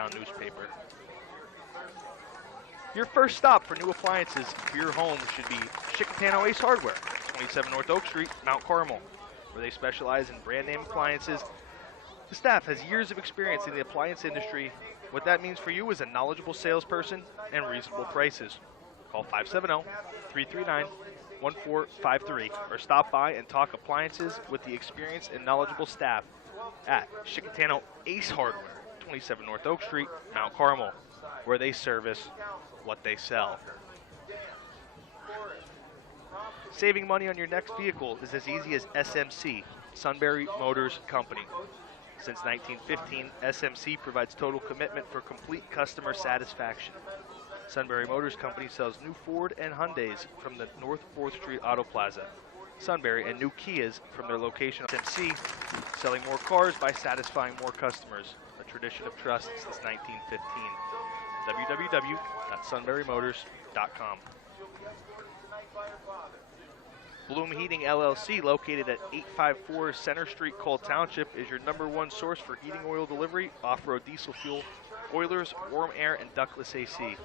newspaper. Your first stop for new appliances for your home should be Chickatano Ace Hardware, 27 North Oak Street, Mount Carmel, where they specialize in brand name appliances. The staff has years of experience in the appliance industry. What that means for you is a knowledgeable salesperson and reasonable prices. Call 570-339-1453 or stop by and talk appliances with the experienced and knowledgeable staff at Chickatano Ace Hardware, 27 North Oak Street, Mount Carmel, where they service what they sell. Saving money on your next vehicle is as easy as SMC, Sunbury Motors Company. Since 1915, SMC provides total commitment for complete customer satisfaction. Sunbury Motors Company sells new Ford and Hyundais from the North 4th Street Auto Plaza. Sunbury and new Kias from their location. SMC, selling more cars by satisfying more customers. A tradition of trust since 1915. www.sunburymotors.com. Bloom Heating LLC, located at 854 Center Street, Cole Township, is your #1 source for heating oil delivery, off-road diesel fuel, boilers, warm air, and ductless AC.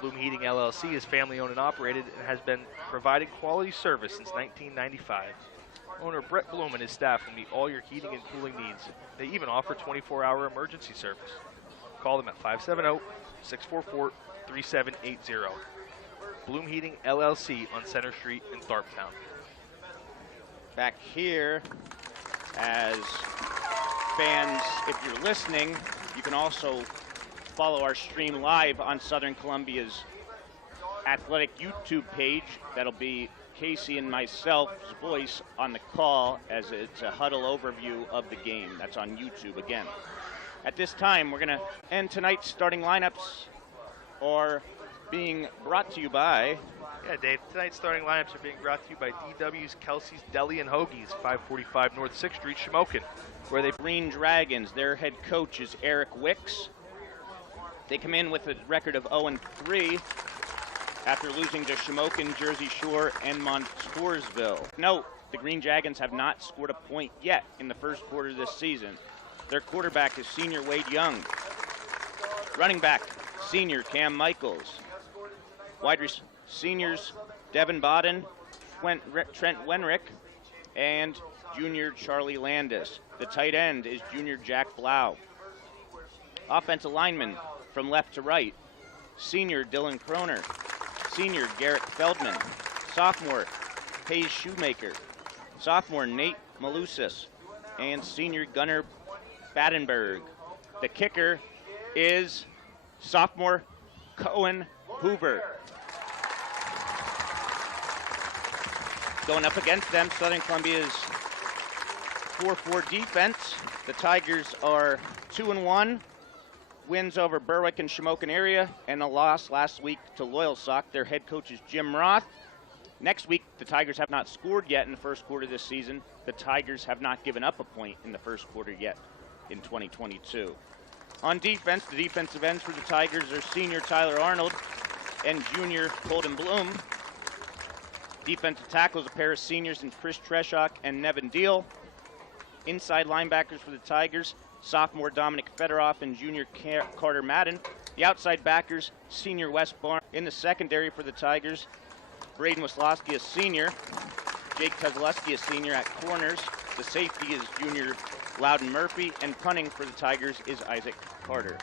Bloom Heating LLC is family-owned and operated and has been providing quality service since 1995. Owner Brett Bloom and his staff will meet all your heating and cooling needs. They even offer 24-hour emergency service. Call them at 570-644-3780. Bloom Heating LLC on Center Street in Tharptown. Back here, as fans, if you're listening, you can also follow our stream live on Southern Columbia's athletic YouTube page. That'll be Casey and myself's voice on the call as it's a huddle overview of the game. That's on YouTube again. At this time, we're going to end tonight's starting lineups, or being brought to you by... Yeah, Dave, tonight's starting lineups are being brought to you by DW's Kelsey's Deli and Hoagies, 545 North 6th Street, Shamokin, where they Green Dragons. Their head coach is Eric Wicks. They come in with a record of 0-3 after losing to Shamokin, Jersey Shore, and Montoursville. Note, the Green Dragons have not scored a point yet in the first quarter of this season. Their quarterback is senior Wade Young. Running back, senior Cam Michaels. Wide receivers, seniors Devin Bodden, Trent Wenrick, and junior Charlie Landis. The tight end is junior Jack Blau. Offensive lineman from left to right, senior Dylan Kroner, senior Garrett Feldman, sophomore Hayes Shoemaker, sophomore Nate Malusis, and senior Gunnar Badenberg. The kicker is sophomore Cohen Hoover. Going up against them, Southern Columbia's 4-4 defense. The Tigers are 2-1. Wins over Berwick and Shamokin area, and a loss last week to Loyalsock. Their head coach is Jim Roth. Next week, the Tigers have not scored yet in the first quarter this season. The Tigers have not given up a point in the first quarter yet in 2022. On defense, the defensive ends for the Tigers are senior Tyler Arnold and junior Colton Bloom. Defensive tackles, a pair of seniors in Chris Treshock and Nevin Deal. Inside linebackers for the Tigers, sophomore Dominic Fedoroff and junior Carter Madden. The outside backers, senior Wes Barnes. In the secondary for the Tigers, Braden Wislowski is senior. Jake Kozleski is senior at corners. The safety is junior Loudon Murphy, and punting for the Tigers is Isaac Carter.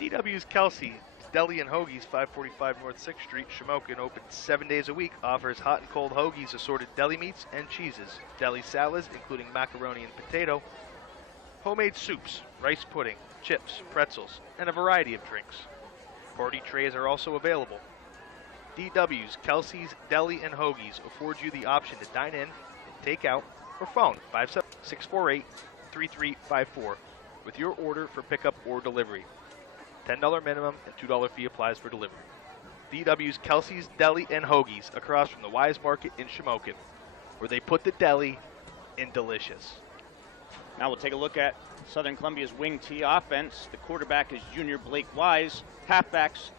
DW's Kelsey Deli and Hoagies, 545 North 6th Street, Shamokin, open 7 days a week, offers hot and cold hoagies, assorted deli meats and cheeses, deli salads, including macaroni and potato, homemade soups, rice pudding, chips, pretzels, and a variety of drinks. Party trays are also available. DW's Kelsey's Deli and Hoagies affords you the option to dine in, take out, or phone 57648-3354 with your order for pickup or delivery. $10 minimum and $2 fee applies for delivery. DW's Kelsey's Deli and Hoagies across from the Wise Market in Shamokin, where they put the deli in delicious. Now we'll take a look at Southern Columbia's wing T offense. The quarterback is junior Blake Wise. Halfbacks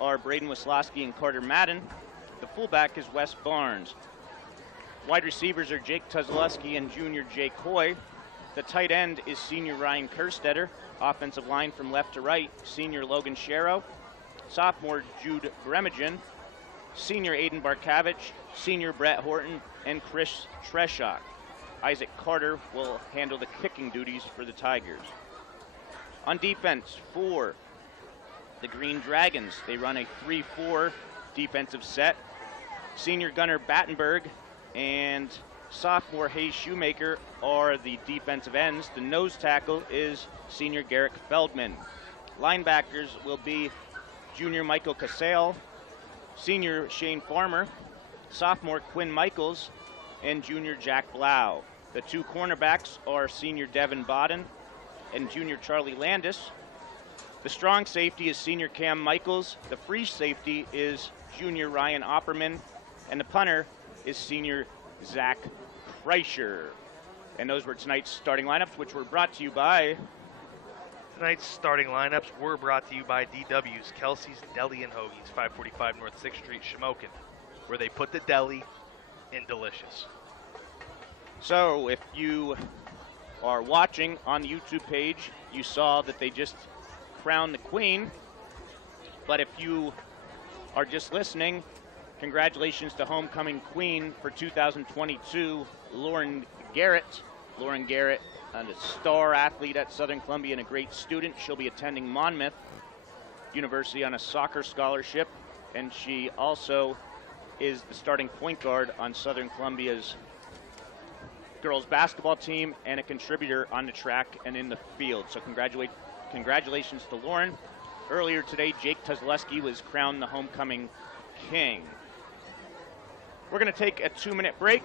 are Braden Wislowski and Carter Madden. The fullback is Wes Barnes. Wide receivers are Jake Tuzleski and junior Jake Hoy. The tight end is senior Ryan Kerstetter. Offensive line from left to right, senior Logan Sharrow, sophomore Jude Gremagen, senior Aiden Barkavich, senior Brett Horton, and Chris Treshock. Isaac Carter will handle the kicking duties for the Tigers. On defense for the Green Dragons, they run a 3-4 defensive set. Senior Gunnar Battenberg and sophomore Hayes Shoemaker are the defensive ends. The nose tackle is senior Garrick Feldman. Linebackers will be junior Michael Casale, senior Shane Farmer, sophomore Quinn Michaels, and junior Jack Blau. The two cornerbacks are senior Devin Bodden and junior Charlie Landis. The strong safety is senior Cam Michaels. The free safety is junior Ryan Opperman. And the punter is senior Zach Kreischer. And those were tonight's starting lineups, which were brought to you by... Tonight's starting lineups were brought to you by DW's, Kelsey's Deli and Hoagies, 545 North 6th Street, Shamokin, where they put the deli in delicious. So if you are watching on the YouTube page, you saw that they just crowned the queen. But if you are just listening, congratulations to homecoming queen for 2022, Lauren Garrett. Lauren Garrett, a star athlete at Southern Columbia and a great student. She'll be attending Monmouth University on a soccer scholarship, and she also is the starting point guard on Southern Columbia's girls basketball team and a contributor on the track and in the field. So congratulations to Lauren. Earlier today, Jake Tuzleski was crowned the homecoming king. We're going to take a 2-minute break.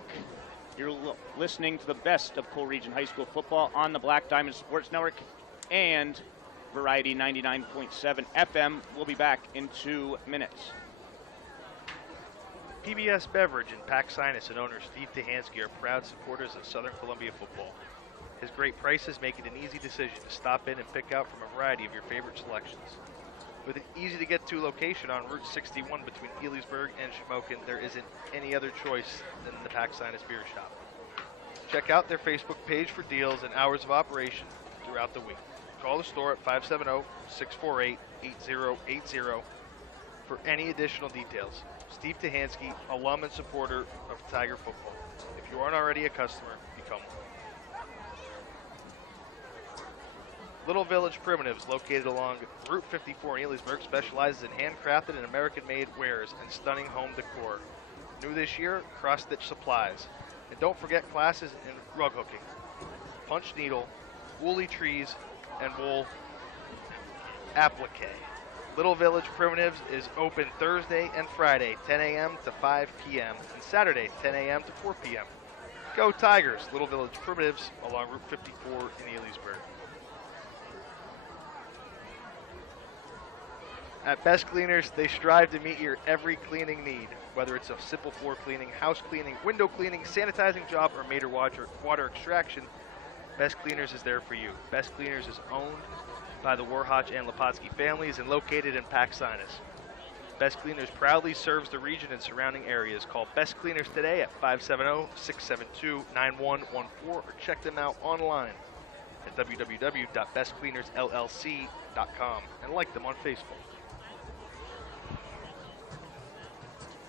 You're listening to the best of Cole Region High School football on the Black Diamond Sports Network and Variety 99.7 FM. We'll be back in 2 minutes. PBS Beverage and Pack Sinus and owner Steve Tahansky are proud supporters of Southern Columbia football. His great prices make it an easy decision to stop in and pick out from a variety of your favorite selections. With an easy-to-get-to location on Route 61 between Lewisburg and Shamokin, there isn't any other choice than the Pack Sinus Beer Shop. Check out their Facebook page for deals and hours of operation throughout the week. Call the store at 570-648-8080 for any additional details. Steve Tahansky, alum and supporter of Tiger football. If you aren't already a customer, become one. Little Village Primitives, located along Route 54 in Lewisburg, specializes in handcrafted and American-made wares and stunning home decor. New this year, cross-stitch supplies. And don't forget classes in rug hooking, punch needle, woolly trees, and wool applique. Little Village Primitives is open Thursday and Friday, 10 a.m. to 5 p.m., and Saturday, 10 a.m. to 4 p.m. Go Tigers! Little Village Primitives along Route 54 in Lewisburg. At Best Cleaners, they strive to meet your every cleaning need, whether it's a simple floor cleaning, house cleaning, window cleaning, sanitizing job, or major water extraction. Best Cleaners is there for you. Best Cleaners is owned by the Warhotch and Lepotsky families and located in Pack Sinus. Best Cleaners proudly serves the region and surrounding areas. Call Best Cleaners today at 570-672-9114 or check them out online at www.bestcleanersllc.com and like them on Facebook.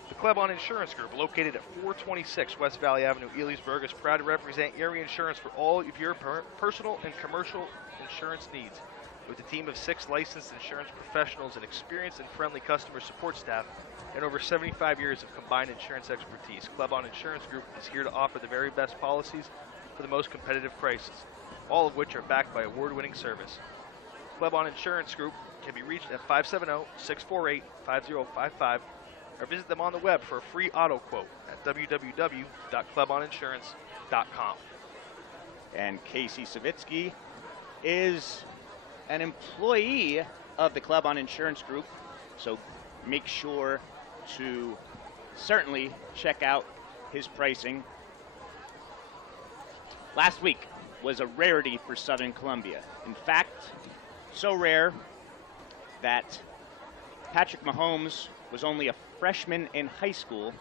The Klebon Insurance Group, located at 426 West Valley Avenue, Lewisburg, is proud to represent area insurance for all of your personal and commercial insurance needs. With a team of 6 licensed insurance professionals and experienced and friendly customer support staff and over 75 years of combined insurance expertise, Klebon Insurance Group is here to offer the very best policies for the most competitive prices, all of which are backed by award-winning service. Klebon Insurance Group can be reached at 570-648-5055 or visit them on the web for a free auto quote at www.kleboninsurance.com. And Casey Savitsky is an employee of the Klebon Insurance Group, so make sure to certainly check out his pricing. Last week was a rarity for Southern Columbia. In fact, so rare that Patrick Mahomes was only a freshman in high school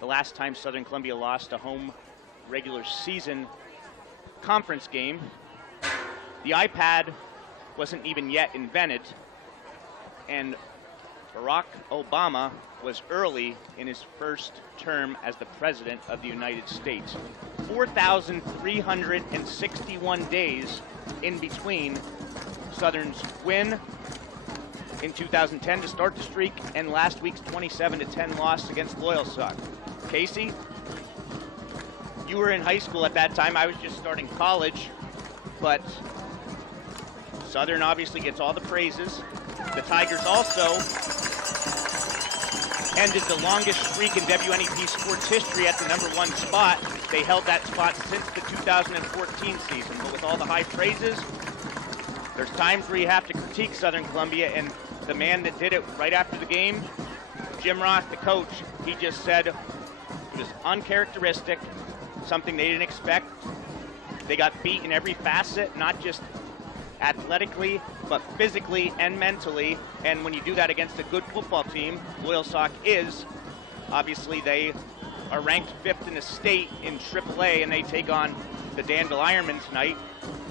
the last time Southern Columbia lost a home regular season conference game. The iPad wasn't even yet invented, and Barack Obama was early in his first term as the President of the United States. 4,361 days in between Southern's win in 2010 to start the streak and last week's 27-10 loss against Loyalsock. Casey, you were in high school at that time. I was just starting college, but Southern obviously gets all the praises. The Tigers also ended the longest streak in WNEP sports history at the #1 spot. They held that spot since the 2014 season, but with all the high praises, there's times where you have to critique Southern Columbia, and the man that did it right after the game, Jim Ross, the coach, he just said it was uncharacteristic, something they didn't expect. They got beat in every facet, not just athletically, but physically and mentally. And when you do that against a good football team, Loyalsock is, obviously they are ranked 5th in the state in AAA, and they take on the Danville Ironmen tonight,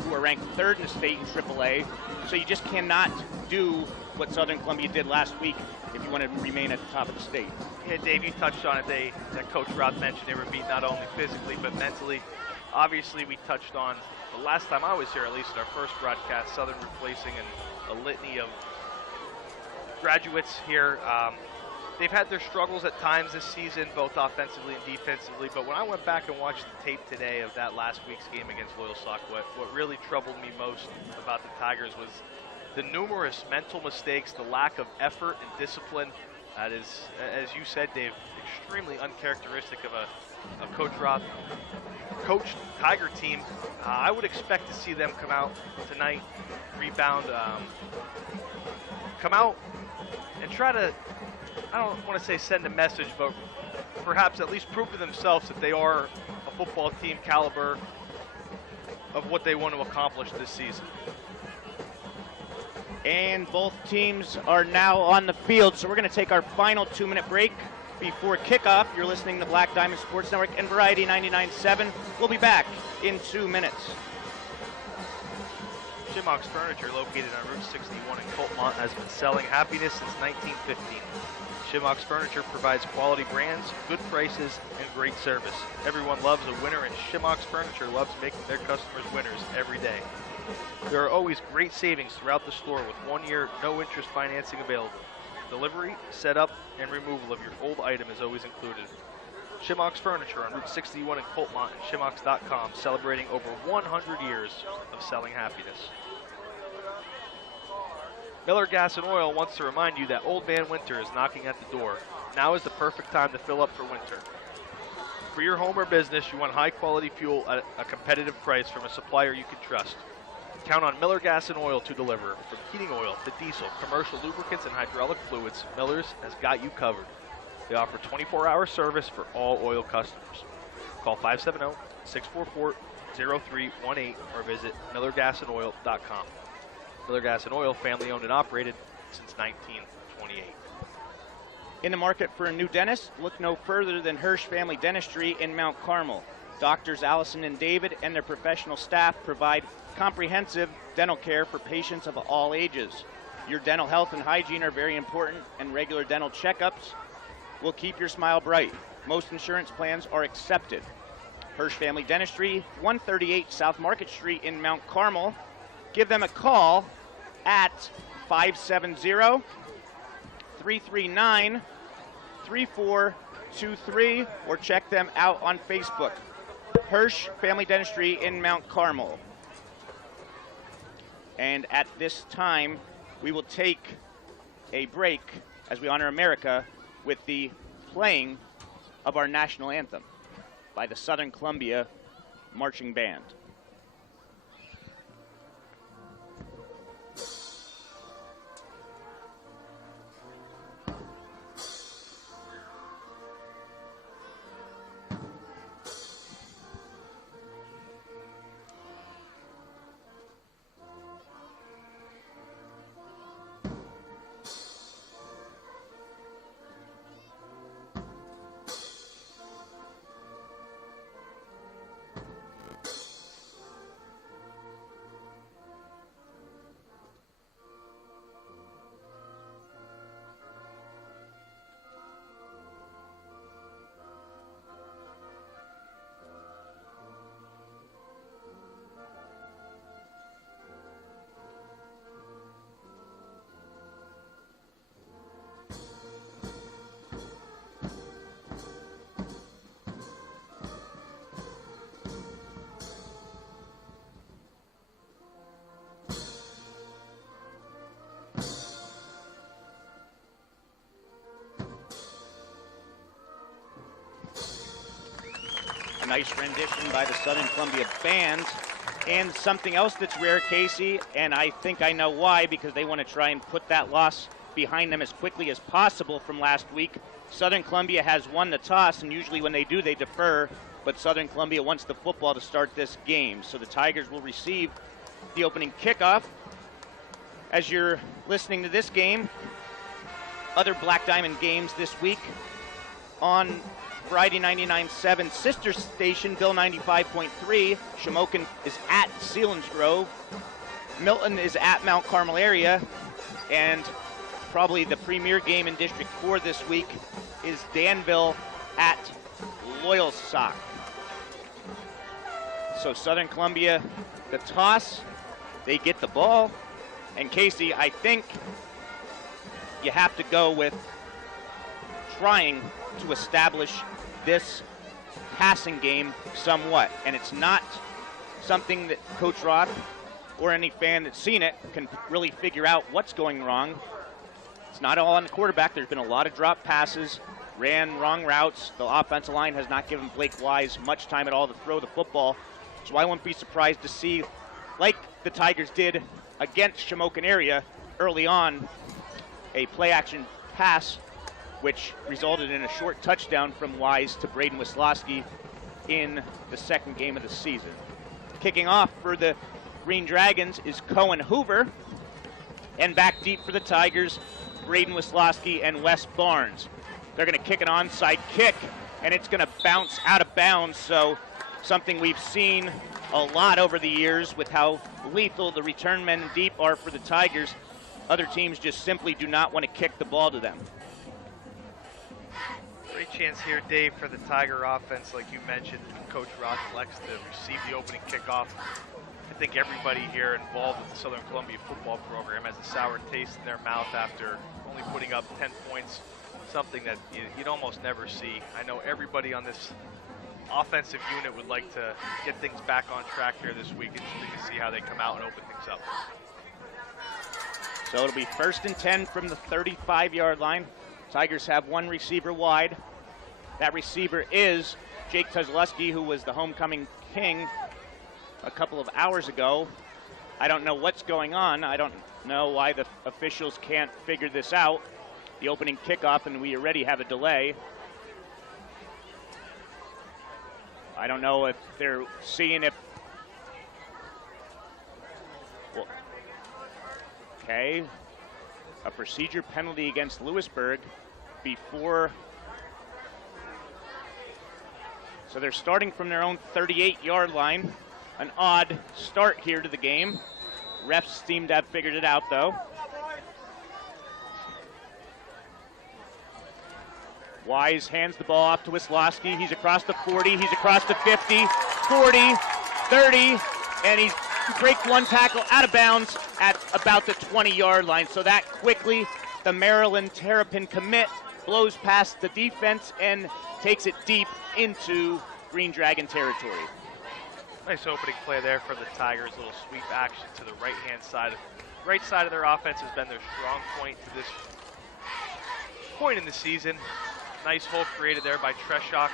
who are ranked 3rd in the state in AAA. So you just cannot do what Southern Columbia did last week if you want to remain at the top of the state. Yeah, Dave, you touched on it. That Coach Roth mentioned they were beat not only physically but mentally. Obviously, we touched on the last time I was here, at least in our first broadcast, Southern replacing a litany of graduates here. They've had their struggles at times this season, both offensively and defensively, but when I went back and watched the tape today of that last week's game against Loyalsock, what really troubled me most about the Tigers was the numerous mental mistakes, the lack of effort and discipline. That is, as you said, Dave, extremely uncharacteristic of a Coach Roth coached Tiger team. I would expect to see them come out tonight, rebound, come out and try to, I don't want to say send a message, but perhaps at least prove to themselves that they are a football team caliber of what they want to accomplish this season. And both teams are now on the field, so we're going to take our final 2-minute break before kickoff. You're listening to Black Diamond Sports Network and Variety 99.7. We'll be back in 2 minutes. Shimmock's Furniture, located on Route 61 in Coltmont, has been selling happiness since 1915. Shimmock's Furniture provides quality brands, good prices, and great service. Everyone loves a winner, and Shimmock's Furniture loves making their customers winners every day. There are always great savings throughout the store with 1-year, no-interest financing available. Delivery, setup, and removal of your old item is always included. Shimmock's Furniture on Route 61 in Coltmont and Shimmocks.com, celebrating over 100 years of selling happiness. Miller Gas and Oil wants to remind you that Old Man Winter is knocking at the door. Now is the perfect time to fill up for winter. For your home or business, you want high-quality fuel at a competitive price from a supplier you can trust. Count on Miller Gas and Oil to deliver. From heating oil to diesel, commercial lubricants, and hydraulic fluids, Miller's has got you covered. They offer 24-hour service for all oil customers. Call 570-644-0318 or visit millergasandOil.com. Miller Gas and Oil, family owned and operated since 1928. In the market for a new dentist? Look no further than Hirsch Family Dentistry in Mount Carmel. Doctors Allison and David and their professional staff provide comprehensive dental care for patients of all ages. Your dental health and hygiene are very important, and regular dental checkups will keep your smile bright. Most insurance plans are accepted. Hirsch Family Dentistry, 138 South Market Street in Mount Carmel. Give them a call at 570-339-3423 or check them out on Facebook. Hirsch Family Dentistry in Mount Carmel. And at this time, we will take a break as we honor America with the playing of our national anthem by the Southern Columbia Marching Band. Nice rendition by the Southern Columbia band. And something else that's rare, Casey, and I think I know why, because they want to try and put that loss behind them as quickly as possible from last week. Southern Columbia has won the toss, and usually when they do, they defer, but Southern Columbia wants the football to start this game. So the Tigers will receive the opening kickoff. As you're listening to this game, other Black Diamond games this week on Variety 99.7 sister station, Bill 95.3. Shamokin is at Selinsgrove. Milton is at Mount Carmel area. And probably the premier game in District 4 this week is Danville at Loyalsock. So Southern Columbia, the toss, they get the ball. And Casey, I think you have to go with trying to establish this passing game somewhat. And it's not something that Coach Roth or any fan that's seen it can really figure out what's going wrong. It's not all on the quarterback. There's been a lot of drop passes, ran wrong routes. The offensive line has not given Blake Wise much time at all to throw the football. So I wouldn't be surprised to see, like the Tigers did against Shamokin area early on, a play-action pass which resulted in a short touchdown from Wise to Braden Wisłowski in the second game of the season. Kicking off for the Green Dragons is Cohen Hoover, and back deep for the Tigers, Braden Wisłowski and Wes Barnes. They're going to kick an onside kick, and it's going to bounce out of bounds, so something we've seen a lot over the years with how lethal the return men deep are for the Tigers. Other teams just simply do not want to kick the ball to them. Great chance here, Dave, for the Tiger offense, like you mentioned. Coach Roth elects to receive the opening kickoff. I think everybody here involved with the Southern Columbia football program has a sour taste in their mouth after only putting up 10 points, something that you'd almost never see. I know everybody on this offensive unit would like to get things back on track here this week. Interesting to see how they come out and open things up. So it'll be 1st and 10 from the 35-yard line. Tigers have one receiver wide. That receiver is Jake Tuzleski, who was the homecoming king a couple of hours ago. I don't know what's going on. I don't know why the officials can't figure this out. The opening kickoff, and we already have a delay. I don't know if they're seeing if... Well, okay. A procedure penalty against Lewisburg before. So they're starting from their own 38-yard line. An odd start here to the game. Refs seem to have figured it out, though. Wise hands the ball off to Wisłowski. He's across the 40, he's across the 50, 40, 30, and he's breaks one tackle out of bounds at about the 20-yard line. So that quickly, the Maryland Terrapin commit blows past the defense and takes it deep into Green Dragon territory. Nice opening play there for the Tigers. A little sweep action to the right-hand side. Right side of their offense has been their strong point to this point in the season. Nice hole created there by Treshock.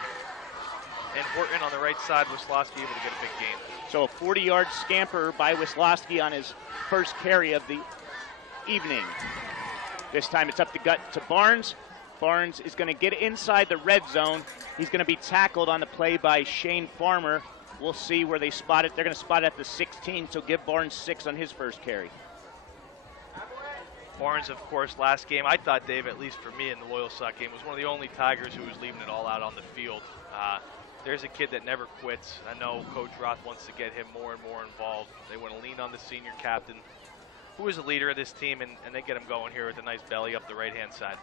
And Horton on the right side, Wisłowski able to get a big gain. So a 40-yard scamper by Wisłowski on his first carry of the evening. This time it's up the gut to Barnes. Barnes is going to get inside the red zone. He's going to be tackled on the play by Shane Farmer. We'll see where they spot it. They're going to spot it at the 16, so give Barnes 6 on his first carry. Barnes, of course, last game, I thought, Dave, at least for me in the Loyalsock game, was one of the only Tigers who was leaving it all out on the field. There's a kid that never quits. I know Coach Roth wants to get him more and more involved. They want to lean on the senior captain, who is a leader of this team, and they get him going here with a nice belly up the right-hand side.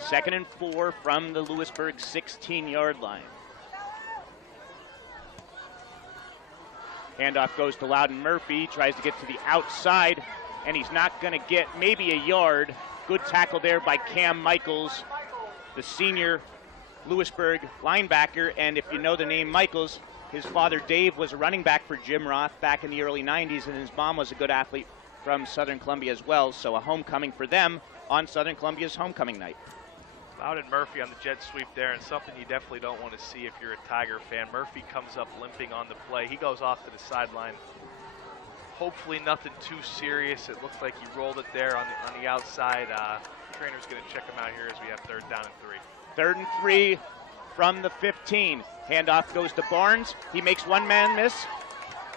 2nd and 4 from the Lewisburg 16-yard line. Handoff goes to Loudon Murphy, tries to get to the outside, and he's not going to get maybe a yard. Good tackle there by Cam Michaels, the senior Lewisburg linebacker. And if you know the name Michaels, his father Dave was a running back for Jim Roth back in the early 90s, and his mom was a good athlete from Southern Columbia as well. So a homecoming for them on Southern Columbia's homecoming night. Loudon Murphy on the jet sweep there, and something you definitely don't want to see if you're a Tiger fan. Murphy comes up limping on the play. He goes off to the sideline. Hopefully nothing too serious. It looks like he rolled it there on the outside. Trainer's going to check him out here as we have 3rd down and 3. 3rd and 3 from the 15. Handoff goes to Barnes. He makes one man miss.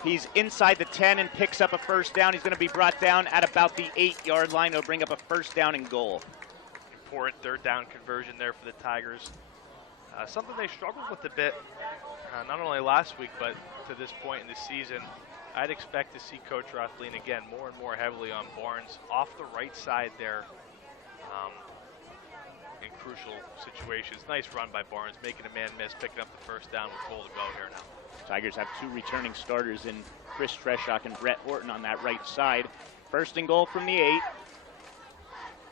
He's inside the 10 and picks up a 1st down. He's going to be brought down at about the 8-yard line. He'll bring up a 1st down and goal. Important 3rd down conversion there for the Tigers. Something they struggled with a bit, not only last week, but to this point in the season. I'd expect to see Coach Roth lean again more and more heavily on Barnes off the right side there in crucial situations. Nice run by Barnes, making a man miss, picking up the 1st down with goal to go here now. Tigers have 2 returning starters in Chris Treshock and Brett Horton on that right side. 1st and goal from the 8.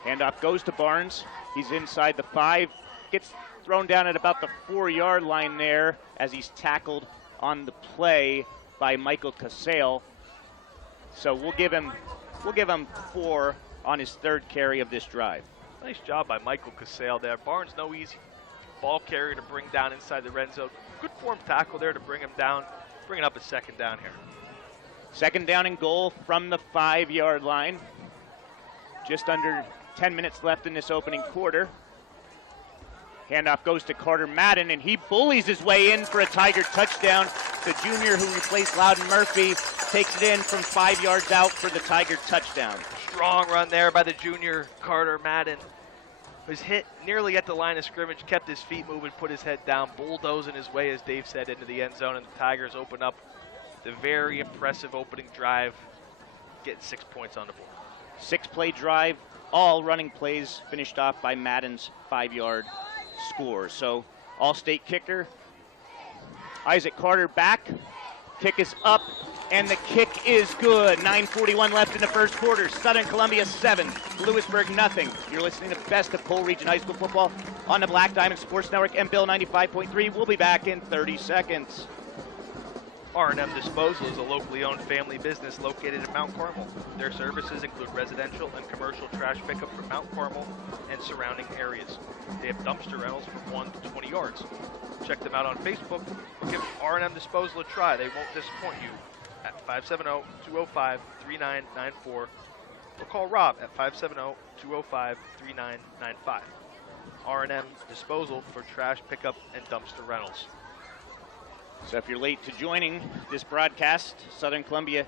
Handoff goes to Barnes. He's inside the 5. Gets thrown down at about the 4-yard line there as he's tackled on the play by Michael Casale. So we'll give him 4 on his 3rd carry of this drive. Nice job by Michael Casale there. Barnes, no easy ball carrier to bring down inside the red zone. Good form tackle there to bring him down, bringing up a 2nd down here. 2nd down and goal from the 5-yard line. Just under 10 minutes left in this opening quarter. Handoff goes to Carter Madden, and he bullies his way in for a Tiger touchdown. The junior who replaced Loudon Murphy takes it in from 5 yards out for the Tiger touchdown. Strong run there by the junior Carter Madden. Was hit nearly at the line of scrimmage, kept his feet moving, put his head down, bulldozing his way, as Dave said, into the end zone, and the Tigers open up the very impressive opening drive, getting 6 points on the board. 6-play drive, all running plays finished off by Madden's 5-yard score. So All-State kicker Isaac Carter back. Kick is up, and the kick is good. 9:41 left in the 1st quarter. Southern Columbia 7, Lewisburg nothing. You're listening to the best of Cole Region High School football on the Black Diamond Sports Network and Bill 95.3. We'll be back in 30 seconds. R&M Disposal is a locally owned family business located in Mount Carmel. Their services include residential and commercial trash pickup from Mount Carmel and surrounding areas. They have dumpster rentals from 1 to 20 yards. Check them out on Facebook or give R&M Disposal a try. They won't disappoint you at 570-205-3994 or call Rob at 570-205-3995. R&M Disposal for trash pickup and dumpster rentals. So if you're late to joining this broadcast, Southern Columbia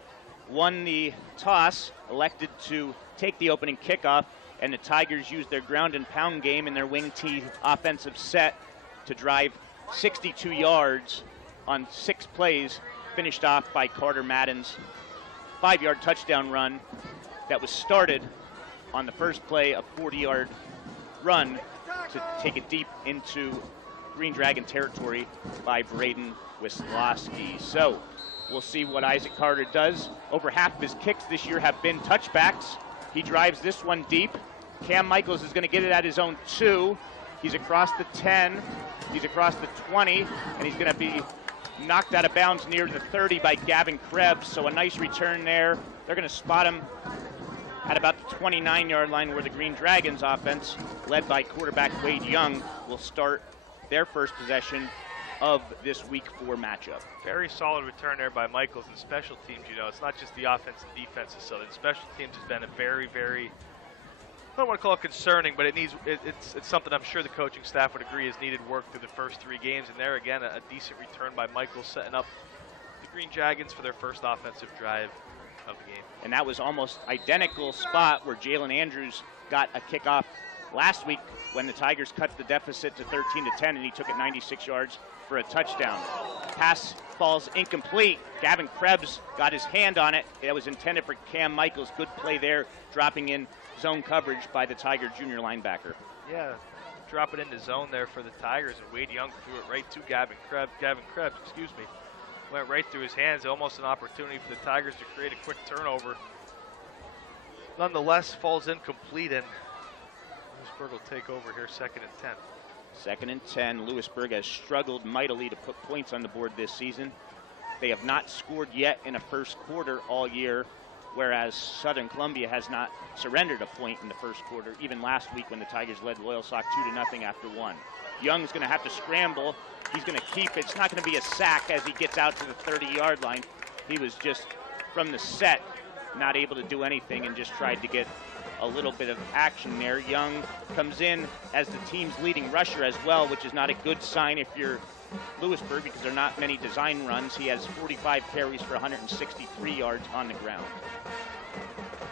won the toss, elected to take the opening kickoff, and the Tigers used their ground and pound game in their wing T offensive set to drive 62 yards on 6 plays, finished off by Carter Madden's 5-yard touchdown run that was started on the first play, a 40-yard run to take it deep into Green Dragon territory by Braden Wisłowski. So we'll see what Isaac Carter does. Over half of his kicks this year have been touchbacks. He drives this one deep. Cam Michaels is going to get it at his own 2. He's across the 10. He's across the 20. And he's going to be knocked out of bounds near the 30 by Gavin Krebs. So a nice return there. They're going to spot him at about the 29-yard line where the Green Dragons offense, led by quarterback Wade Young, will start their first possession of this Week 4 matchup. Very solid return there by Michaels. And special teams, you know, it's not just the offense and defense of Southern. Special teams has been a very, very, I don't want to call it concerning, but it's something I'm sure the coaching staff would agree has needed work through the first 3 games. And there again, a decent return by Michaels, setting up the Green Dragons for their first offensive drive of the game. And that was almost identical spot where Jalen Andrews got a kickoff last week when the Tigers cut the deficit to 13-10, and he took it 96 yards for a touchdown. Pass falls incomplete. Gavin Krebs got his hand on it. It was intended for Cam Michaels. Good play there, dropping in zone coverage by the Tiger junior linebacker. Yeah, drop it into zone there for the Tigers, and Wade Young threw it right to Gavin Krebs, went right through his hands. Almost an opportunity for the Tigers to create a quick turnover. Nonetheless, falls incomplete, and Lewisburg will take over here, 2nd and 10. 2nd and 10. Lewisburg has struggled mightily to put points on the board this season. They have not scored yet in a first quarter all year. whereas Southern Columbia has not surrendered a point in the first quarter, even last week when the Tigers led Loyalsock 2-0 after one. Young's going to have to scramble. He's going to keep it. It's not going to be a sack as he gets out to the 30-yard line. He was just, from the set, not able to do anything and just tried to get a little bit of action there. Young comes in as the team's leading rusher as well, which is not a good sign if you're Lewisburg because there are not many design runs. He has 45 carries for 163 yards on the ground.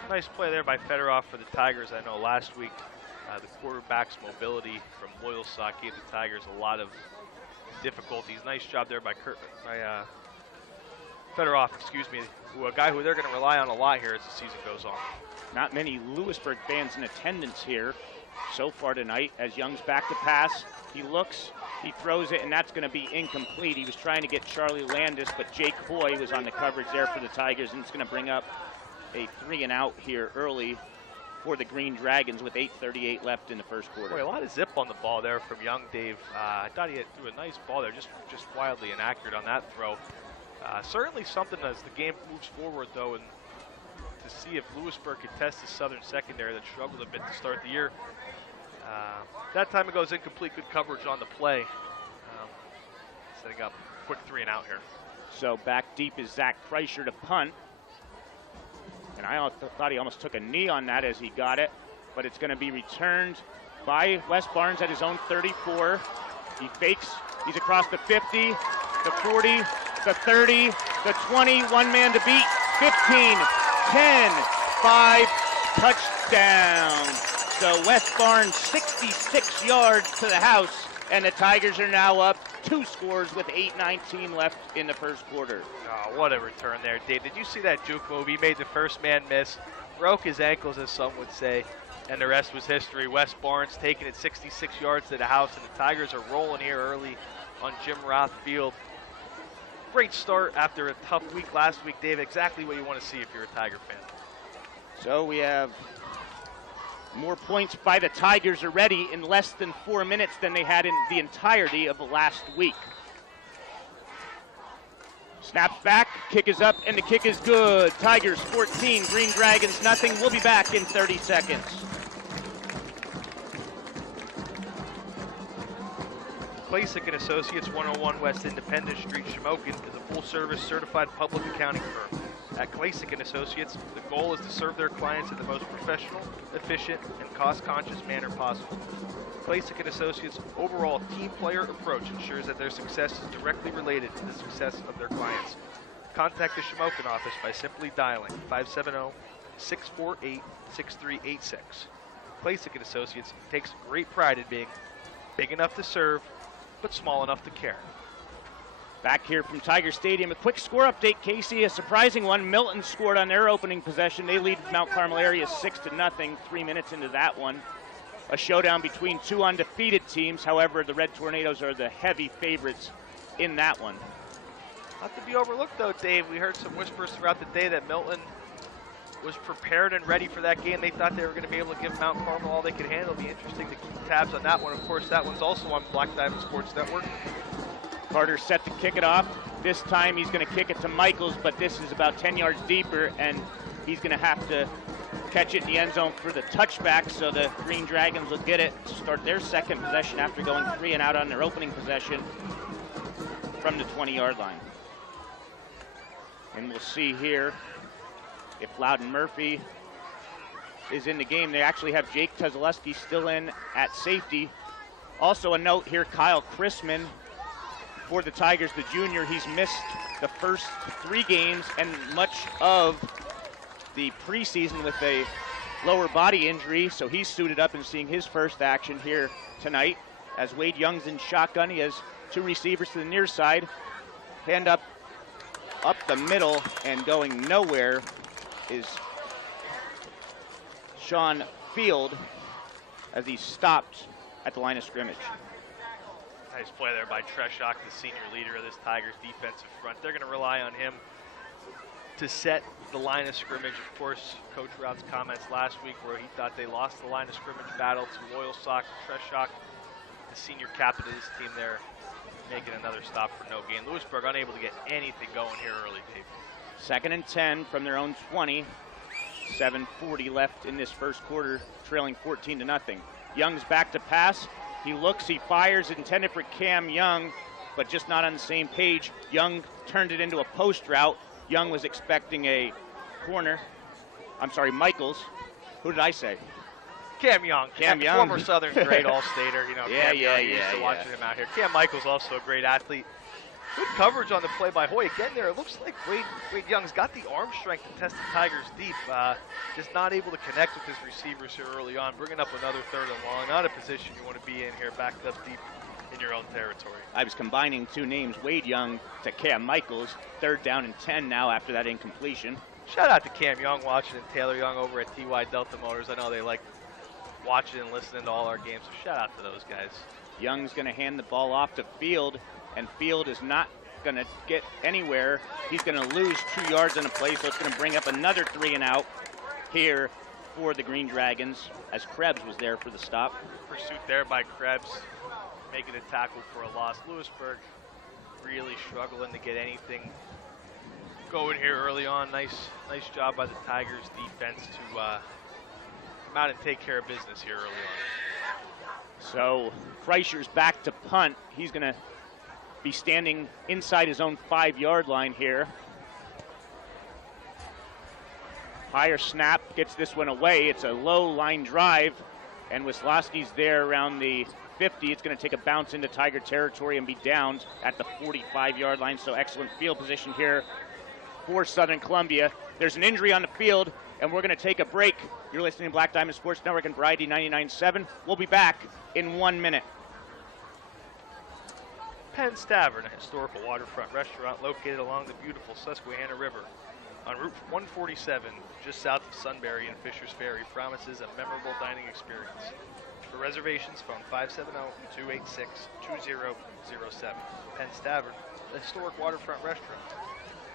Nice play there by Fedorov for the Tigers. I know last week the quarterback's mobility from Loyalsock gave the Tigers a lot of difficulties. Nice job there by Fedorov, a guy who they're going to rely on a lot here as the season goes on. Not many Lewisburg fans in attendance here so far tonight as Young's back to pass. He looks, he throws it, and that's going to be incomplete. He was trying to get Charlie Landis, but Jake Hoy was on the coverage there for the Tigers, and it's going to bring up a 3-and-out here early for the Green Dragons with 8:38 left in the first quarter. Boy, a lot of zip on the ball there from Young, Dave. I thought he threw a nice ball there, just wildly inaccurate on that throw. Certainly something as the game moves forward, though, and to see if Lewisburg could test the Southern secondary that struggled a bit to start the year. That time it goes incomplete, good coverage on the play. Setting up a quick 3-and-out here. So back deep is Zach Kreischer to punt. And I thought he almost took a knee on that as he got it, but it's going to be returned by Wes Barnes at his own 34. He fakes, he's across the 50, the 40, the 30, the 20, one man to beat, 15, 10, 5, touchdown. So Wes Barnes 66 yards to the house, and the Tigers are now up 2 scores with 8:19 left in the first quarter. Oh, what a return there, Dave. Did you see that juke move? He made the first man miss, broke his ankles, as some would say, and the rest was history. Wes Barnes taking it 66 yards to the house, and the Tigers are rolling here early on Jim Roth Field. Great start after a tough week last week, Dave. Exactly what you want to see if you're a Tiger fan. So we have more points by the Tigers already in less than 4 minutes than they had in the entirety of the last week. Snaps back, kick is up, and the kick is good. Tigers 14, Green Dragons nothing. We'll be back in 30 seconds. Klasick & Associates, 101 West Independence Street, Shamokin, is a full-service certified public accounting firm. At Klasick & Associates, the goal is to serve their clients in the most professional, efficient, and cost-conscious manner possible. Klasick & Associates' overall team player approach ensures that their success is directly related to the success of their clients. Contact the Shamokin office by simply dialing 570-648-6386. Klasick & Associates takes great pride in being big enough to serve, but small enough to care. Back here from Tiger Stadium, a quick score update, Casey, a surprising one. Milton scored on their opening possession. They lead Mount Carmel area 6-0, 3 minutes into that one. A showdown between two undefeated teams. However, the Red Tornadoes are the heavy favorites in that one. Not to be overlooked, though, Dave. We heard some whispers throughout the day that Milton was prepared and ready for that game. They thought they were going to be able to give Mount Carmel all they could handle. It'll be interesting to keep tabs on that one. Of course, that one's also on Black Diamond Sports Network. Carter set to kick it off. This time he's going to kick it to Michaels, but this is about 10 yards deeper, and he's going to have to catch it in the end zone for the touchback, so the Green Dragons will get it to start their second possession after going 3-and-out on their opening possession from the 20-yard line. And we'll see here if Loudon Murphy is in the game. They actually have Jake Kozaleski still in at safety. Also a note here, Kyle Chrisman for the Tigers, the junior. He's missed the first 3 games and much of the preseason with a lower body injury, so he's suited up and seeing his first action here tonight. As Wade Young's in shotgun, he has 2 receivers to the near side. Hand up the middle, and going nowhere is Sean Field as he stopped at the line of scrimmage. Nice play there by Treshak, the senior leader of this Tigers defensive front. They're going to rely on him to set the line of scrimmage. Of course, Coach Rout's comments last week where he thought they lost the line of scrimmage battle to Loyalsock. Treshak, the senior captain of this team there, making another stop for no gain. Lewisburg unable to get anything going here early, Dave. 2nd and 10 from their own 20. 7:40 left in this first quarter, trailing 14-0. Young's back to pass. He looks, he fires, intended for Cam Young, but just not on the same page. Young turned it into a post route. Young was expecting a corner. I'm sorry, Michaels. Who did I say? Cam Young. Cam Young. Former Southern great All-Stater. You know, Cam Young, used to watching him out here. Cam Michaels also a great athlete. Good coverage on the play by Hoy. Again there, it looks like Wade Young's got the arm strength to test the Tigers deep. Just not able to connect with his receivers here early on, bringing up another 3rd and long. Not a position you want to be in here, backed up deep in your own territory. I was combining two names, Wade Young to Cam Michaels. 3rd down and 10 now after that incompletion. Shout out to Cam Young watching and Taylor Young over at TY Delta Motors. I know they like watching and listening to all our games, so shout out to those guys. Young's going to hand the ball off to Field, and Field is not going to get anywhere. He's going to lose 2 yards on the play, so it's going to bring up another 3 and out here for the Green Dragons, as Krebs was there for the stop. Pursuit there by Krebs, making a tackle for a loss. Lewisburg really struggling to get anything going here early on. Nice job by the Tigers defense to come out and take care of business here early on. So Kreischer's back to punt. He's going to be standing inside his own 5-yard line here. Higher snap, gets this one away. It's a low line drive, and Wisławski's there around the 50. It's going to take a bounce into Tiger territory and be downed at the 45-yard line. So excellent field position here for Southern Columbia. There's an injury on the field, and we're going to take a break. You're listening to Black Diamond Sports Network and Variety 99.7. We'll be back in 1 minute. Penn's Tavern, a historical waterfront restaurant located along the beautiful Susquehanna River on Route 147, just south of Sunbury and Fisher's Ferry, promises a memorable dining experience. For reservations, phone 570-286-2007. Penn's Tavern, a historic waterfront restaurant,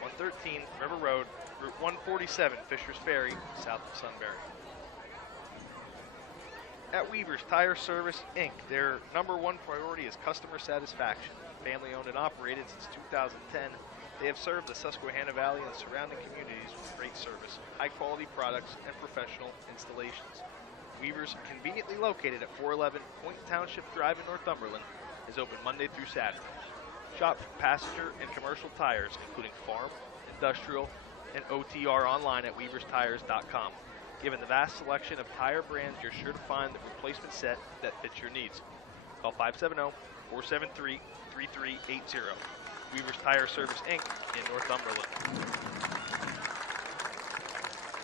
113 River Road, Route 147, Fisher's Ferry, south of Sunbury. At Weaver's Tire Service, Inc., their #1 priority is customer satisfaction. Family owned and operated since 2010, they have served the Susquehanna Valley and the surrounding communities with great service, high quality products, and professional installations. Weaver's, conveniently located at 411 Point Township Drive in Northumberland, is open Monday through Saturday. Shop for passenger and commercial tires, including farm, industrial, and OTR online at weaverstires.com. Given the vast selection of tire brands, you're sure to find the replacement set that fits your needs. Call 570-473-3380. Weaver's Tire Service, Inc. in Northumberland.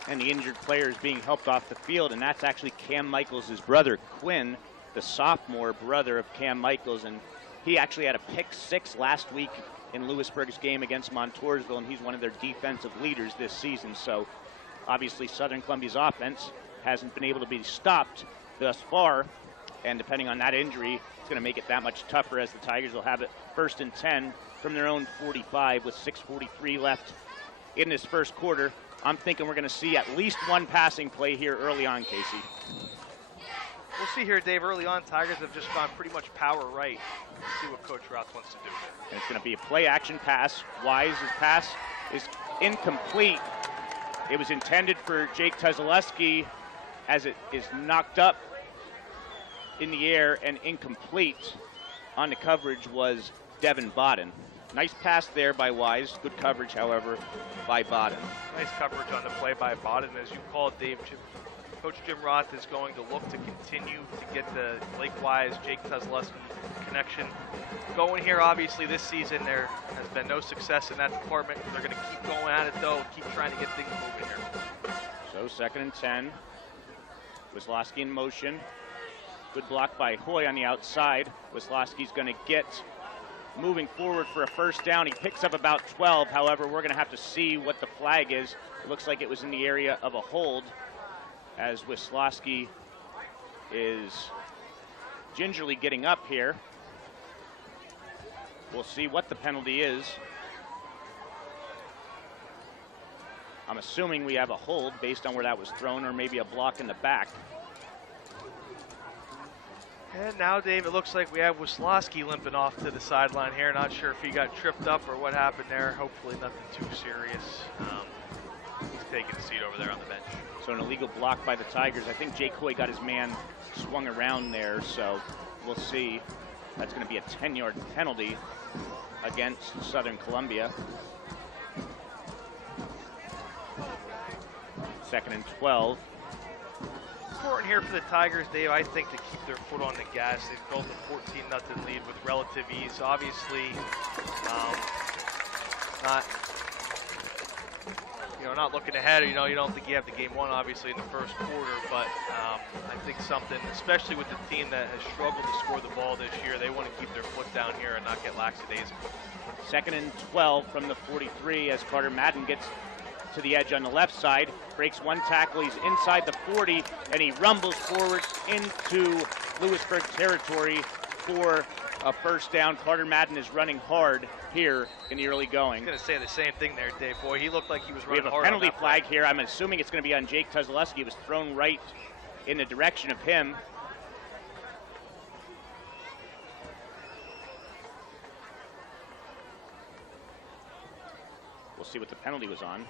And the injured player is being helped off the field, and that's actually Cam Michaels' brother, Quinn, the sophomore brother of Cam Michaels, and he actually had a pick-6 last week in Lewisburg's game against Montoursville, and he's one of their defensive leaders this season. So obviously Southern Columbia's offense hasn't been able to be stopped thus far, and depending on that injury, it's going to make it that much tougher, as the Tigers will have it 1st and 10 from their own 45 with 6:43 left in this first quarter. I'm thinking we're going to see at least one passing play here early on, Casey. We'll see here, Dave. Early on, Tigers have just gone pretty much power right. Let's see what Coach Roth wants to do. And it's going to be a play-action pass. Wise's pass is incomplete. It was intended for Jake Tuzaleski, as it is knocked up in the air and incomplete. On the coverage was Devin Bodden. Nice pass there by Wise. Good coverage, however, by Bodden. Nice coverage on the play by Bodden. As you called, Dave, Coach Jim Roth is going to look to continue to get the Blake Wise, Jake Tuzaleski connection going here. Obviously, this season there has been no success in that department. They're going to keep going at it, though, keep trying to get things moving here. So 2nd and 10. Wisławski in motion. Good block by Hoy on the outside. Wisławski's going to get moving forward for a 1st down. He picks up about 12. However, we're going to have to see what the flag is. It looks like it was in the area of a hold, as Wisławski is gingerly getting up here. We'll see what the penalty is. I'm assuming we have a hold based on where that was thrown, or maybe a block in the back. And now, Dave, it looks like we have Wisławski limping off to the sideline here. Not sure if he got tripped up or what happened there. Hopefully nothing too serious. He's taking a seat over there on the bench. So an illegal block by the Tigers. I think Jay Coy got his man swung around there, so we'll see. That's going to be a 10-yard penalty against Southern Columbia. 2nd and 12. Important here for the Tigers, Dave, I think, to keep their foot on the gas. They've built a 14-0 lead with relative ease. Obviously, not looking ahead. You don't think you have the game won, obviously, in the first quarter, but I think something, especially with the team that has struggled to score the ball this year, they want to keep their foot down here and not get lackadaisical. 2nd and 12 from the 43 as Carter Madden gets to the edge on the left side, breaks one tackle, he's inside the 40, and he rumbles forward into Lewisburg territory for a first down. Carter Madden is running hard here in the early going. I was going to say the same thing there, Dave. Boy, he looked like he was running hard. We have a penalty flag here. I'm assuming it's going to be on Jake Tuzaleski. It was thrown right in the direction of him. We'll see what the penalty was on.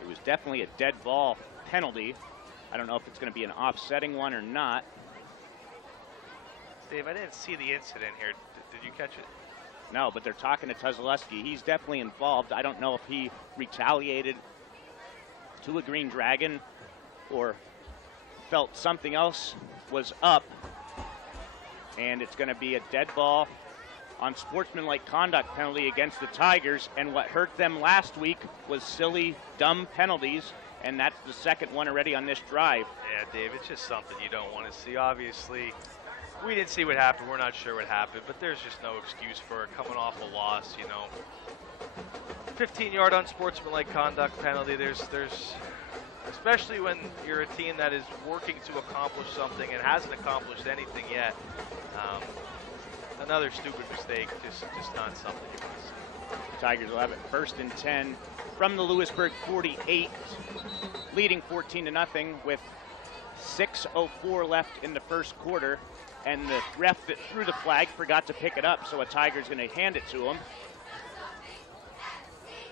It was definitely a dead ball penalty. I don't know if it's going to be an offsetting one or not. Dave, I didn't see the incident here. Did you catch it? No, but they're talking to Tuzaleski. He's definitely involved. I don't know if he retaliated to a Green Dragon or felt something else was up. And it's going to be a dead ball on sportsmanlike conduct penalty against the Tigers. And what hurt them last week was silly, dumb penalties. And that's the second one already on this drive. Yeah, Dave, it's just something you don't want to see. Obviously, we didn't see what happened. We're not sure what happened, but there's just no excuse for it coming off a loss, 15-yard unsportsmanlike conduct penalty. There's, especially when you're a team that is working to accomplish something and hasn't accomplished anything yet. Another stupid mistake, just not something you want to see. The Tigers will have it 1st and 10 from the Lewisburg 48, leading 14-0 with 6:04 left in the first quarter. And the ref that threw the flag forgot to pick it up, so a Tiger's going to hand it to him.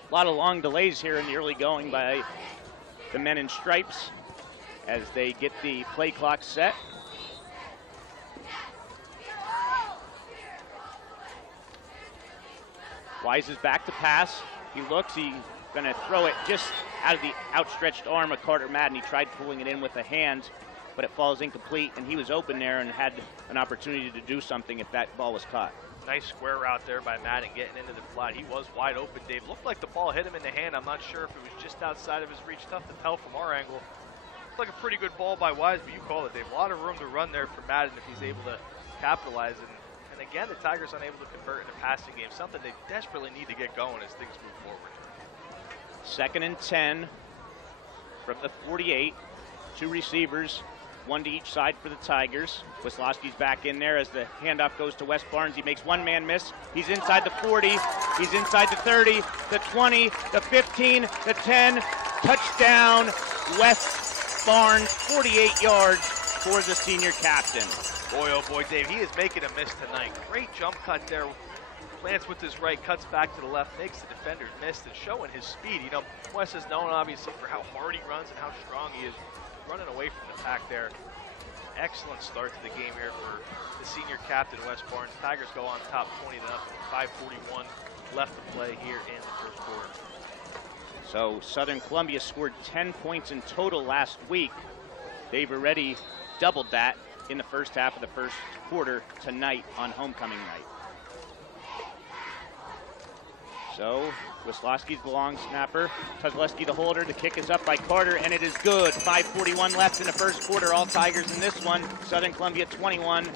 A lot of long delays here in the early going by the men in stripes as they get the play clock set. Wise is back to pass. He looks, he's going to throw it just out of the outstretched arm of Carter Madden. He tried pulling it in with the hand, but it falls incomplete, and he was open there and had an opportunity to do something if that ball was caught. Nice square route there by Madden getting into the flat. He was wide open, Dave. Looked like the ball hit him in the hand. I'm not sure if it was just outside of his reach. Tough to tell from our angle. Looked like a pretty good ball by Wise, but you call it, Dave. A lot of room to run there for Madden if he's able to capitalize. And again, the Tigers unable to convert in a passing game, something they desperately need to get going as things move forward. 2nd and 10 from the 48. Two receivers, one to each side for the Tigers. Wisłowski's back in there as the handoff goes to Wes Barnes. He makes one man miss. He's inside the 40. He's inside the 30, the 20, the 15, the 10. Touchdown, Wes Barnes, 48 yards for the senior captain. Boy, oh boy, Dave, he is making a miss tonight. Great jump cut there. Plants with his right, cuts back to the left, makes the defenders miss and showing his speed. Wes is known obviously for how hard he runs and how strong he is. Running away from the pack there. Excellent start to the game here for the senior captain, Wes Barnes. Tigers go on top 20-0, 5:41 left to play here in the first quarter. So Southern Columbia scored 10 points in total last week. They've already doubled that in the first half of the first quarter tonight on homecoming night. So Wisłowski's the long snapper. Tuzaleski the holder. The kick is up by Carter, and it is good. 5:41 left in the first quarter. All Tigers in this one. Southern Columbia 21.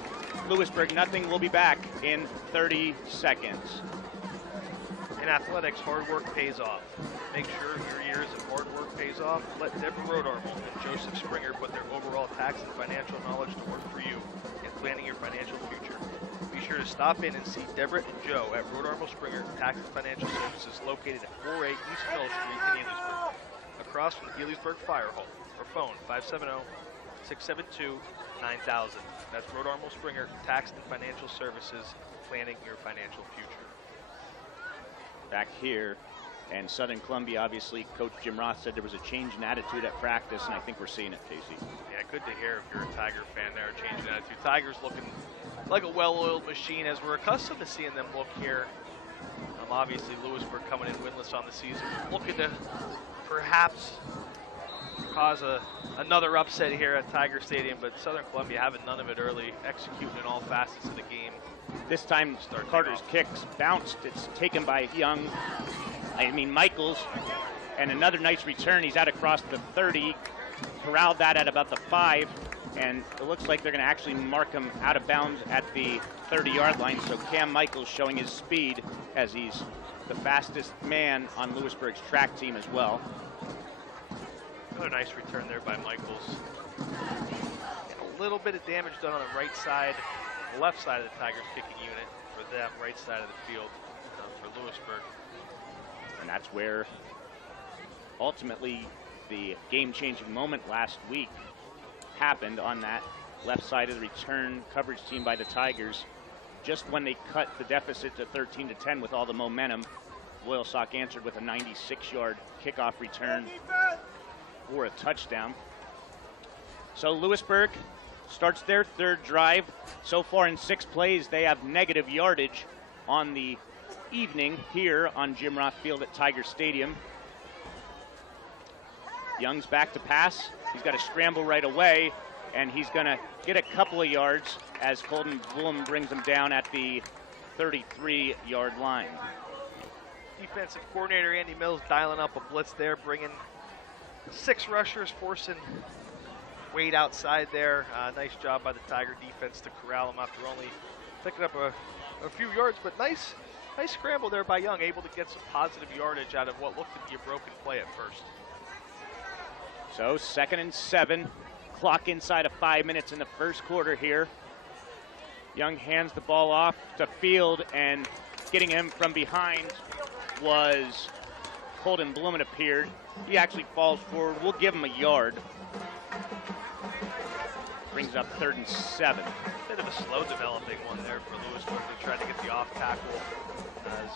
Lewisburg nothing. We'll be back in 30 seconds. In athletics, hard work pays off. Make sure your years of hard work pays off. Let Deborah Rodarmo and Joseph Springer put their overall tax and financial knowledge to work for you in planning your financial future. Be sure to stop in and see Deborah and Joe at Rodarmo Springer Tax and Financial Services, located at 48 East Mill Street in Lewisburg, across from the Lewisburg Fire Hall, or phone 9000. That's Rhode Armel Springer Tax and Financial Services, planning your financial future. Back here, and Southern Columbia, obviously, Coach Jim Roth said there was a change in attitude at practice, and I think we're seeing it, Casey. Yeah, good to hear if you're a Tiger fan there, change in attitude. Tigers looking like a well-oiled machine, as we're accustomed to seeing them look here. Obviously, Lewisburg coming in winless on the season, looking to perhaps cause another upset here at Tiger Stadium, but Southern Columbia having none of it early, executing in all facets of the game. This time, Carter's kicks bounced. It's taken by Michaels, and another nice return. He's out across the 30, corralled that at about the 5, and it looks like they're going to actually mark him out of bounds at the 30-yard line. So Cam Michaels showing his speed, as he's the fastest man on Lewisburg's track team as well. Another nice return there by Michaels. And a little bit of damage done on the right side, the left side of the Tigers kicking unit for them, right side of the field for Lewisburg. And that's where ultimately the game-changing moment last week happened, on that left side of the return coverage team by the Tigers. Just when they cut the deficit to 13-10 with all the momentum, Loyalsock answered with a 96-yard kickoff return for a touchdown. So Lewisburg starts their third drive. So far in 6 plays, they have negative yardage on the evening here on Jim Roth Field at Tiger Stadium. Young's back to pass. He's got to scramble right away, and he's going to get a couple of yards as Colton Bloom brings him down at the 33-yard line. Defensive coordinator Andy Mills dialing up a blitz there, bringing 6 rushers, forcing Wade outside there. Nice job by the Tiger defense to corral him after only picking up a few yards, but nice scramble there by Young, able to get some positive yardage out of what looked to be a broken play at first. So 2nd and 7, clock inside of 5 minutes in the first quarter here. Young hands the ball off to Field, and getting him from behind was Colton Bloom, it appeared. He actually falls forward. We'll give him a yard. Brings up 3rd and 7. Bit of a slow developing one there for Lewisburg. They tried to get the off-tackle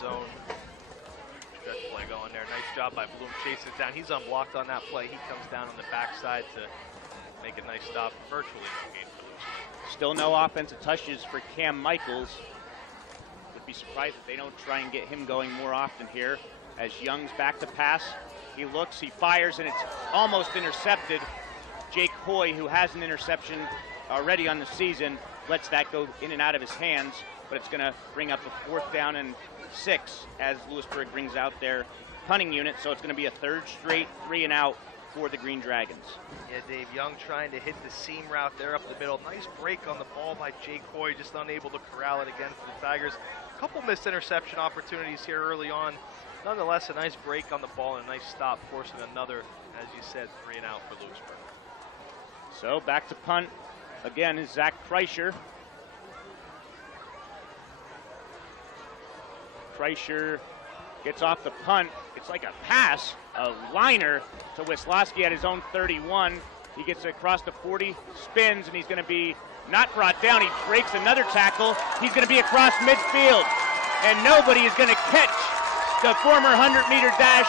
zone stretch play going there. Nice job by Bloom chasing it down. He's unblocked on that play. He comes down on the backside to make a nice stop. Virtually no gain for Lewisburg. Still no offensive touches for Cam Michaels. Would be surprised if they don't try and get him going more often here. As Young's back to pass, he looks, he fires, and it's almost intercepted. Jake Hoy, who has an interception already on the season, lets that go in and out of his hands, but it's going to bring up a 4th down and 6 as Lewisburg brings out their punting unit, so it's going to be a 3rd straight 3-and-out for the Green Dragons. Yeah, Dave, Young trying to hit the seam route there up the middle. Nice break on the ball by Jake Hoy, just unable to corral it again for the Tigers. A couple missed interception opportunities here early on. Nonetheless, a nice break on the ball and a nice stop, forcing another, as you said, 3-and-out for Lewisburg. So back to punt again is Zach Kreischer. Kreischer gets off the punt. It's like a pass, a liner to Wisławski at his own 31. He gets across the 40, spins, and he's going to be not brought down. He breaks another tackle. He's going to be across midfield, and nobody is going to catch the former 100-meter dash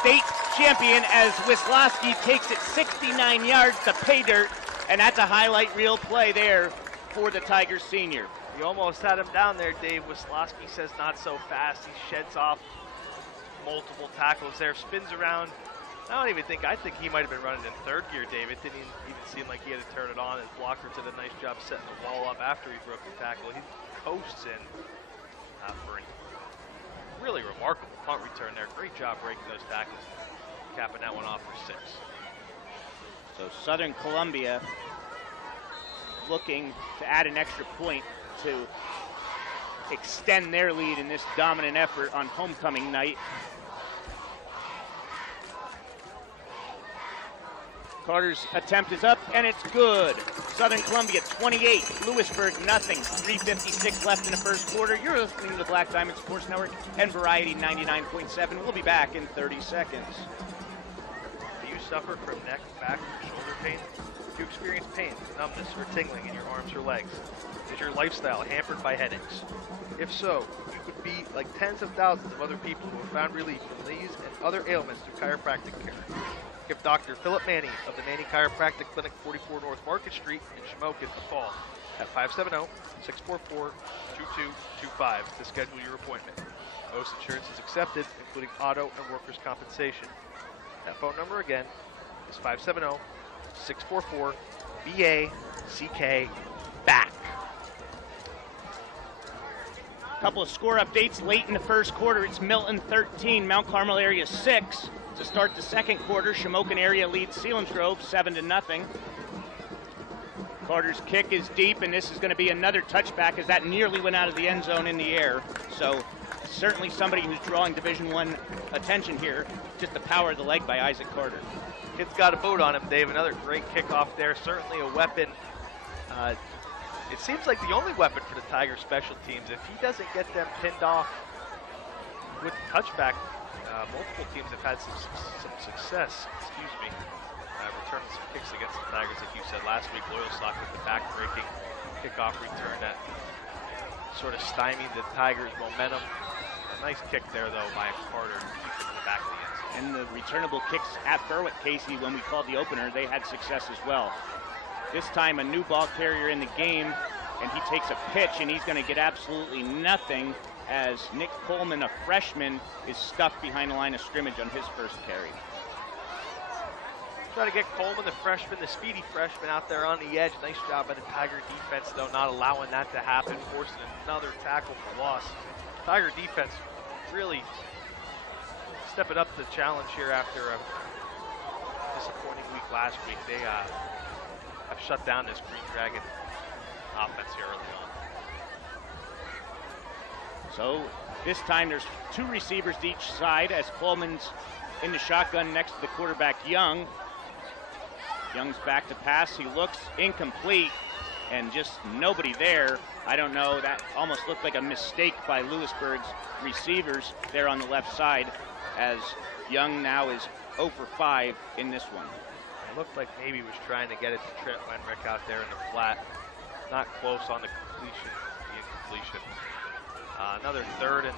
state champion as Wisławski takes it 69 yards to pay dirt, and that's a highlight reel play there for the Tigers senior. You almost had him down there, Dave. Wisławski says not so fast. He sheds off multiple tackles there, spins around. I think he might have been running in 3rd gear, Dave. It didn't even seem like he had to turn it on. His blocker did a nice job setting the wall up after he broke the tackle. He coasts in for a really remarkable punt return there. Great job breaking those tackles, capping that one off for 6. So Southern Columbia looking to add an extra point to extend their lead in this dominant effort on homecoming night. Carter's attempt is up, and it's good. Southern Columbia 28, Lewisburg nothing. 3:56 left in the first quarter. You're listening to the Black Diamond Sports Network and Variety 99.7. We'll be back in 30 seconds. Do you suffer from neck, back, and shoulder pain? you experience pain, numbness, or tingling in your arms or legs? Is your lifestyle hampered by headaches? If so, you could be like tens of thousands of other people who have found relief from these and other ailments through chiropractic care. Give Dr. Philip Manny of the Manny Chiropractic Clinic, 44 North Market Street in Shamokin a call at 570-644-2225 to schedule your appointment. Most insurance is accepted, including auto and workers' compensation. That phone number again is 570-644-BACK. Couple of score updates late in the first quarter. It's Milton 13, Mount Carmel area 6. To start the second quarter, Shamokin area leads Selinsgrove 7-0. Carter's kick is deep, and this is going to be another touchback as that nearly went out of the end zone in the air. So certainly somebody who's drawing Division I attention here. Just the power of the leg by Isaac Carter. Kid's got a boot on him, Dave. Another great kickoff there. Certainly a weapon. It seems like the only weapon for the Tigers special teams. If he doesn't get them pinned off with the touchback, multiple teams have had some success, returning some kicks against the Tigers. Like you said last week, Loyalsock with the back-breaking kickoff return that sort of stymied the Tigers' momentum. A nice kick there, though, by Carter in the back of the end zone. And the returnable kicks at Berwick, Casey, when we called the opener, they had success as well. This time a new ball carrier in the game, and he takes a pitch, and he's going to get absolutely nothing as Nick Coleman, a freshman, is stuffed behind the line of scrimmage on his first carry. Try to get Coleman, the freshman, the speedy freshman, out there on the edge. Nice job by the Tiger defense, though, not allowing that to happen, forcing another tackle for loss. Tiger defense really stepping up to the challenge here after a disappointing week last week. They have shut down this Green Dragon offense here early on. So this time there's two receivers to each side as Coleman's in the shotgun next to the quarterback Young. Young's back to pass. He looks incomplete and just nobody there. I don't know, that almost looked like a mistake by Lewisburg's receivers there on the left side as Young now is 0 for 5 in this one. It looked like maybe he was trying to get it to Trent Wenrick out there in the flat. Not close on the completion, the incompletion. Another third and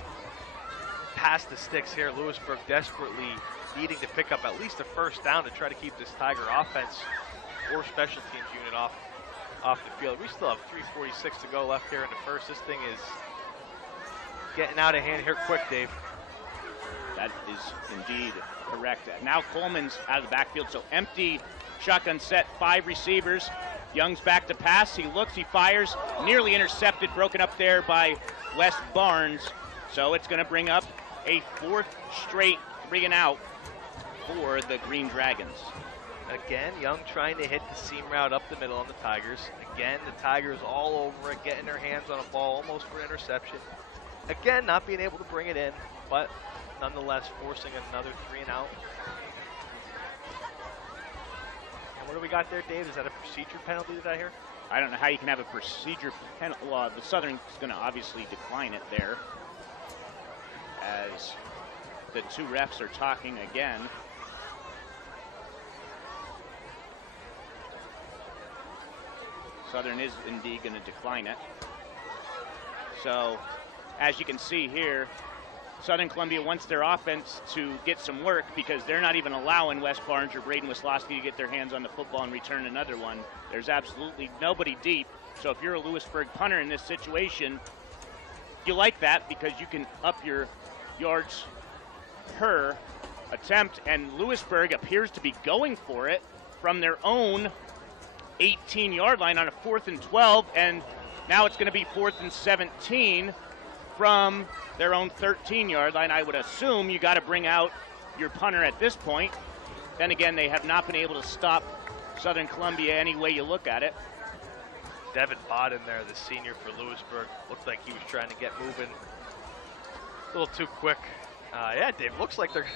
past the sticks here. Lewisburg desperately needing to pick up at least a first down to try to keep this Tiger offense or special teams unit off the field. We still have 3:46 to go left here in the first. This thing is getting out of hand here quick, Dave. That is indeed correct. Now Coleman's out of the backfield, so empty shotgun set, 5 receivers. Young's back to pass. He looks, he fires, nearly intercepted, broken up there by Wes Barnes. So it's going to bring up a 4th straight 3 and out for the Green Dragons. Again, Young trying to hit the seam route up the middle on the Tigers. Again, the Tigers all over it, getting their hands on a ball almost for an interception. Again, not being able to bring it in, but nonetheless forcing another 3 and out. And what do we got there, Dave? Is that a procedure penalty that I hear? I don't know how you can have a procedure penalty. Well, the Southern's going to obviously decline it there as the 2 refs are talking again. Southern is indeed going to decline it. So, as you can see here, Southern Columbia wants their offense to get some work because they're not even allowing Wes Barnes or Braden Wisloski to get their hands on the football and return another one. There's absolutely nobody deep. So if you're a Lewisburg punter in this situation, you like that because you can up your yards per attempt, and Lewisburg appears to be going for it from their own 18-yard line on a 4th and 12, and now it's going to be 4th and 17 from their own 13-yard line. I would assume you got to bring out your punter at this point. Then again, they have not been able to stop Southern Columbia any way you look at it. Devin Bodden there, the senior for Lewisburg, looked like he was trying to get moving a little too quick. Yeah, Dave, looks like they're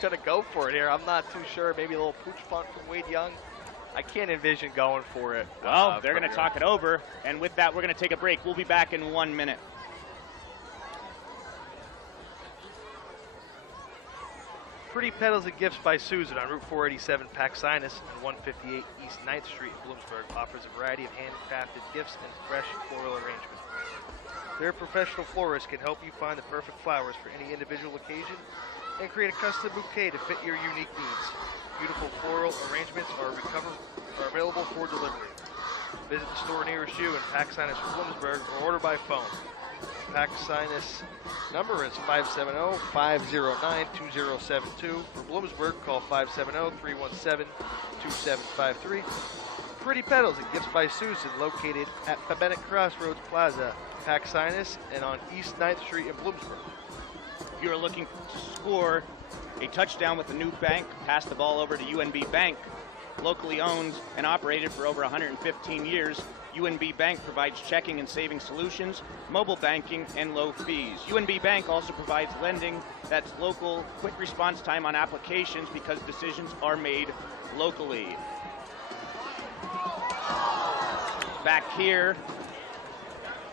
going to go for it here. I'm not too sure. Maybe a little pooch punt from Wade Young. I can't envision going for it. Well, they're going to talk it over, and with that, we're going to take a break. We'll be back in 1 minute. Pretty Petals and Gifts by Susan on Route 487 Paxinus and 158 East 9th Street in Bloomsburg offers a variety of handcrafted gifts and fresh floral arrangements. Their professional florists can help you find the perfect flowers for any individual occasion and create a custom bouquet to fit your unique needs. Beautiful floral arrangements are available for delivery. Visit the store nearest you in Paxinus or Lewisburg or order by phone. Paxinus number is 570-509-2072. For Bloomsburg, call 570-317-2753. Pretty Petals and Gifts by Susan, located at Pabenic Crossroads Plaza, Paxinus, and on East 9th Street in Bloomsburg. If you're looking to score a touchdown with a new bank, pass the ball over to UNB Bank. Locally owned and operated for over 115 years, UNB Bank provides checking and saving solutions, mobile banking, and low fees. UNB Bank also provides lending that's local, quick response time on applications because decisions are made locally. Back here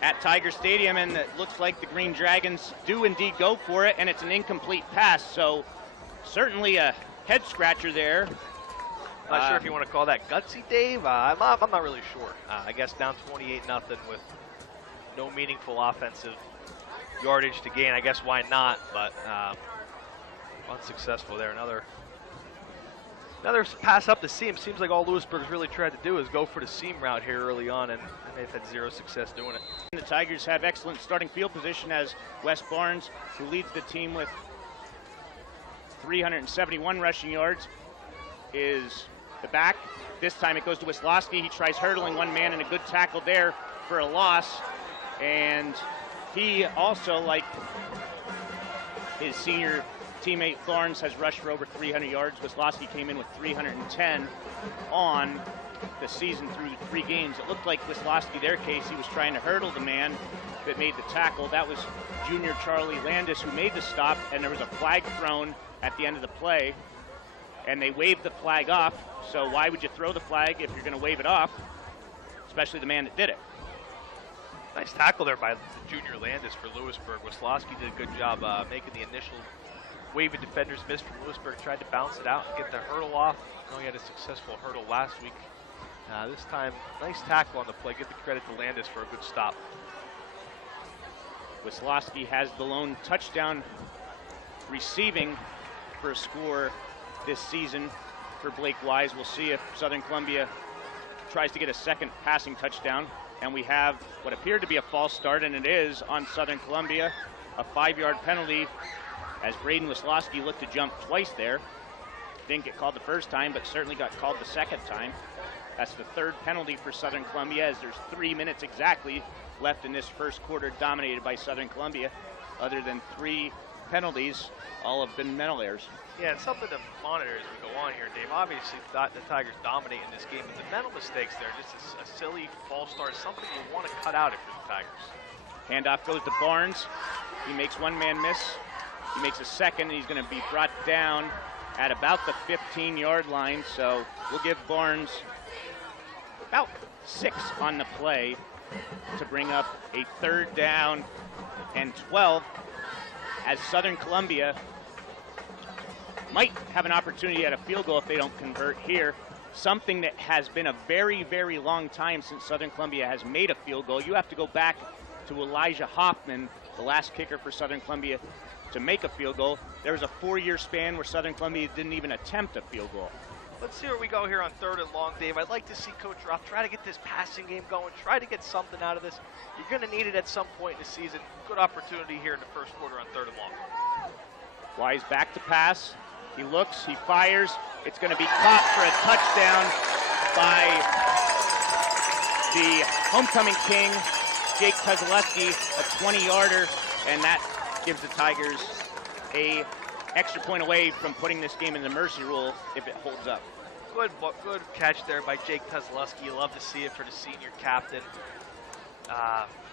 at Tiger Stadium, and it looks like the Green Dragons do indeed go for it, and it's an incomplete pass, so certainly a head scratcher there. Not sure if you want to call that gutsy, Dave. I'm not really sure. I guess down 28-0 with no meaningful offensive yardage to gain. I guess why not? But unsuccessful there. Another pass up the seam. Seems like all Lewisburg's really tried to do is go for the seam route here early on, and they've had zero success doing it. The Tigers have excellent starting field position as Wes Barnes, who leads the team with 371 rushing yards, is the back. This time it goes to Wisłowski. He tries hurdling one man, and a good tackle there for a loss. And he also, like his senior teammate Barnes, has rushed for over 300 yards. Wisłowski came in with 310 on the season through 3 games. It looked like Wisłowski, their case, he was trying to hurdle the man that made the tackle. That was junior Charlie Landis who made the stop, and there was a flag thrown at the end of the play. And they waved the flag off, so why would you throw the flag if you're going to wave it off, especially the man that did it? Nice tackle there by the junior Landis for Lewisburg. Wisłowski did a good job making the initial wave of defenders miss from Lewisburg, tried to bounce it out and get the hurdle off. I know he had a successful hurdle last week. This time, nice tackle on the play. Give the credit to Landis for a good stop. Wisłowski has the lone touchdown receiving for a score this season for Blake Wise. We'll see if Southern Columbia tries to get a second passing touchdown. And we have what appeared to be a false start, and it is on Southern Columbia. A 5-yard penalty as Braden Wisłowski looked to jump twice there. Didn't get called the first time, but certainly got called the second time. That's the 3rd penalty for Southern Columbia, as there's 3 minutes exactly left in this first quarter, dominated by Southern Columbia. Other than 3 penalties, all have been mental errors. Yeah, and something to monitor as we go on here, Dave. Obviously, the Tigers dominate in this game, but the mental mistakes there, just a silly false start, something you want to cut out if you're the Tigers. Handoff goes to Barnes. He makes one man miss. He makes a second, and he's going to be brought down at about the 15-yard line. So we'll give Barnes about 6 on the play to bring up a 3rd down and 12, as Southern Columbia might have an opportunity at a field goal if they don't convert here. Something that has been a very, very long time since Southern Columbia has made a field goal. You have to go back to Elijah Hoffman, the last kicker for Southern Columbia, to make a field goal. There was a 4-year span where Southern Columbia didn't even attempt a field goal. Let's see where we go here on 3rd and long, Dave. I'd like to see Coach Ruff try to get this passing game going, try to get something out of this. You're going to need it at some point in the season. Good opportunity here in the first quarter on 3rd and long. Wise back to pass. He looks, he fires. It's going to be caught for a touchdown by the homecoming king, Jake Kozaleski, a 20-yarder, and that gives the Tigers a extra point away from putting this game in the mercy rule if it holds up. Good catch there by Jake Kozaleski. You love to see it for the senior captain.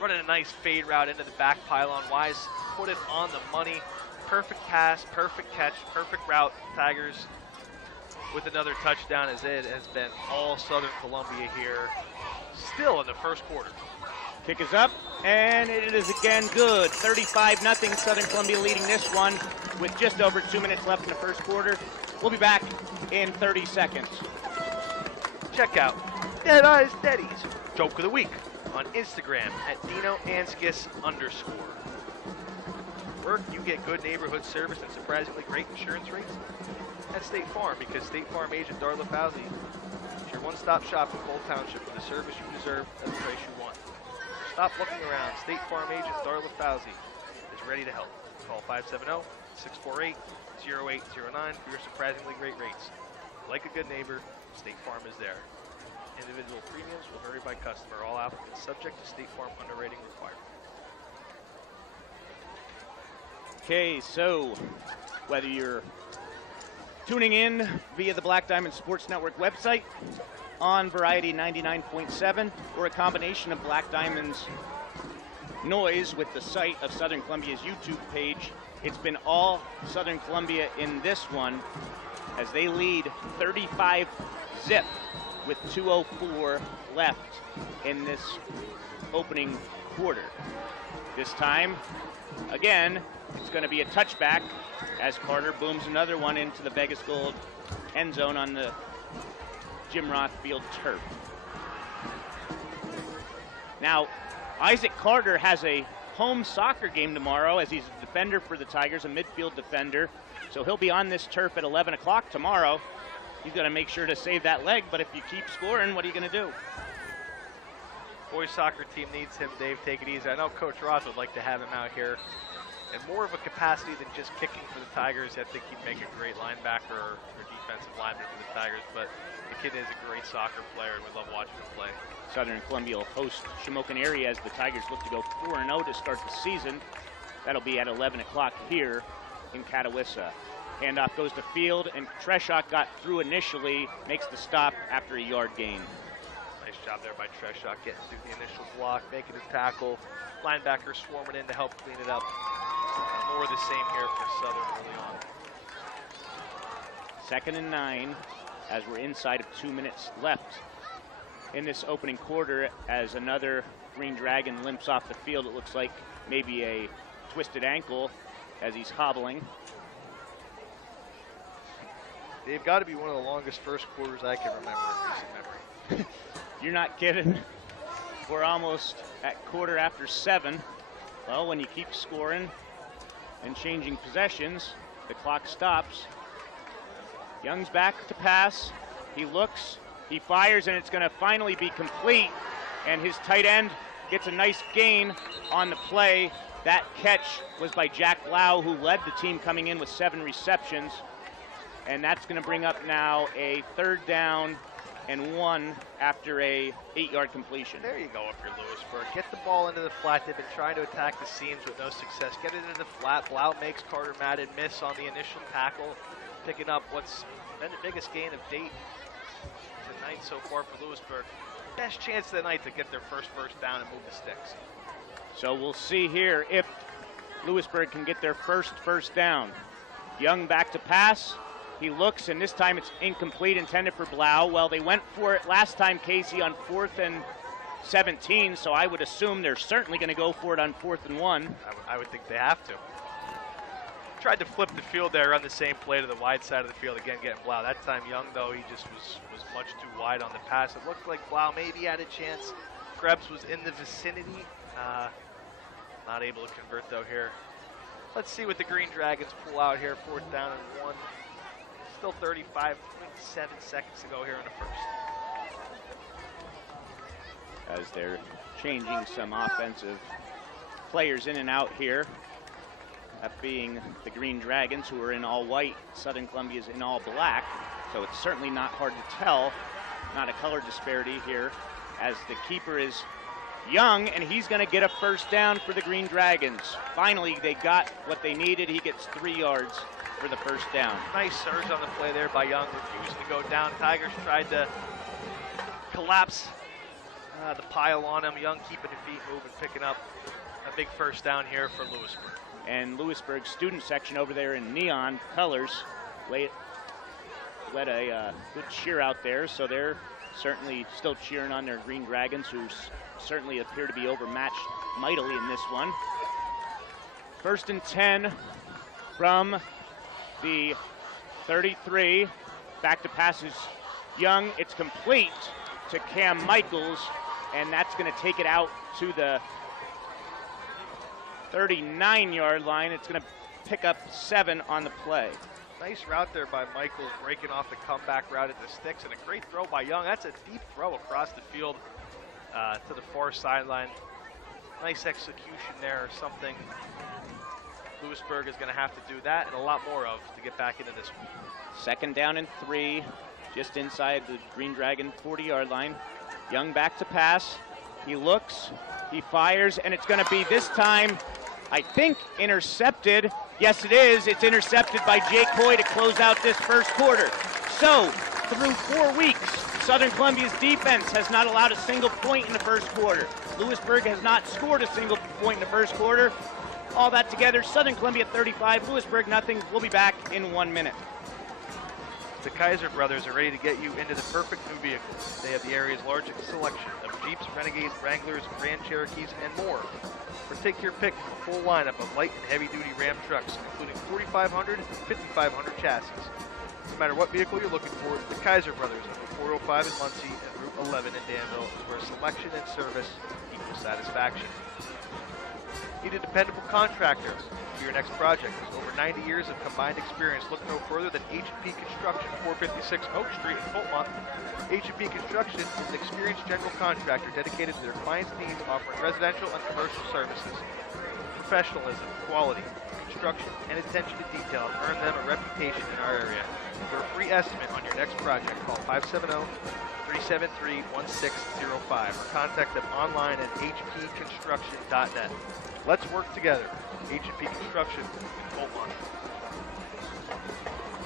Running a nice fade route into the back pylon. Wise put it on the money. Perfect pass, perfect catch, perfect route. Tigers with another touchdown, as it has been all Southern Columbia here. Still in the first quarter. Kick is up, and it is again good. 35-0, Southern Columbia leading this one with just over 2 minutes left in the first quarter. We'll be back in 30 seconds. Check out Dead Eyes Deadies Joke of the Week on Instagram at DinoAnskis_. Work, you get good neighborhood service and surprisingly great insurance rates at State Farm, because State Farm agent Darla Fauzi is your one-stop shop in Cole Township for the service you deserve at the price you want. Stop looking around. State Farm agent Darla Fauzi is ready to help. Call 570-648-0809 for your surprisingly great rates. Like a good neighbor, State Farm is there. Individual premiums will vary by customer. All applicants subject to State Farm underwriting requirements. Okay, so whether you're tuning in via the Black Diamond Sports Network website, on Variety 99.7, or a combination of Black Diamond's noise with the site of Southern Columbia's YouTube page, it's been all Southern Columbia in this one as they lead 35-0 with 2:04 left in this opening quarter. This time, again, it's going to be a touchback as Carter booms another one into the Vegas Gold end zone on the Jim Roth Field turf. Now, Isaac Carter has a home soccer game tomorrow as he's a defender for the Tigers, a midfield defender. So he'll be on this turf at 11 o'clock tomorrow. He's going to make sure to save that leg, but if you keep scoring, what are you going to do? Boys soccer team needs him, Dave. Take it easy. I know Coach Roth would like to have him out here in more of a capacity than just kicking for the Tigers. I think he'd make a great linebacker or defensive lineman for the Tigers, but the kid is a great soccer player, and we love watching him play. Southern Columbia will host Shamokin area as the Tigers look to go 4-0 to start the season. That'll be at 11 o'clock here in Catawissa. Handoff goes to field, and Treshok got through initially, makes the stop after a yard gain. Nice job there by Treshok, getting through the initial block, making a tackle. Linebacker swarming in to help clean it up. More of the same here for Southern early on. 2nd and 9 as we're inside of 2 minutes left in this opening quarter as another Green Dragon limps off the field. It looks like maybe a twisted ankle as he's hobbling. They've got to be one of the longest first quarters I can remember in recent memory. You're not kidding. We're almost at 7:15. Well, when you keep scoring and changing possessions, the clock stops. Young's back to pass. He looks, he fires, and it's going to finally be complete. And his tight end gets a nice gain on the play. That catch was by Jack Blau, who led the team coming in with 7 receptions. And that's going to bring up now a 3rd down and 1 after a 8-yard completion. There you go if you're Lewisburg. Get the ball into the flat. They've been trying to attack the seams with no success. Get it into the flat. Blau makes Carter Madden miss on the initial tackle, picking up what's been the biggest gain of date tonight so far for Lewisburg. Best chance of the night to get their first down and move the sticks. So we'll see here if Lewisburg can get their first down. Young back to pass. He looks, and this time it's incomplete, intended for Blau. Well, they went for it last time, Casey, on 4th and 17, so I would assume they're certainly going to go for it on 4th and 1. I would think they have to. Tried to flip the field there, run the same play to the wide side of the field, again getting Blau. That time Young, though, he just was much too wide on the pass. It looked like Blau maybe had a chance. Krebs was in the vicinity. Not able to convert, though, here. Let's see what the Green Dragons pull out here. 4th down and 1. Still 35.7 seconds to go here in the first. As they're changing some offensive players in and out here. That being the Green Dragons, who are in all white. Southern Columbia's in all black. So it's certainly not hard to tell. Not a color disparity here as the keeper is Young, and he's going to get a 1st down for the Green Dragons. Finally, they got what they needed. He gets 3 yards for the 1st down. Nice surge on the play there by Young, refusing to go down. Tigers tried to collapse the pile on him. Young keeping the feet moving, picking up a big 1st down here for Lewisburg. And Lewisburg's student section over there in neon colors led a good cheer out there, so they're certainly still cheering on their Green Dragons, who certainly appear to be overmatched mightily in this one. 1st and 10 from the 33. Back to passes Young. It's complete to Cam Michaels, and that's going to take it out to the 39-yard line. It's going to pick up 7 on the play. Nice route there by Michaels, breaking off the comeback route at the sticks, and a great throw by Young. That's a deep throw across the field to the far sideline. Nice execution there, something Lewisburg is going to have to do that and a lot more of to get back into this one. 2nd down and 3, just inside the Green Dragon 40-yard line. Young back to pass. He looks, he fires, and it's going to be this time, I think, intercepted. Yes, it is. It's intercepted by Jake Hoy to close out this first quarter. So, through 4 weeks, Southern Columbia's defense has not allowed a single point in the first quarter. Lewisburg has not scored a single point in the first quarter. All that together, Southern Columbia 35, Lewisburg nothing. We'll be back in 1 minute. The Kaiser brothers are ready to get you into the perfect new vehicle. They have the area's largest selection of Jeeps, Renegades, Wranglers, Grand Cherokees, and more. Or take your pick from a full lineup of light and heavy-duty Ram trucks, including 4,500 and 5,500 chassis. No matter what vehicle you're looking for, the Kaiser brothers on Route 405 in Muncie and Route 11 in Danville is where selection and service equal satisfaction. Need a dependable contractor for your next project. With over 90 years of combined experience, look no further than H&P Construction, 456 Oak Street in Coltmont. H&P Construction is an experienced general contractor dedicated to their clients' needs, offering residential and commercial services. Professionalism, quality, construction, and attention to detail have earned them a reputation in our area. For a free estimate on your next project, call 570-373-1605 or contact them online at hpconstruction.net. Let's work together. H&P Construction in Coltmont.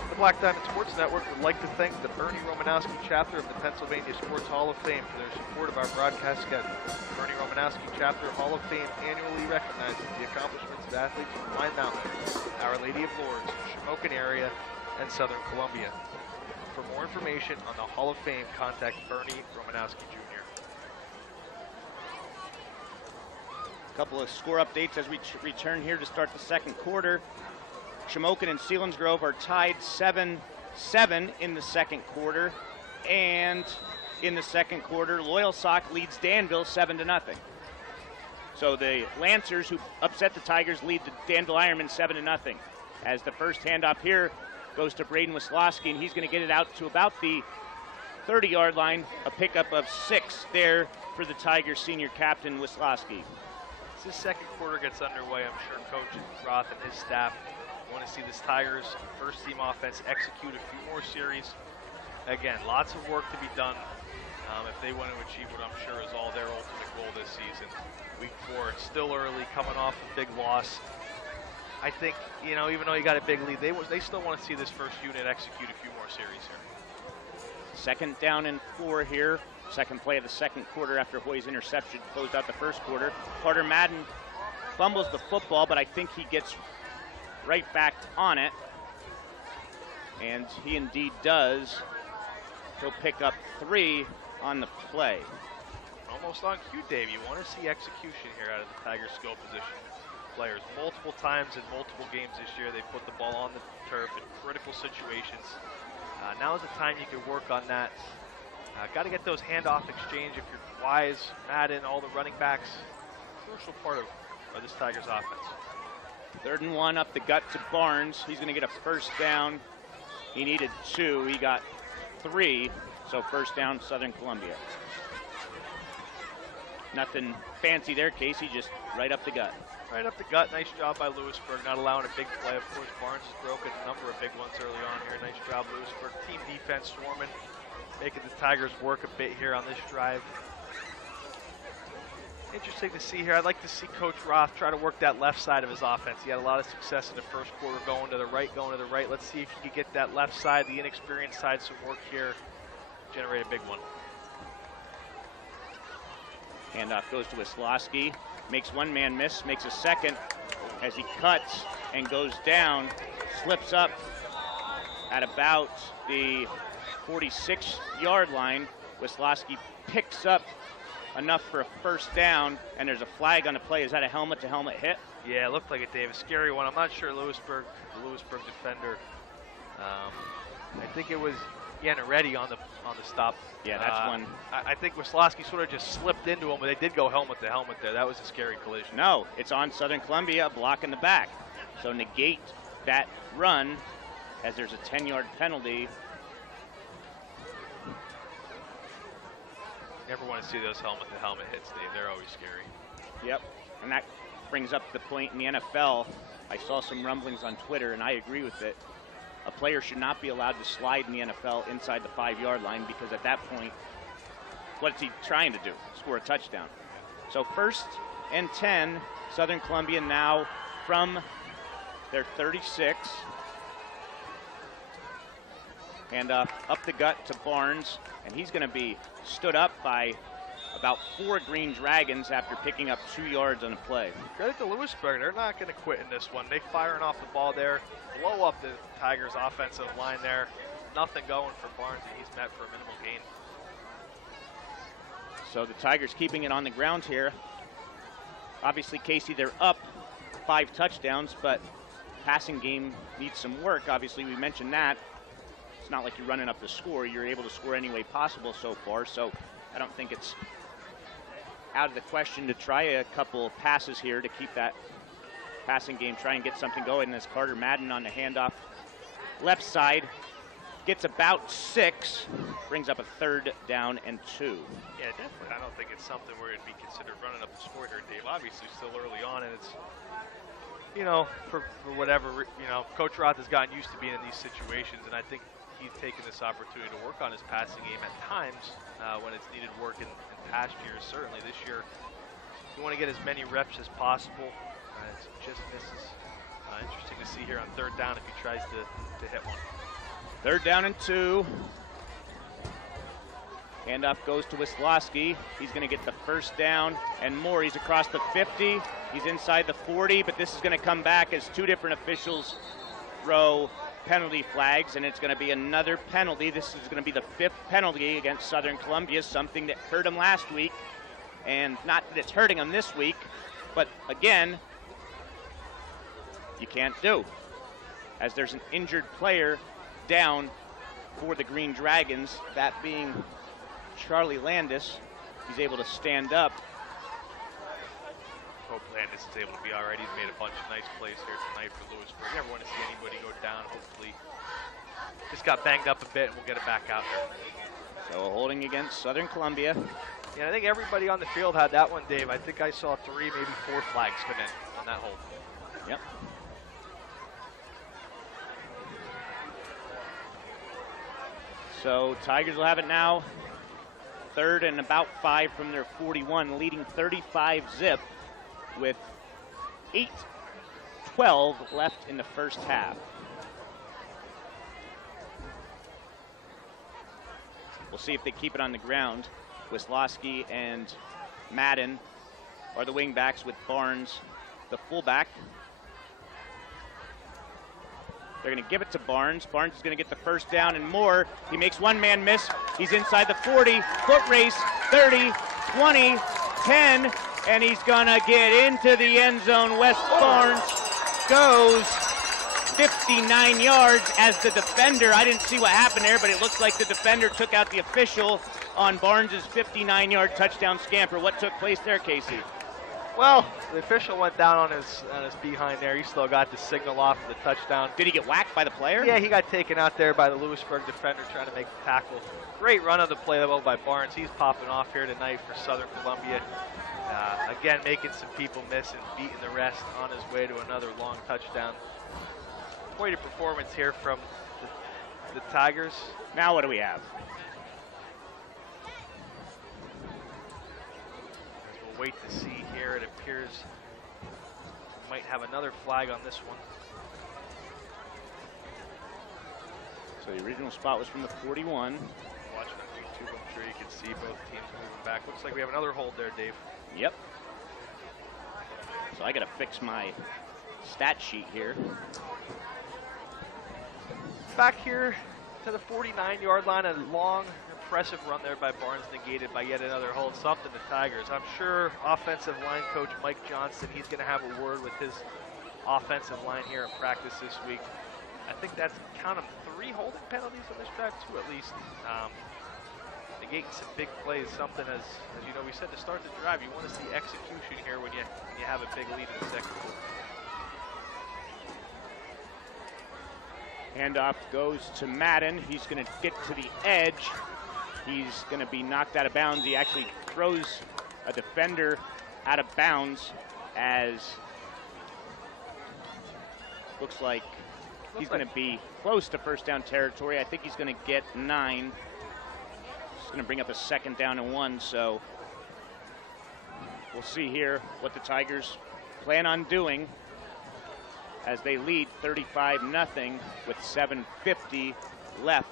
The Black Diamond Sports Network would like to thank the Bernie Romanowski chapter of the Pennsylvania Sports Hall of Fame for their support of our broadcast schedule. The Bernie Romanowski chapter Hall of Fame annually recognizes the accomplishments of athletes from Pine Mountain, Our Lady of Lourdes, Shamokin area, and Southern Columbia. For more information on the Hall of Fame, contact Bernie Romanowski Jr. A couple of score updates as we return here to start the second quarter. Shamokin and Selinsgrove are tied 7-7 in the second quarter. And in the second quarter, Loyalsock leads Danville 7-0. So the Lancers, who upset the Tigers, lead the Danville Ironmen 7-0. As the first handoff here goes to Braden Wisłowski, and he's going to get it out to about the 30-yard line, a pickup of 6 there for the Tigers senior captain Wisłowski. As this second quarter gets underway, I'm sure Coach Roth and his staff want to see this Tigers first-team offense execute a few more series. Again, lots of work to be done if they want to achieve what I'm sure is all their ultimate goal this season. Week 4, it's still early, coming off a big loss. I think, you know, even though you got a big lead, they still want to see this first unit execute a few more series here. 2nd down and 4 here. Second play of the second quarter after Hoy's interception closed out the first quarter. Carter Madden fumbles the football, but I think he gets right back on it. And he indeed does. He'll pick up 3 on the play. Almost on cue, Dave. You want to see execution here out of the Tigers skill position players. Multiple times in multiple games this year, they put the ball on the turf in critical situations. Now is the time you can work on that. Got to get those handoff exchange if you're Wise, Madden, all the running backs. Crucial part of this Tigers offense. 3rd and 1 up the gut to Barnes. He's going to get a first down. He needed 2. He got 3. So first down, Southern Columbia. Nothing fancy there, Casey, just right up the gut. Right up the gut. Nice job by Lewisburg, not allowing a big play. Of course, Barnes has broken a number of big ones early on here. Nice job, Lewisburg. Team defense swarming, making the Tigers work a bit here on this drive. Interesting to see here. I'd like to see Coach Roth try to work that left side of his offense. He had a lot of success in the first quarter, going to the right. Let's see if he can get that left side, the inexperienced side, some work here, generate a big one. Handoff goes to Wisłowski, makes one man miss, makes a second as he cuts and goes down, slips up at about the 46-yard line, Wisłowski picks up enough for a first down, and there's a flag on the play. Is that a helmet-to-helmet hit? Yeah, it looked like it, Dave. A scary one. I'm not sure Lewisburg, the Lewisburg defender. I think it was Yannaretti on the stop. Yeah, that's one. I think Wisłowski sort of just slipped into him, but they did go helmet-to-helmet there. That was a scary collision. No, it's on Southern Columbia, a block in the back. So negate that run as there's a 10-yard penalty. Never want to see those helmet-to-helmet hits, Dave. They're always scary. Yep, and that brings up the point in the NFL. I saw some rumblings on Twitter, and I agree with it. A player should not be allowed to slide in the NFL inside the 5-yard line, because at that point, what's he trying to do? Score a touchdown. So 1st and 10, Southern Columbia now from their 36. And up the gut to Barnes, and he's going to be stood up by about 4 Green Dragons after picking up 2 yards on a play. Credit to Lewisburg. They're not going to quit in this one. They firing off the ball there, blow up the Tigers' offensive line there. Nothing going for Barnes, and he's met for a minimal gain. So the Tigers keeping it on the ground here. Obviously, Casey, they're up 5 touchdowns, but passing game needs some work. Obviously, we mentioned that. It's not like you're running up the score. You're able to score any way possible so far, so I don't think it's out of the question to try a couple passes here to keep that passing game, try and get something going. As Carter Madden on the handoff left side gets about 6, brings up a 3rd down and 2. Yeah, definitely. I don't think it's something where it'd be considered running up the score here, Dave. Obviously, still early on, and it's, you know, for whatever, you know, Coach Roth has gotten used to being in these situations, and I think he's taken this opportunity to work on his passing game at times when it's needed work in past years. Certainly this year, you want to get as many reps as possible. It just misses. Interesting to see here on 3rd down if he tries to hit one. 3rd down and 2. Handoff goes to Wisłowski. He's going to get the 1st down and more. He's across the 50. He's inside the 40, but this is going to come back as 2 different officials throw penalty flags, and it's going to be another penalty. This is going to be the 5th penalty against Southern Columbia, something that hurt him last week, and not that it's hurting him this week, but again, you can't do. As there's an injured player down for the Green Dragons, that being Charlie Landis. He's able to stand up. Hope Landis is able to be all right. He's made a bunch of nice plays here tonight for Lewisburg. You never want to see anybody go down. Hopefully just got banged up a bit, and we'll get it back out there. So holding against Southern Columbia. Yeah, I think everybody on the field had that one, Dave. I think I saw 3, maybe 4 flags come in on that hold. Yep. So Tigers will have it now. 3rd and about 5 from their 41, leading 35-zip with 8:12 left in the first half. We'll see if they keep it on the ground. Wisłowski and Madden are the wing backs with Barnes, the fullback. They're going to give it to Barnes. Barnes is going to get the 1st down and more. He makes one man miss. He's inside the 40. Foot race, 30, 20, 10, and he's going to get into the end zone. Wes Barnes goes 59 yards as the defender. I didn't see what happened there, but it looks like the defender took out the official on Barnes' 59-yard touchdown scamper. What took place there, Casey? Well, the official went down on his behind there. He still got the signal off for the touchdown. Did he get whacked by the player? Yeah, he got taken out there by the Lewisburg defender trying to make the tackle. Great run on the play though by Barnes. He's popping off here tonight for Southern Columbia. Again, making some people miss and beating the rest on his way to another long touchdown. Quite a performance here from the Tigers. Now what do we have? We'll wait to see here. It appears we might have another flag on this one. So the original spot was from the 41. Watching on YouTube, I'm sure you can see both teams moving back. Looks like we have another hold there, Dave. Yep. So I got to fix my stat sheet here. Back here to the 49-yard line, a long impressive run there by Barnes negated by yet another hold. Something to Tigers. I'm sure offensive line coach Mike Johnston, he's going to have a word with his offensive line here in practice this week. I think that's, count them, 3 holding penalties on this drive, 2 at least. Negating some big plays, something as you know, we said to start the drive, you want to see execution here when you have a big lead in the second quarter. Handoff goes to Madden. He's going to get to the edge. He's going to be knocked out of bounds. He actually throws a defender out of bounds, as looks like he's going to be close to first down territory. I think he's going to get 9. He's going to bring up a 2nd down and 1, so we'll see here what the Tigers plan on doing as they lead 35-0 with 7:50 left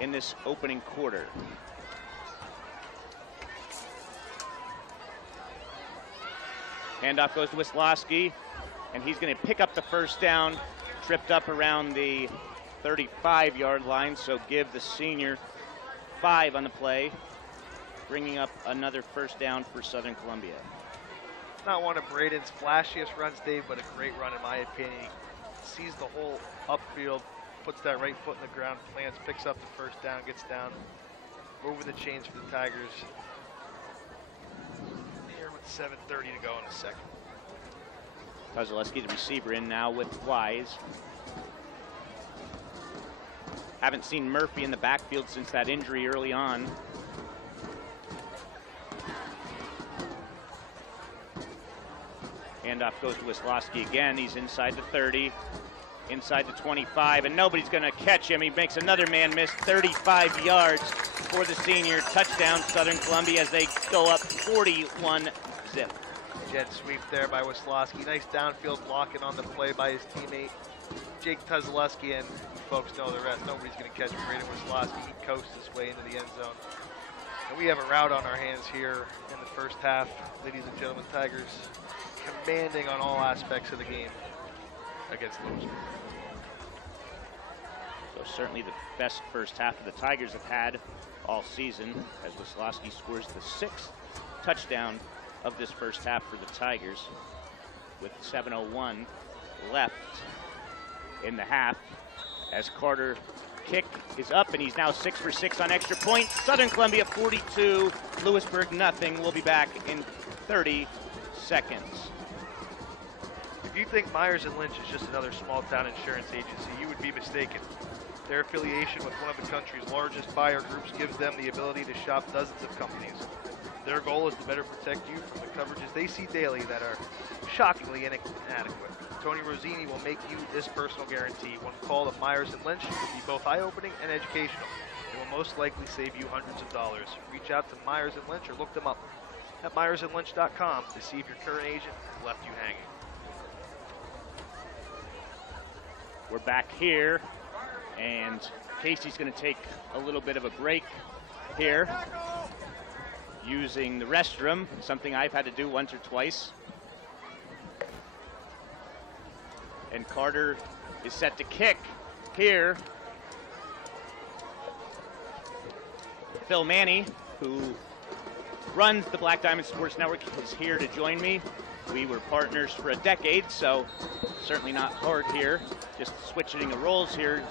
in this opening quarter. Handoff goes to Wisłowski, and he's going to pick up the first down, tripped up around the 35-yard line, so give the senior 5 on the play, bringing up another first down for Southern Columbia. Not one of Braden's flashiest runs, Dave, but a great run in my opinion. He sees the whole upfield, puts that right foot in the ground, plants, picks up the first down, gets down over the chains for the Tigers. Here with 7:30 to go in the second. Kozaleski, the receiver, in now with Wise. Haven't seen Murphy in the backfield since that injury early on. Handoff goes to Wisłowski again. He's inside the 30, inside the 25, and nobody's going to catch him. He makes another man miss, 35 yards for the senior. Touchdown, Southern Columbia, as they go up 41-zip. Jet sweep there by Wisłowski. Nice downfield blocking on the play by his teammate, Jake Kozaleski, and you folks know the rest. Nobody's going to catch Braden Wisłowski. He coasts his way into the end zone. And we have a rout on our hands here in the first half. Ladies and gentlemen, Tigers commanding on all aspects of the game against Lewisburg. So certainly the best first half of the Tigers have had all season, as Wisłowski scores the 6th touchdown of this first half for the Tigers, with 7:01 left in the half, as Carter kick is up, and he's now 6 for 6 on extra points. Southern Columbia 42, Lewisburg nothing. We'll be back in 30 seconds. If you think Myers & Lynch is just another small-town insurance agency, you would be mistaken. Their affiliation with one of the country's largest buyer groups gives them the ability to shop dozens of companies. Their goal is to better protect you from the coverages they see daily that are shockingly inadequate. Tony Rosini will make you this personal guarantee. One call to Myers & Lynch will be both eye-opening and educational. It will most likely save you hundreds of dollars. Reach out to Myers & Lynch or look them up at myersandlynch.com to see if your current agent left you hanging. We're back here, and Casey's going to take a little bit of a break here, using the restroom, something I've had to do once or twice. And Carter is set to kick here. Phil Manny, who runs the Black Diamond Sports Network, is here to join me. We were partners for a decade, so certainly not hard here. Just switching the roles here,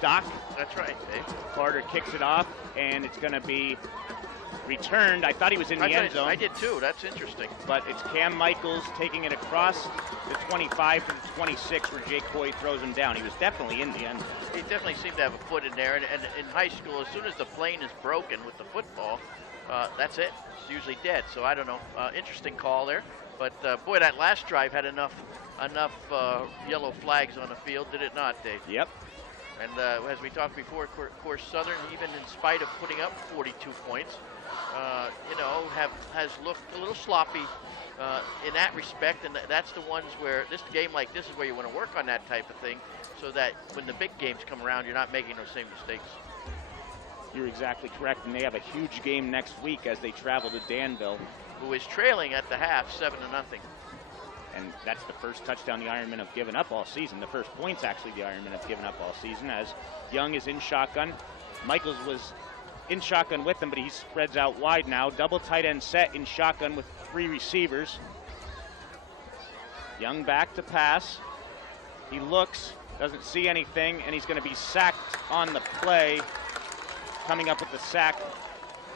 Doc. That's right, Dave. Carter kicks it off, and it's going to be returned. I thought he was in the end zone. I did too. That's interesting. But it's Cam Michaels taking it across the 25 to the 26, where Jake Coy throws him down. He was definitely in the end zone. He definitely seemed to have a foot in there. And in high school, as soon as the plane is broken with the football, that's it. It's usually dead. So I don't know. Interesting call there. But boy, that last drive had enough yellow flags on the field, did it not, Dave? Yep. And as we talked before, of course, Southern, even in spite of putting up 42 points, has looked a little sloppy in that respect. And that's the ones where this game like this is where you want to work on that type of thing, so that when the big games come around, you're not making those same mistakes. You're exactly correct, and they have a huge game next week as they travel to Danville, who is trailing at the half 7-0. And that's the first touchdown the Ironmen have given up all season. The first points, actually, the Ironmen have given up all season, as Young is in shotgun. Michaels was in shotgun with him, but he spreads out wide now. Double tight end set in shotgun with 3 receivers. Young back to pass. He looks, doesn't see anything, and he's going to be sacked on the play. Coming up with the sack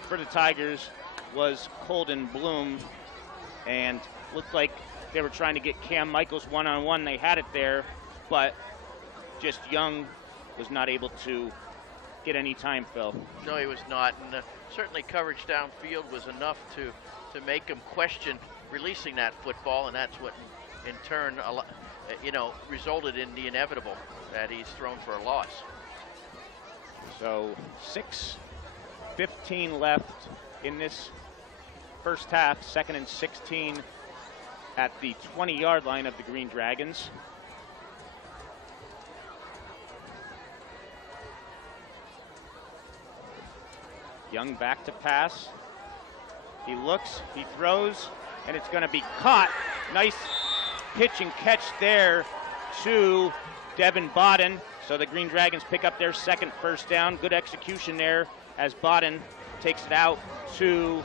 for the Tigers was Colden Bloom, and looked like they were trying to get Cam Michaels one-on-one. They had it there, but just Young was not able to get any time, Phil. No, he was not, and certainly coverage downfield was enough to make him question releasing that football, and that's what in turn, resulted in the inevitable, that he's thrown for a loss. So 6:15 left in this first half, 2nd and 16 at the 20-yard line of the Green Dragons. Young back to pass. He looks, he throws, and it's going to be caught. Nice pitch and catch there to Devin Bodden. So the Green Dragons pick up their 2nd first down. Good execution there as Bodden takes it out to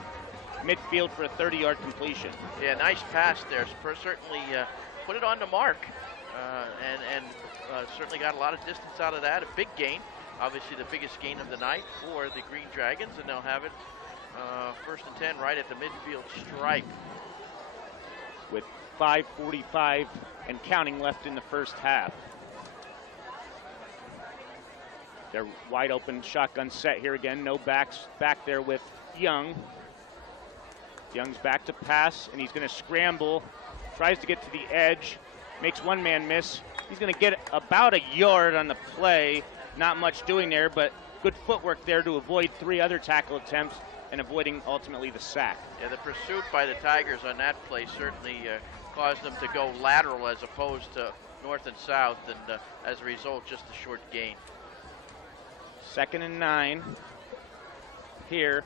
midfield for a 30-yard completion. Yeah, nice pass there. Certainly put it on the mark, and certainly got a lot of distance out of that. A big gain, obviously the biggest gain of the night for the Green Dragons, and they'll have it 1st and 10 right at the midfield stripe. With 5:45 and counting left in the first half. They're wide open shotgun set here again. No backs back there with Young. Young's back to pass, and he's going to scramble. Tries to get to the edge. Makes one man miss. He's going to get about a yard on the play. Not much doing there, but good footwork there to avoid 3 other tackle attempts and avoiding ultimately the sack. Yeah, the pursuit by the Tigers on that play certainly caused them to go lateral as opposed to north and south, and as a result, just a short gain. 2nd and 9 here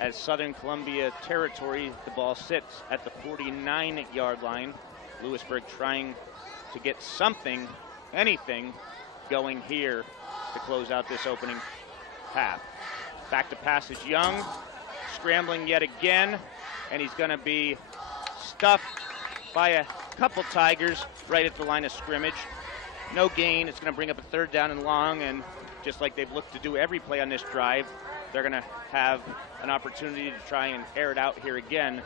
as Southern Columbia territory. The ball sits at the 49-yard line. Lewisburg trying to get something, anything, going here to close out this opening half. Back to pass is Young, scrambling yet again, and he's going to be stuffed by a couple Tigers right at the line of scrimmage. No gain. It's going to bring up a 3rd down and long, and just like they've looked to do every play on this drive, they're going to have an opportunity to try and air it out here again.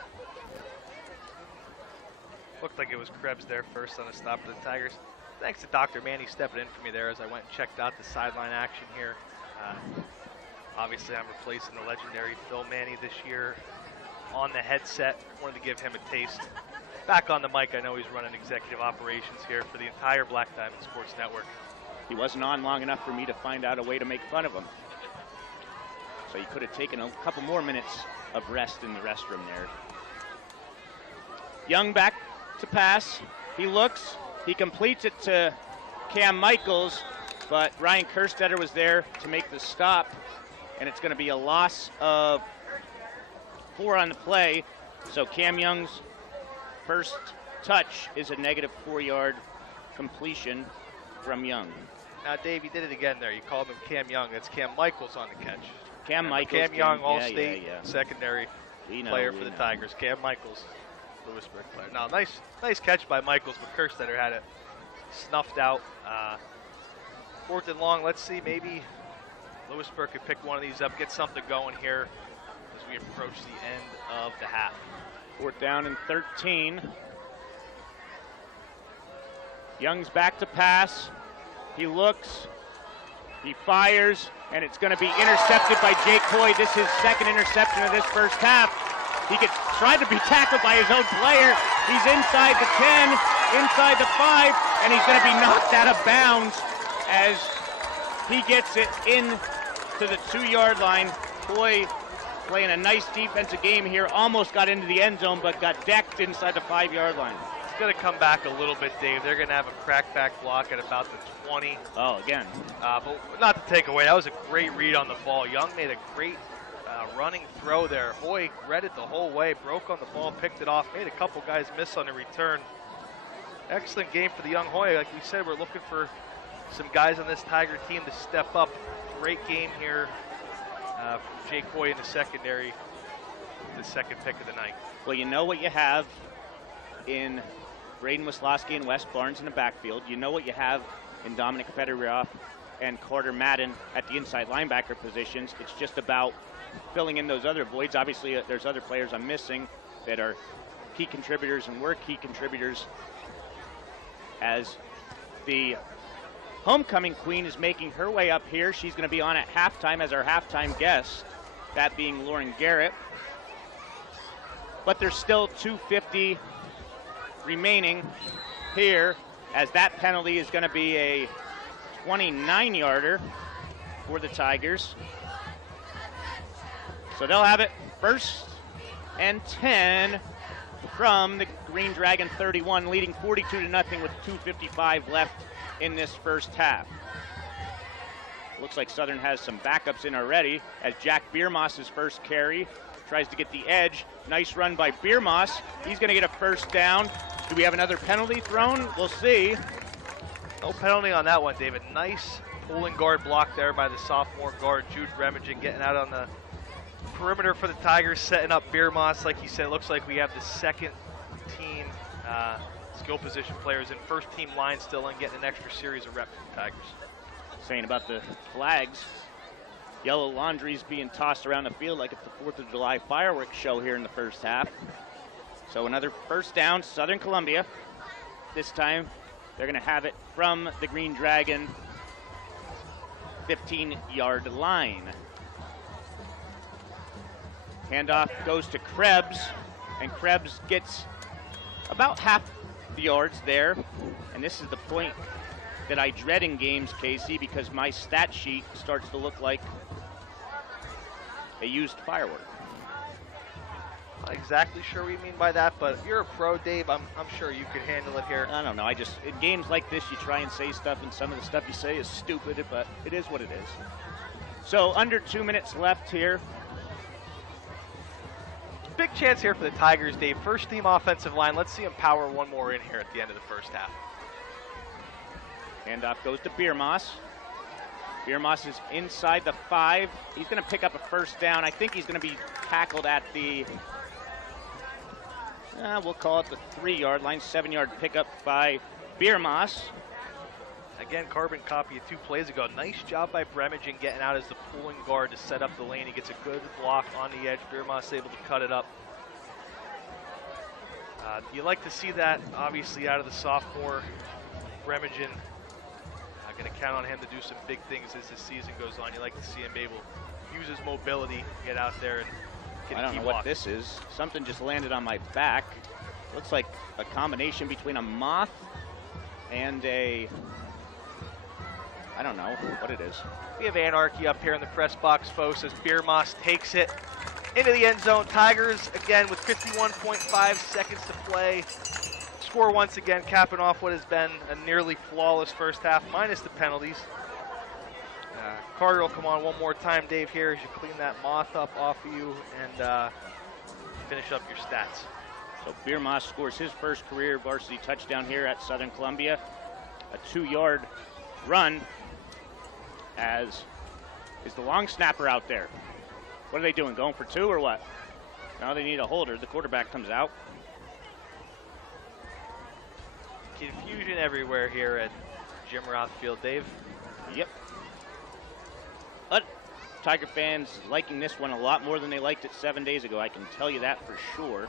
Looked like it was Krebs there first on a stop for the Tigers. Thanks to Dr. Manny stepping in for me there as I went and checked out the sideline action here. Obviously, I'm replacing the legendary Phil Manny this year on the headset. Wanted to give him a taste. Back on the mic, I know he's running executive operations here for the entire Black Diamond Sports Network. He wasn't on long enough for me to find out a way to make fun of him. So he could have taken a couple more minutes of rest in the restroom there. Young back to pass. He looks. He completes it to Cam Michaels, but Ryan Kerstetter was there to make the stop, and it's going to be a loss of 4 on the play. So Cam Young's first touch is a negative 4-yard completion from Young. Now, Dave, you did it again there. You called him Cam Young. That's Cam Michaels on the catch. Cam Michaels. Cam Young, All-State secondary we player for the Tigers. Cam Michaels, Lewisburg player. Now, nice catch by Michaels, but Kerstetter had it snuffed out. 4th and long. Let's see, maybe Lewisburg could pick one of these up, get something going here as we approach the end of the half. 4th down and 13. Young's back to pass. He looks, he fires, and it's going to be intercepted by Jake Hoy. This is his 2nd interception of this first half. He gets tried to be tackled by his own player. He's inside the 10, inside the 5, and he's going to be knocked out of bounds as he gets it in to the 2-yard line. Hoy playing a nice defensive game here. Almost got into the end zone, but got decked inside the 5-yard line. It's going to come back a little bit, Dave. They're going to have a crackback block at about the 20. Oh, again. But not to take away, that was a great read on the ball. Young made a great running throw there. Hoy read it the whole way, broke on the ball, picked it off, made a couple guys miss on the return. Excellent game for the young Hoy. Like we said, we're looking for some guys on this Tiger team to step up. Great game here Jake Hoy in the secondary, the second pick of the night. Well, you know what you have in Braden Wisloski and Wes Barnes in the backfield. You know what you have in Dominic Fedorov and Carter Madden at the inside linebacker positions. It's just about filling in those other voids. Obviously, there's other players I'm missing that are key contributors and were key contributors as the homecoming queen is making her way up here. She's going to be on at halftime as our halftime guest, that being Lauren Garrett. But there's still 2:50 remaining here, as that penalty is going to be a 29-yarder for the Tigers. So they'll have it 1st and 10 from the Green Dragon 31, leading 42-0 with 2:55 left in this first half. Looks like Southern has some backups in already, as Jack Biermoss's first carry tries to get the edge. Nice run by Biermoss. He's going to get a first down. Do we have another penalty thrown? We'll see. No penalty on that one, David. Nice pulling guard block there by the sophomore guard, Jude Remigen, getting out on the perimeter for the Tigers, setting up Biermoss. Like you said, it looks like we have the second team skill position players in first team line still and getting an extra series of reps for the Tigers. Saying about the flags, yellow laundry's being tossed around the field like it's the 4th of July fireworks show here in the first half. So another first down, Southern Columbia. This time they're going to have it from the Green Dragon 15-yard line. Handoff goes to Krebs, and Krebs gets about half the yards there. And this is the point that I dread in games, Casey, because my stat sheet starts to look like a used firework. Not exactly sure what you mean by that, but you're a pro, Dave. I'm sure you could handle it here. I don't know. In games like this, you try and say stuff, and some of the stuff you say is stupid, but it is what it is. So under 2 minutes left here. Big chance here for the Tigers, Dave. First team offensive line. Let's see them power one more in here at the end of the first half. Handoff goes to Biermoss. Biermoss is inside the 5. He's going to pick up a first down. I think he's going to be tackled at the, we'll call it the 3-yard line, 7-yard pickup by Biermoss. Again, carbon copy of 2 plays ago. Nice job by Bremigen getting out as the pulling guard to set up the lane. He gets a good block on the edge. Biermoss able to cut it up. You like to see that, obviously, out of the sophomore. Bremigen, going to count on him to do some big things as the season goes on. You like to see him able to use his mobility, get out there and get a key block. I don't know what this is. Something just landed on my back. Looks like a combination between a moth and a, I don't know what it is. We have anarchy up here in the press box, folks, as Biermoss takes it into the end zone. Tigers, again, with 51.5 seconds to play. Score once again, capping off what has been a nearly flawless first half, minus the penalties. Carter will come on one more time, Dave, here as you clean that moth up off of you and finish up your stats. So Biermoss scores his first career varsity touchdown here at Southern Columbia. A 2-yard run, as is the long snapper out there. What are they doing, going for 2 or what? Now they need a holder. The quarterback comes out. Confusion everywhere here at Jim Roth Field, Dave. Yep. But Tiger fans liking this one a lot more than they liked it 7 days ago. I can tell you that for sure.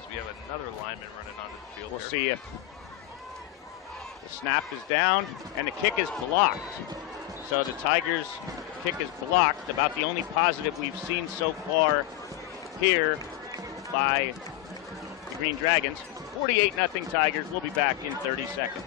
So we have another lineman running onto the field. We'll here. see if the snap is down and the kick is blocked. So the Tigers' kick is blocked. About the only positive we've seen so far here by the Green Dragons. 48-0 Tigers. We'll be back in 30 seconds.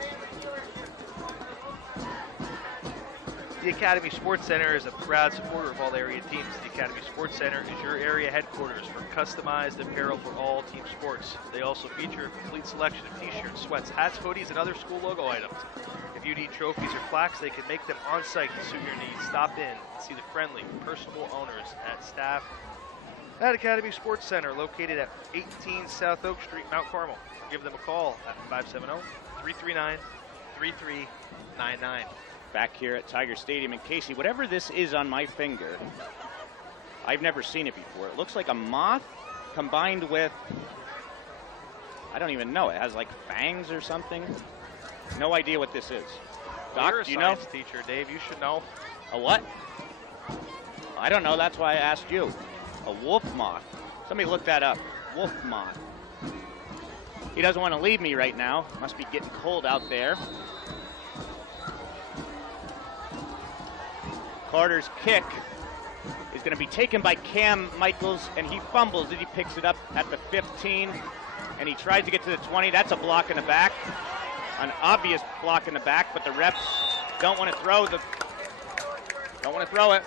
The Academy Sports Center is a proud supporter of all area teams. The Academy Sports Center is your area headquarters for customized apparel for all team sports. They also feature a complete selection of t-shirts, sweats, hats, hoodies, and other school logo items. If you need trophies or plaques, they can make them on site to suit your needs. Stop in and see the friendly, personable owners at staff at Academy Sports Center, located at 18 South Oak Street, Mount Carmel. Give them a call at 570-339-3399. Back here at Tiger Stadium in Casey. Whatever this is on my finger, I've never seen it before. It looks like a moth combined with, I don't even know. It has like fangs or something. No idea what this is. Doc, You're a do you know? science teacher, Dave. You should know. A what? I don't know. That's why I asked you. A wolf moth. Somebody look that up. Wolf moth. He doesn't want to leave me right now. Must be getting cold out there. Carter's kick is going to be taken by Cam Michaels, and he fumbles it. He picks it up at the 15, and he tries to get to the 20. That's a block in the back. An obvious block in the back, but the refs don't want to throw it.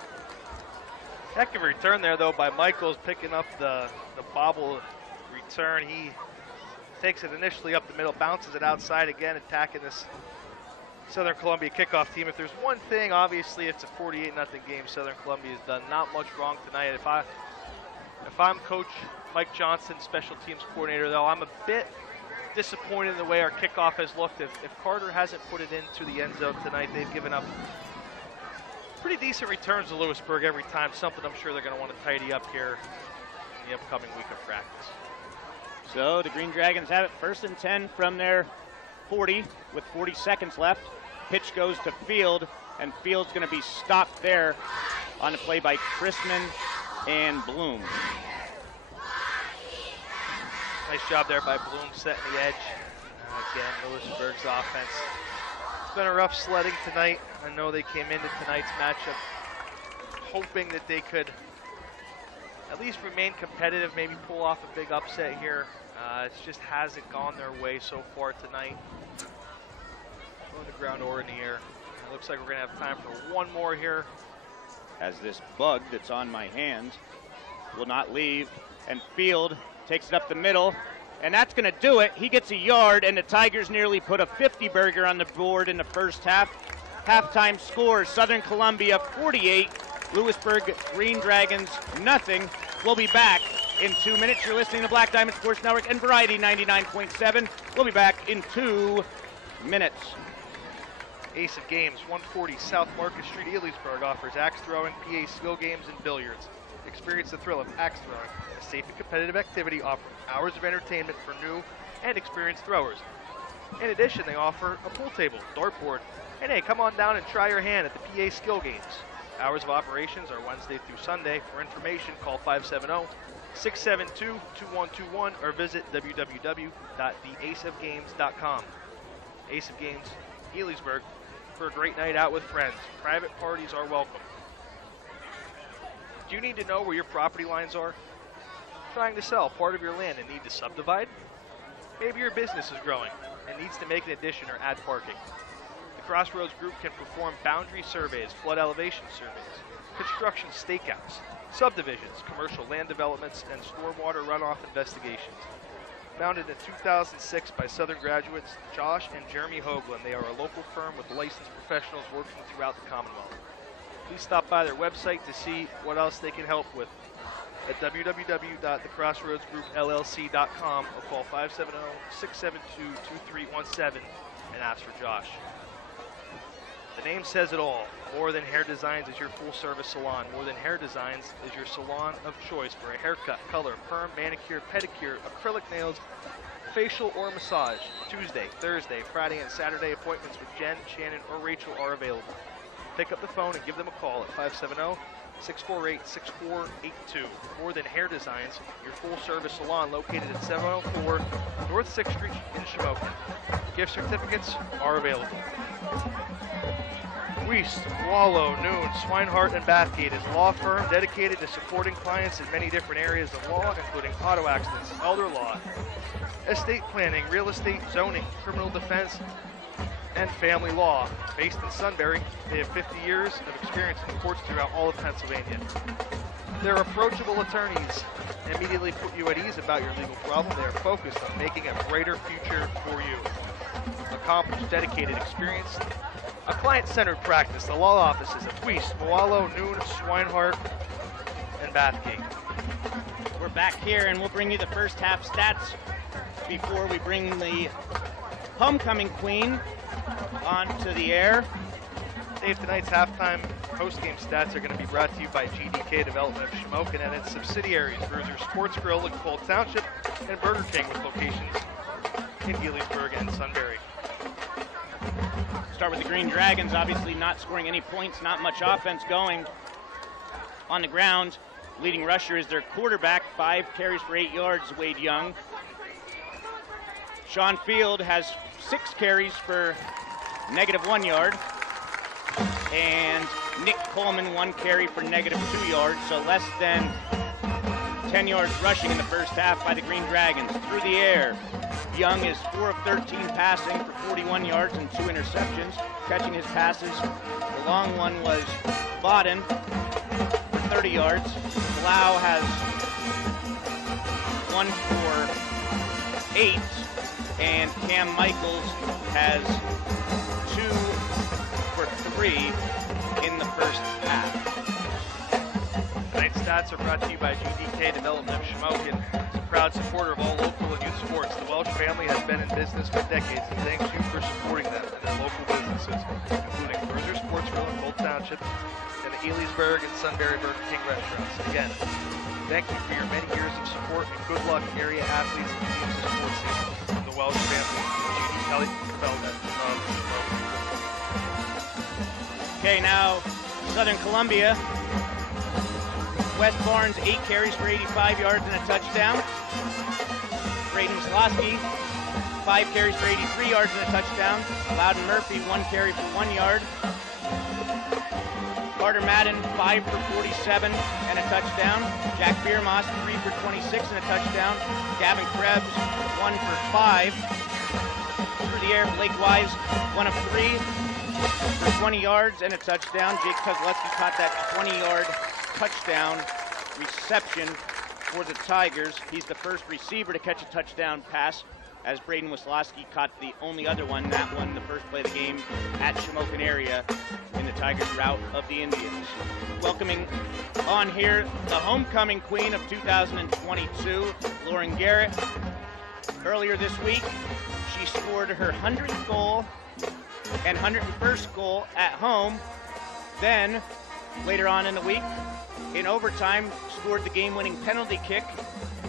Heck of a return there, though, by Michaels, picking up the bobble return. He takes it initially up the middle, bounces it outside again, attacking this Southern Columbia kickoff team. If there's one thing, obviously, it's a 48-0 game. Southern Columbia has done not much wrong tonight. If I'm Coach Mike Johnson, special teams coordinator, though, I'm a bit disappointed in the way our kickoff has looked. If Carter hasn't put it into the end zone tonight, they've given up pretty decent returns to Lewisburg every time. Something I'm sure they're going to want to tidy up here in the upcoming week of practice. So the Green Dragons have it 1st and 10 from their 40 with 40 seconds left. Pitch goes to Field, and Field's going to be stopped there on the play by Chrisman and Bloom. Nice job there by Bloom setting the edge. Again, Lewisburg's offense. It's been a rough sledding tonight. I know they came into tonight's matchup hoping that they could at least remain competitive, maybe pull off a big upset here. It just hasn't gone their way so far tonight. On the ground or in the air. It looks like we're going to have time for one more here. As this bug that's on my hand will not leave, and Field takes it up the middle, and that's going to do it. He gets a yard, and the Tigers nearly put a 50-burger on the board in the first half. Halftime score, Southern Columbia 48, Lewisburg Green Dragons nothing. We'll be back in 2 minutes. You're listening to Black Diamond Sports Network and Variety 99.7. We'll be back in 2 minutes. Ace of Games, 140 South Market Street, Lewisburg offers axe throwing, PA skill games, and billiards. Experience the thrill of axe throwing, a safe and competitive activity offering hours of entertainment for new and experienced throwers. In addition, they offer a pool table, dartboard, and hey, come on down and try your hand at the PA skill games. Hours of operations are Wednesday through Sunday. For information, call 570-672-2121 or visit www.theaceofgames.com. Ace of Games, Lewisburg, for a great night out with friends. Private parties are welcome. Do you need to know where your property lines are? Trying to sell part of your land and need to subdivide? Maybe your business is growing and needs to make an addition or add parking. The Crossroads Group can perform boundary surveys, flood elevation surveys, construction stakeouts, subdivisions, commercial land developments, and stormwater runoff investigations. Founded in 2006 by Southern graduates Josh and Jeremy Hoagland, they are a local firm with licensed professionals working throughout the Commonwealth. Please stop by their website to see what else they can help with at www.thecrossroadsgroupllc.com or call 570-672-2317 and ask for Josh. The name says it all. More Than Hair Designs is your full-service salon. More Than Hair Designs is your salon of choice for a haircut, color, perm, manicure, pedicure, acrylic nails, facial, or massage. Tuesday, Thursday, Friday, and Saturday appointments with Jen, Shannon, or Rachel are available. Pick up the phone and give them a call at 570-648-6482. More Than Hair Designs, your full-service salon located at 704 North 6th Street in Shamokin. Gift certificates are available. Weiss, Wallow, Noon, Swinehart, and Bathgate is a law firm dedicated to supporting clients in many different areas of law, including auto accidents, elder law, estate planning, real estate, zoning, criminal defense, and family law. Based in Sunbury, they have 50 years of experience in courts throughout all of Pennsylvania. Their approachable attorneys immediately put you at ease about your legal problem. They are focused on making a brighter future for you. Accomplished, dedicated, experienced, a client-centered practice. The law offices of Weiss, Wallow, Noon, Swinehart, and Bathgate. We're back here, and we'll bring you the first half stats before we bring the homecoming queen onto the air. Dave, tonight's halftime post-game stats are going to be brought to you by GDK Development of Shamokin and its subsidiaries, Bruiser Sports Grill in Cole Township and Burger King with locations in Lewisburg and Sunbury. Start with the Green Dragons, obviously not scoring any points, not much offense going on the ground. Leading rusher is their quarterback, 5 carries for 8 yards, Wade Young. Sean Field has 6 carries for -1 yard. And Nick Coleman, 1 carry for -2 yards, so less than 10 yards rushing in the first half by the Green Dragons. Through the air, Young is 4 of 13 passing for 41 yards and 2 interceptions. Catching his passes, the long one was Bodden for 30 yards. Blau has 1 for 8, and Cam Michaels has 2 for 3 in the first half. Tonight's stats are brought to you by GDK Development of Shamokin. As a proud supporter of all local and youth sports, the Welsh family has been in business for decades and thanks you for supporting them and their local businesses, including Bruiser Sports Grill in Cole Township and the Lewisburg and Sunbury Burger King restaurants. Again, thank you for your many years of support and good luck area athletes and teams of sports season. From the Welsh family, GDK Development of Shamokin. Okay, now Southern Columbia. West Barnes, 8 carries for 85 yards and a touchdown. Braden Slosky, 5 carries for 83 yards and a touchdown. Loudon Murphy, 1 carry for 1 yard. Carter Madden, 5 for 47 and a touchdown. Jack Biermoss, 3 for 26 and a touchdown. Gavin Krebs, 1 for 5. Through the air, Blake Wise, 1 of 3 for 20 yards and a touchdown. Jake Kozlowski caught that 20-yard touchdown reception for the Tigers. He's the first receiver to catch a touchdown pass, as Braden Wisłowski caught the only other one, that one, the first play of the game at Shamokin area in the Tigers' rout of the Indians. Welcoming on here the homecoming queen of 2022, Lauren Garrett. Earlier this week, she scored her 100th goal and 101st goal at home. Then, later on in the week, in overtime, scored the game-winning penalty kick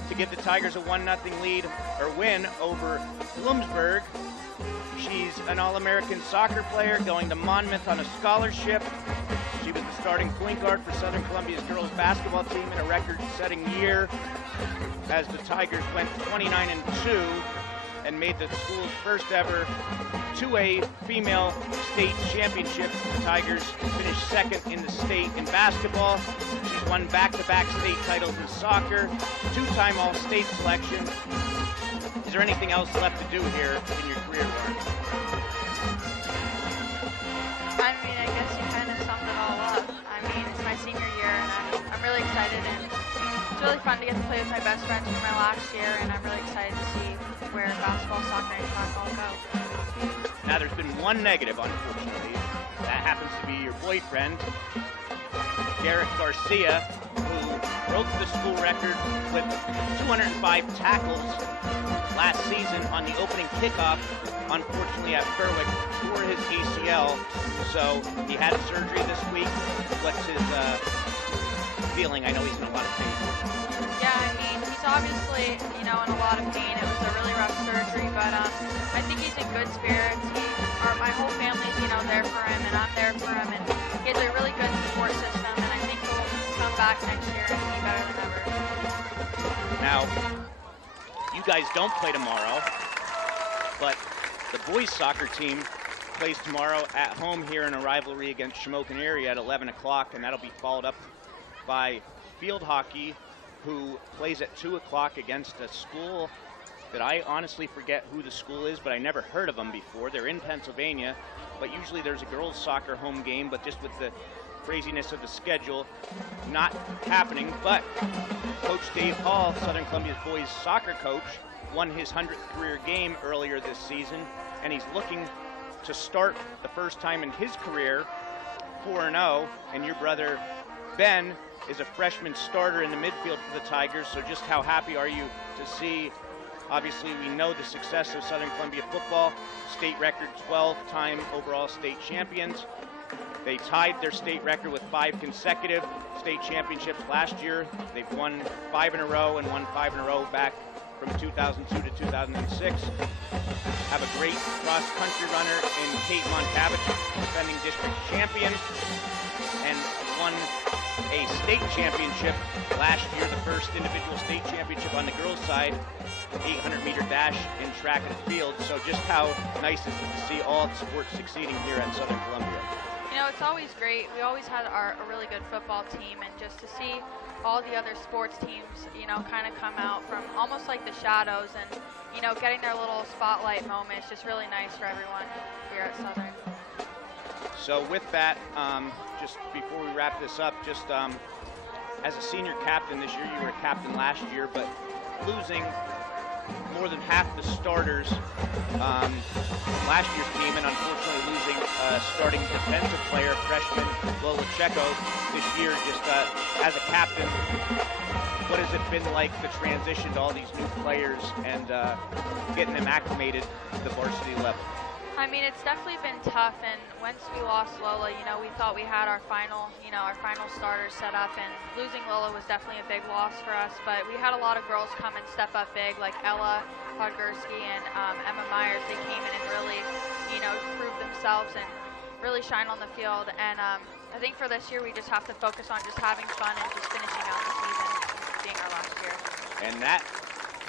to give the Tigers a 1-0 lead or win over Bloomsburg. She's an All-American soccer player going to Monmouth on a scholarship. She was the starting point guard for Southern Columbia's girls basketball team in a record-setting year as the Tigers went 29-2 and made the school's first ever 2A female state championship. The Tigers finished second in the state in basketball. She's won back-to-back state titles in soccer, 2-time All-State selection. Is there anything else left to do here in your career, Lauren? I mean, I guess you kind of summed it all up. I mean, it's my senior year, and I'm really excited, and it's really fun to get to play with my best friends from my last year, and I'm really excited to see where basketball, soccer, and track all go. Now, there's been one negative, unfortunately. That happens to be your boyfriend, Garrett Garcia, who broke the school record with 205 tackles last season on the opening kickoff, unfortunately at Berwick, for his ACL. So he had surgery this week. What's his feeling? I know he's in a lot of pain. Yeah, I mean, he's obviously, in a lot of pain. It was a really rough surgery, but I think he's in good spirits. My whole family's, there for him, and I'm there for him, and he has a really good support system, and I think he'll come back next year and be better than ever. Now, you guys don't play tomorrow, but the boys soccer team plays tomorrow at home here in a rivalry against Shamokin area at 11 o'clock, and that'll be followed up by field hockey, who plays at 2 o'clock against a school that I honestly forget who the school is, but I never heard of them before. They're in Pennsylvania, but usually there's a girls soccer home game, but just with the craziness of the schedule, not happening. But Coach Dave Hall, Southern Columbia's boys soccer coach, won his 100th career game earlier this season, and he's looking to start the first time in his career 4-0, and your brother Ben is a freshman starter in the midfield for the Tigers. So just how happy are you to see, obviously we know the success of Southern Columbia football, state record 12-time overall state champions, They tied their state record with 5 consecutive state championships last year. They've won 5 in a row and won 5 in a row back from 2002 to 2006. Have a great cross-country runner in Kate Montavich, defending district champion, and won a state championship last year, the first individual state championship on the girls' side, 800-meter dash in track and field. So just how nice is it to see all sports succeeding here at Southern Columbia? You know, it's always great. We always had a really good football team, and just to see all the other sports teams, you know, kind of come out from almost like the shadows and, you know, getting their little spotlight moment is just really nice for everyone here at Southern. So with that, just before we wrap this up, just as a senior captain this year, you were a captain last year, but losing more than half the starters last year's team, and unfortunately losing starting defensive player, freshman Lola Checo this year. Just as a captain, what has it been like the transition to all these new players and getting them acclimated to the varsity level? I mean, it's definitely been tough, and once we lost Lola, you know, we thought we had our final starters set up, and losing Lola was definitely a big loss for us, but we had a lot of girls come and step up big, like Ella Podgorski and Emma Myers. They came in and really, you know, proved themselves and really shine on the field, and I think for this year, we just have to focus on just having fun and just finishing out the season being our last year. And that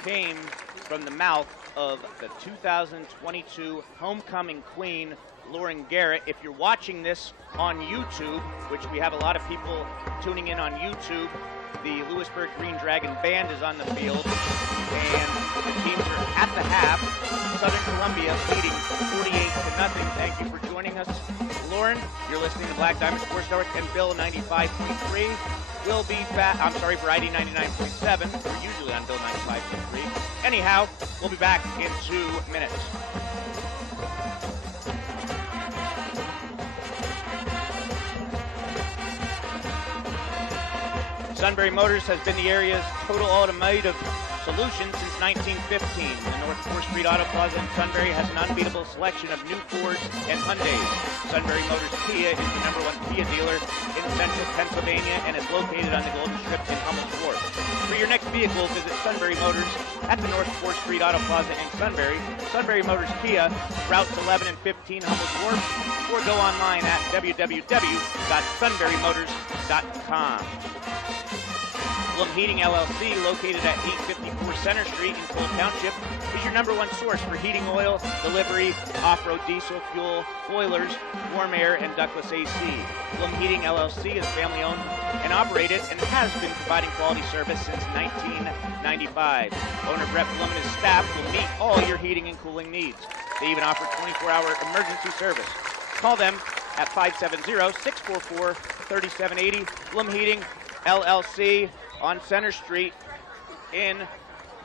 came from the mouth of the 2022 homecoming queen, Lauren Garrett. If you're watching this on YouTube, which we have a lot of people tuning in on YouTube, the Lewisburg Green Dragon Band is on the field, and the teams are at the half. Southern Columbia leading 48-0. Thank you for joining us, Lauren. You're listening to Black Diamond Sports Network and Bill 95.3. We'll be back. I'm sorry, Variety 99.7. We're usually on Bill 95.3. Anyhow, we'll be back in 2 minutes. Sunbury Motors has been the area's total automotive solution since 1915. The North 4th Street Auto Plaza in Sunbury has an unbeatable selection of new Fords and Hyundais. Sunbury Motors Kia is the #1 Kia dealer in central Pennsylvania and is located on the Golden Strip in Hummel's Wharf. For your next vehicle, visit Sunbury Motors at the North 4th Street Auto Plaza in Sunbury, Sunbury Motors Kia, routes 11 and 15 Hummel's Wharf, or go online at www.sunburymotors.com. Blum Heating LLC, located at 854 Center Street in Cole Township, is your #1 source for heating oil, delivery, off-road diesel fuel, boilers, warm air, and ductless AC. Blum Heating LLC is family-owned and operated and has been providing quality service since 1995. Owner Brett Blum and his staff will meet all your heating and cooling needs. They even offer 24-hour emergency service. Call them at 570-644-3780. Blum Heating LLC on Center Street in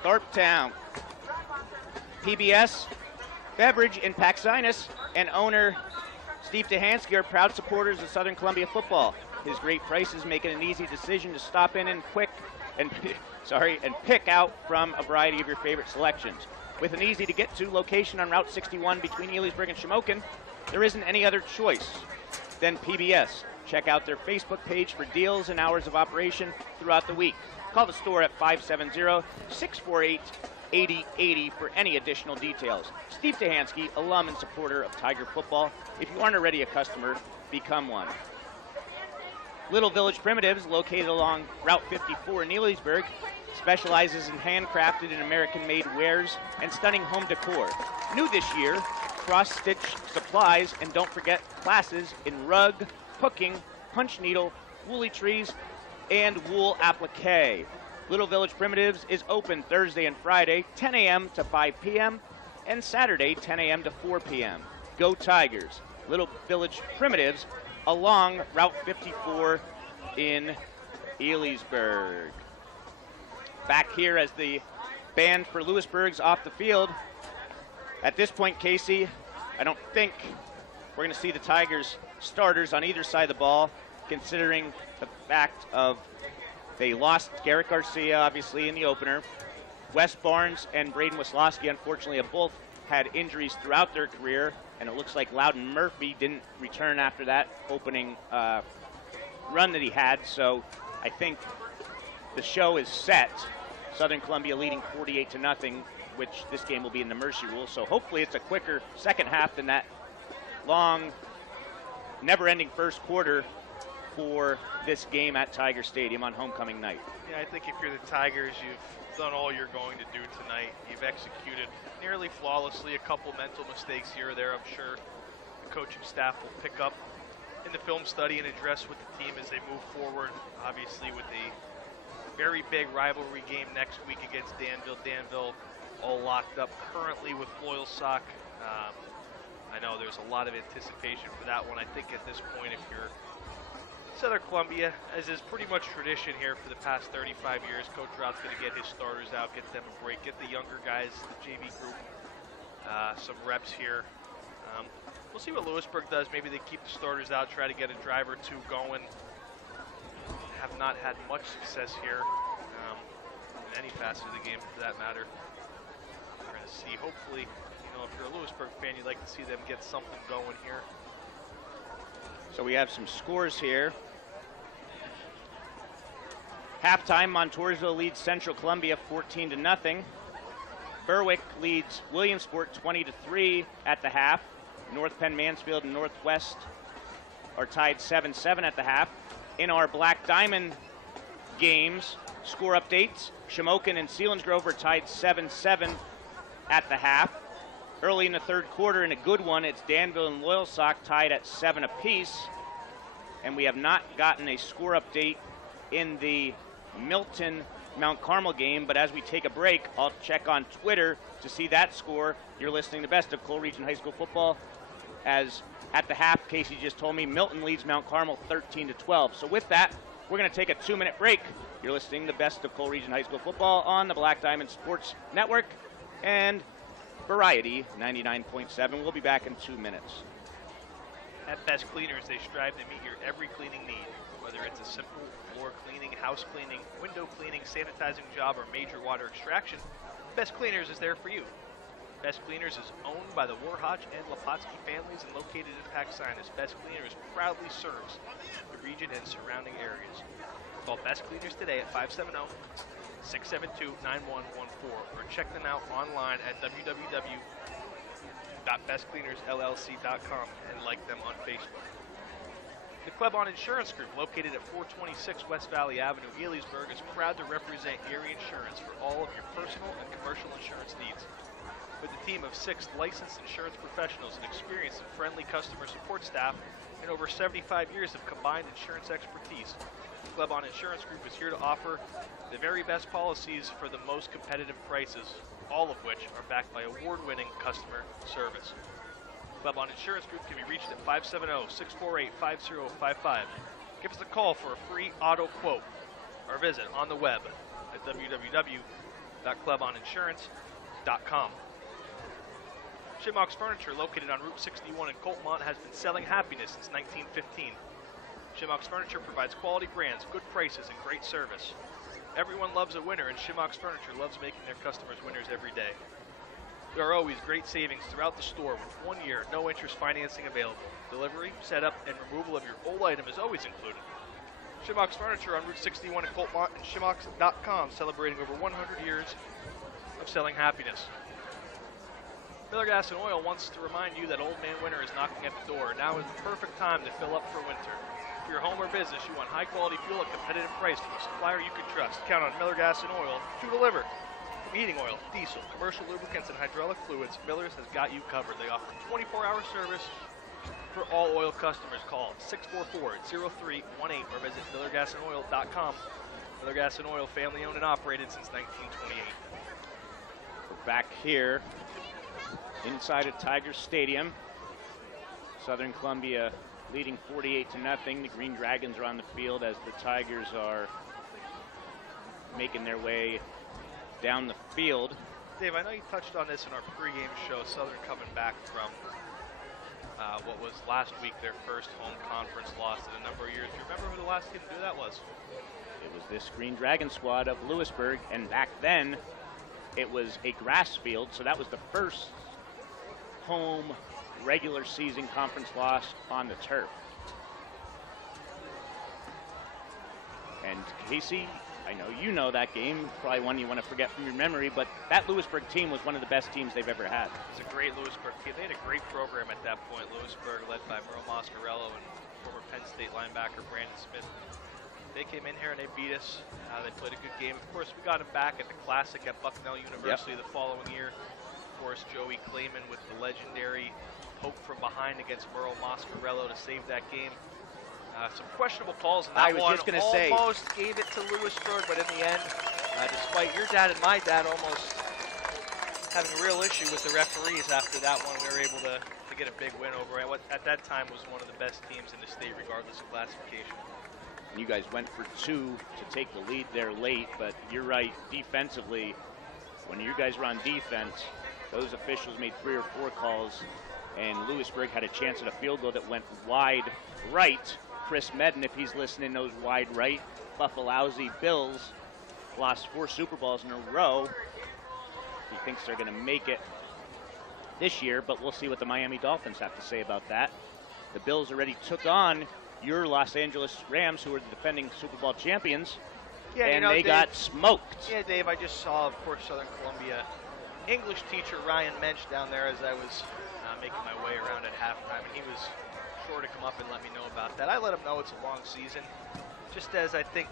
Thorptown. PBS Beverage in Paxinas and owner Steve Tahansky are proud supporters of Southern Columbia football. His great prices make it an easy decision to stop in and pick out from a variety of your favorite selections. With an easy to get to location on Route 61 between Lewisburg and Shamokin, there isn't any other choice than PBS. Check out their Facebook page for deals and hours of operation throughout the week. Call the store at 570-648-8080 for any additional details. Steve Tahansky, alum and supporter of Tiger football. If you aren't already a customer, become one. Little Village Primitives, located along Route 54 in Lewisburg, specializes in handcrafted and American-made wares and stunning home decor. New this year, cross-stitch supplies, and don't forget classes in rug, hooking, punch needle, woolly trees, and wool applique. Little Village Primitives is open Thursday and Friday, 10 a.m. to 5 p.m., and Saturday, 10 a.m. to 4 p.m. Go Tigers! Little Village Primitives along Route 54 in Lewisburg. Back here as the band for Lewisburg's off the field. At this point, Casey, I don't think we're going to see the Tigers starters on either side of the ball, considering the fact of they lost Garrett Garcia, obviously, in the opener. Wes Barnes and Braden Wislowski, unfortunately, have both had injuries throughout their career, and it looks like Loudon Murphy didn't return after that opening run that he had. So I think the show is set. Southern Columbia leading 48-0, which this game will be in the mercy rule. So hopefully it's a quicker second half than that long, never-ending first quarter for this game at Tiger Stadium on homecoming night. Yeah, I think if you're the Tigers, you've done all you're going to do tonight. You've executed nearly flawlessly. A couple mental mistakes here or there, I'm sure the coaching staff will pick up in the film study and address with the team as they move forward. Obviously, with a very big rivalry game next week against Danville. Danville all locked up currently with Loyalsock. I know there's a lot of anticipation for that one. I think at this point, if you're Southern Columbia, as is pretty much tradition here for the past 35 years, Coach Roth's going to get his starters out, get them a break, get the younger guys, the JV group, some reps here. We'll see what Lewisburg does. Maybe they keep the starters out, try to get a drive or two going. Have not had much success here in any facet of the game, for that matter. We're going to see, hopefully, you know, if you're a Lewisburg fan, you'd like to see them get something going here. So we have some scores here. Halftime, Montoursville leads Central Columbia 14-0. Berwick leads Williamsport 20-3 at the half. North Penn Mansfield and Northwest are tied 7-7 at the half. In our Black Diamond games, score updates, Shamokin and Selinsgrove are tied 7-7 at the half. Early in the third quarter, in a good one, it's Danville and Loyalsock tied at 7 apiece. And we have not gotten a score update in the Milton Mount Carmel game, but as we take a break, I'll check on Twitter to see that score. You're listening to Best of Cole Region High School Football. As at the half, Casey just told me Milton leads Mount Carmel 13-12. So with that, we're going to take a 2-minute break. You're listening to Best of Cole Region High School Football on the Black Diamond Sports Network and Variety 99.7. We'll be back in 2 minutes. At Best Cleaners, they strive to meet your every cleaning need. Whether it's a simple floor cleaning, house cleaning, window cleaning, sanitizing job, or major water extraction, Best Cleaners is there for you. Best Cleaners is owned by the Warhotch and Lepotsky families and located in Paxinus. Best Cleaners proudly serves the region and surrounding areas. Call Best Cleaners today at 570-672-9114 or check them out online at www.bestcleanersllc.com and like them on Facebook. The Klebon Insurance Group, located at 426 West Valley Avenue, Lewisburg, is proud to represent Erie Insurance for all of your personal and commercial insurance needs. With a team of 6 licensed insurance professionals and experienced and friendly customer support staff and over 75 years of combined insurance expertise, the Klebon Insurance Group is here to offer the very best policies for the most competitive prices, all of which are backed by award-winning customer service. Klebon Insurance Group can be reached at 570-648-5055. Give us a call for a free auto quote or visit on the web at www.kleboninsurance.com. Shimmock's Furniture, located on Route 61 in Coltmont, has been selling happiness since 1915. Shimmock's Furniture provides quality brands, good prices, and great service. Everyone loves a winner, and Shimmock's Furniture loves making their customers winners every day. There are always great savings throughout the store with 1 year, no interest financing available. Delivery, setup, and removal of your old item is always included. Shimmock's Furniture on Route 61 in Coltmont and Shimmocks.com, celebrating over 100 years of selling happiness. Miller Gas and Oil wants to remind you that Old Man Winter is knocking at the door. Now is the perfect time to fill up for winter. For your home or business, you want high-quality fuel at competitive price from a supplier you can trust. Count on Miller Gas and Oil to deliver. From heating oil, diesel, commercial lubricants, and hydraulic fluids, Miller's has got you covered. They offer 24-hour service for all oil customers. Call 644-0318 or visit millergasanoil.com. Miller Gas and Oil, family-owned and operated since 1928. We're back here inside of Tiger Stadium. Southern Columbia leading 48-0. The Green Dragons are on the field as the Tigers are making their way down the field. Dave, I know you touched on this in our pregame show. Southern coming back from what was last week their first home conference loss in a number of years. Do you remember who the last team to do that was? It was this Green Dragon squad of Lewisburg, and back then it was a grass field, so that was the first home regular season conference loss on the turf. And Casey, I know you know that game, probably one you want to forget from your memory, but that Lewisburg team was one of the best teams they've ever had. It's a great Lewisburg team. They had a great program at that point. Lewisburg, led by Merle Moscarello and former Penn State linebacker Brandon Smith. They came in here and they beat us. They played a good game. Of course, we got them back at the Classic at Bucknell University the following year. Of course, Joey Clayman with the legendary poke from behind against Merle Moscarello to save that game. Some questionable calls in that I was one. just going to say, almost gave it to Lewisburg, but in the end, despite your dad and my dad almost having a real issue with the referees after that one, we were able to get a big win over what at that time was one of the best teams in the state, regardless of classification. you guys went for 2 to take the lead there late, but you're right, defensively, when you guys were on defense, those officials made 3 or 4 calls, and Lewisburg had a chance at a field goal that went wide right. Chris Medden, if he's listening, knows wide right. Buffalowsy Bills lost 4 Super Bowls in a row. He thinks they're going to make it this year, but we'll see what the Miami Dolphins have to say about that. The Bills already took on your Los Angeles Rams, who are the defending Super Bowl champions, and they got smoked. Yeah, Dave, I just saw, of course, Southern Columbia English teacher Ryan Mensch down there as I was making my way around at halftime, and he was sure to come up and let me know about that. I let him know it's a long season, just as I think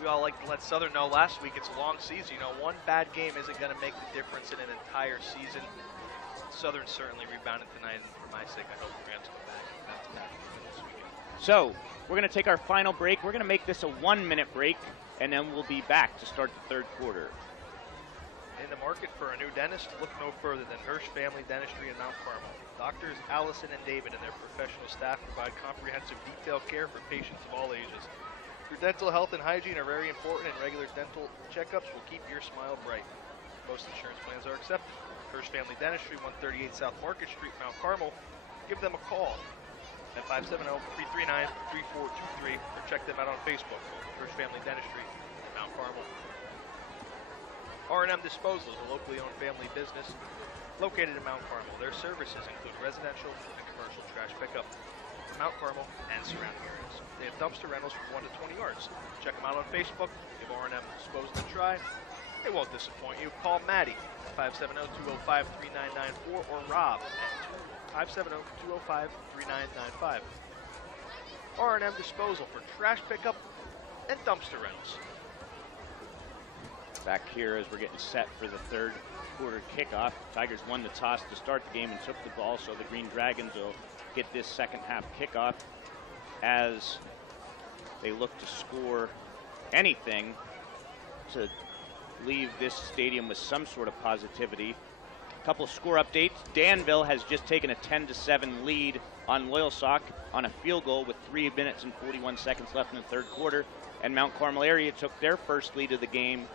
we all like to let Southern know last week it's a long season. You know, one bad game isn't going to make the difference in an entire season. Southern certainly rebounded tonight, and for my sake, I hope the Rams come back this weekend. So, we're going to take our final break. We're going to make this a 1-minute break, and then we'll be back to start the 3rd quarter. In the market for a new dentist, look no further than Hirsch Family Dentistry in Mount Carmel. Doctors Allison and David and their professional staff provide comprehensive detailed care for patients of all ages. Your dental health and hygiene are very important, and regular dental checkups will keep your smile bright. Most insurance plans are accepted. Hirsch Family Dentistry, 138 South Market Street, Mount Carmel. Give them a call at 570-339-3423 or check them out on Facebook. Hirsch Family Dentistry in Mount Carmel. R&M Disposal is a locally owned family business located in Mount Carmel. Their services include residential and commercial trash pickup in Mount Carmel and surrounding areas. They have dumpster rentals from 1 to 20 yards. Check them out on Facebook. Give R&M Disposal a try. They won't disappoint you. Call Maddie at 570-205-3994 or Rob at 570-205-3995. R&M Disposal for trash pickup and dumpster rentals. Back here as we're getting set for the 3rd quarter kickoff. Tigers won the toss to start the game and took the ball, so the Green Dragons will get this second half kickoff as they look to score anything to leave this stadium with some sort of positivity. A couple of score updates. Danville has just taken a 10-7 lead on Loyalsock on a field goal with 3 minutes and 41 seconds left in the 3rd quarter, and Mount Carmel area took their first lead of the game.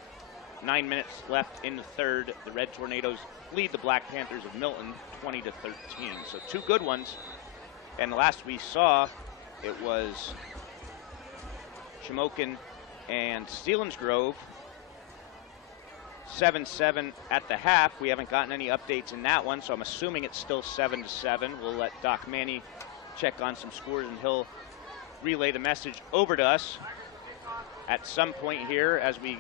9 minutes left in the 3rd. The Red Tornadoes lead the Black Panthers of Milton 20-13. So 2 good ones. And last we saw, it was Shamokin and Selinsgrove 7-7 at the half. We haven't gotten any updates in that one, so I'm assuming it's still 7-7. We'll let Doc Manny check on some scores, and he'll relay the message over to us at some point here as we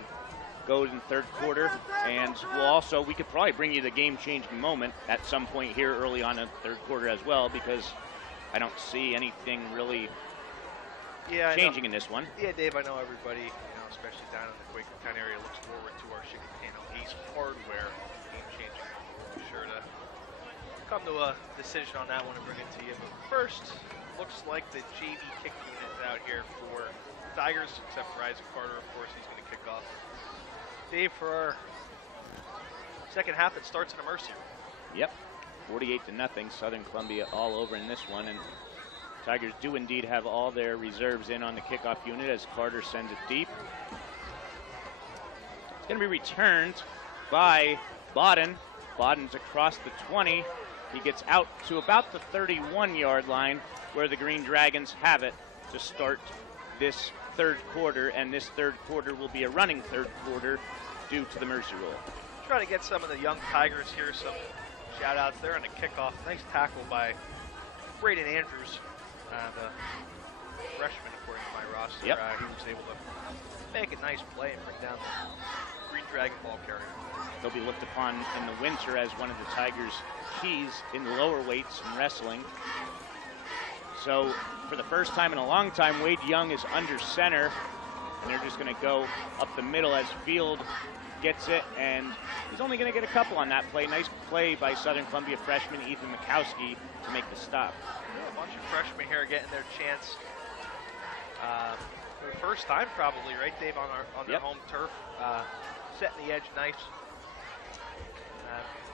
go in 3rd quarter. And we could probably bring you the game-changing moment at some point here early on in 3rd quarter as well, because I don't see anything really changing in this one. Yeah, Dave, I know everybody, especially down in the Quakertown area, looks forward to our Chicano Ace Hardware game-changing moment. We're sure to come to a decision on that one and bring it to you. But first, looks like the JV kick unit is out here for Tigers, except for Isaac Carter, of course. He's going to kick off. Dave, for our second half, it starts in a mercy rule. Yep, 48-0. Southern Columbia all over in this one, and Tigers do indeed have all their reserves in on the kickoff unit as Carter sends it deep. It's going to be returned by Bodden. Bodden's across the 20. He gets out to about the 31-yard line, where the Green Dragons have it to start this 3rd quarter, and this 3rd quarter will be a running 3rd quarter due to the mercy rule. Trying to get some of the young Tigers here some Shout outs there on the kickoff. Nice tackle by Braden Andrews, the freshman according to my roster. Yep. He was able to make a nice play and bring down the Green Dragon ball carrier. He'll be looked upon in the winter as one of the Tigers' keys in the lower weights in wrestling. So for the first time in a long time, Wade Young is under center, and they're just going to go up the middle as Field gets it, and he's only going to get a couple on that play. Nice play by Southern Columbia freshman Ethan Mikowski to make the stop. Yeah, a bunch of freshmen here getting their chance. For the first time probably, right, Dave, on their home turf. Setting the edge nice.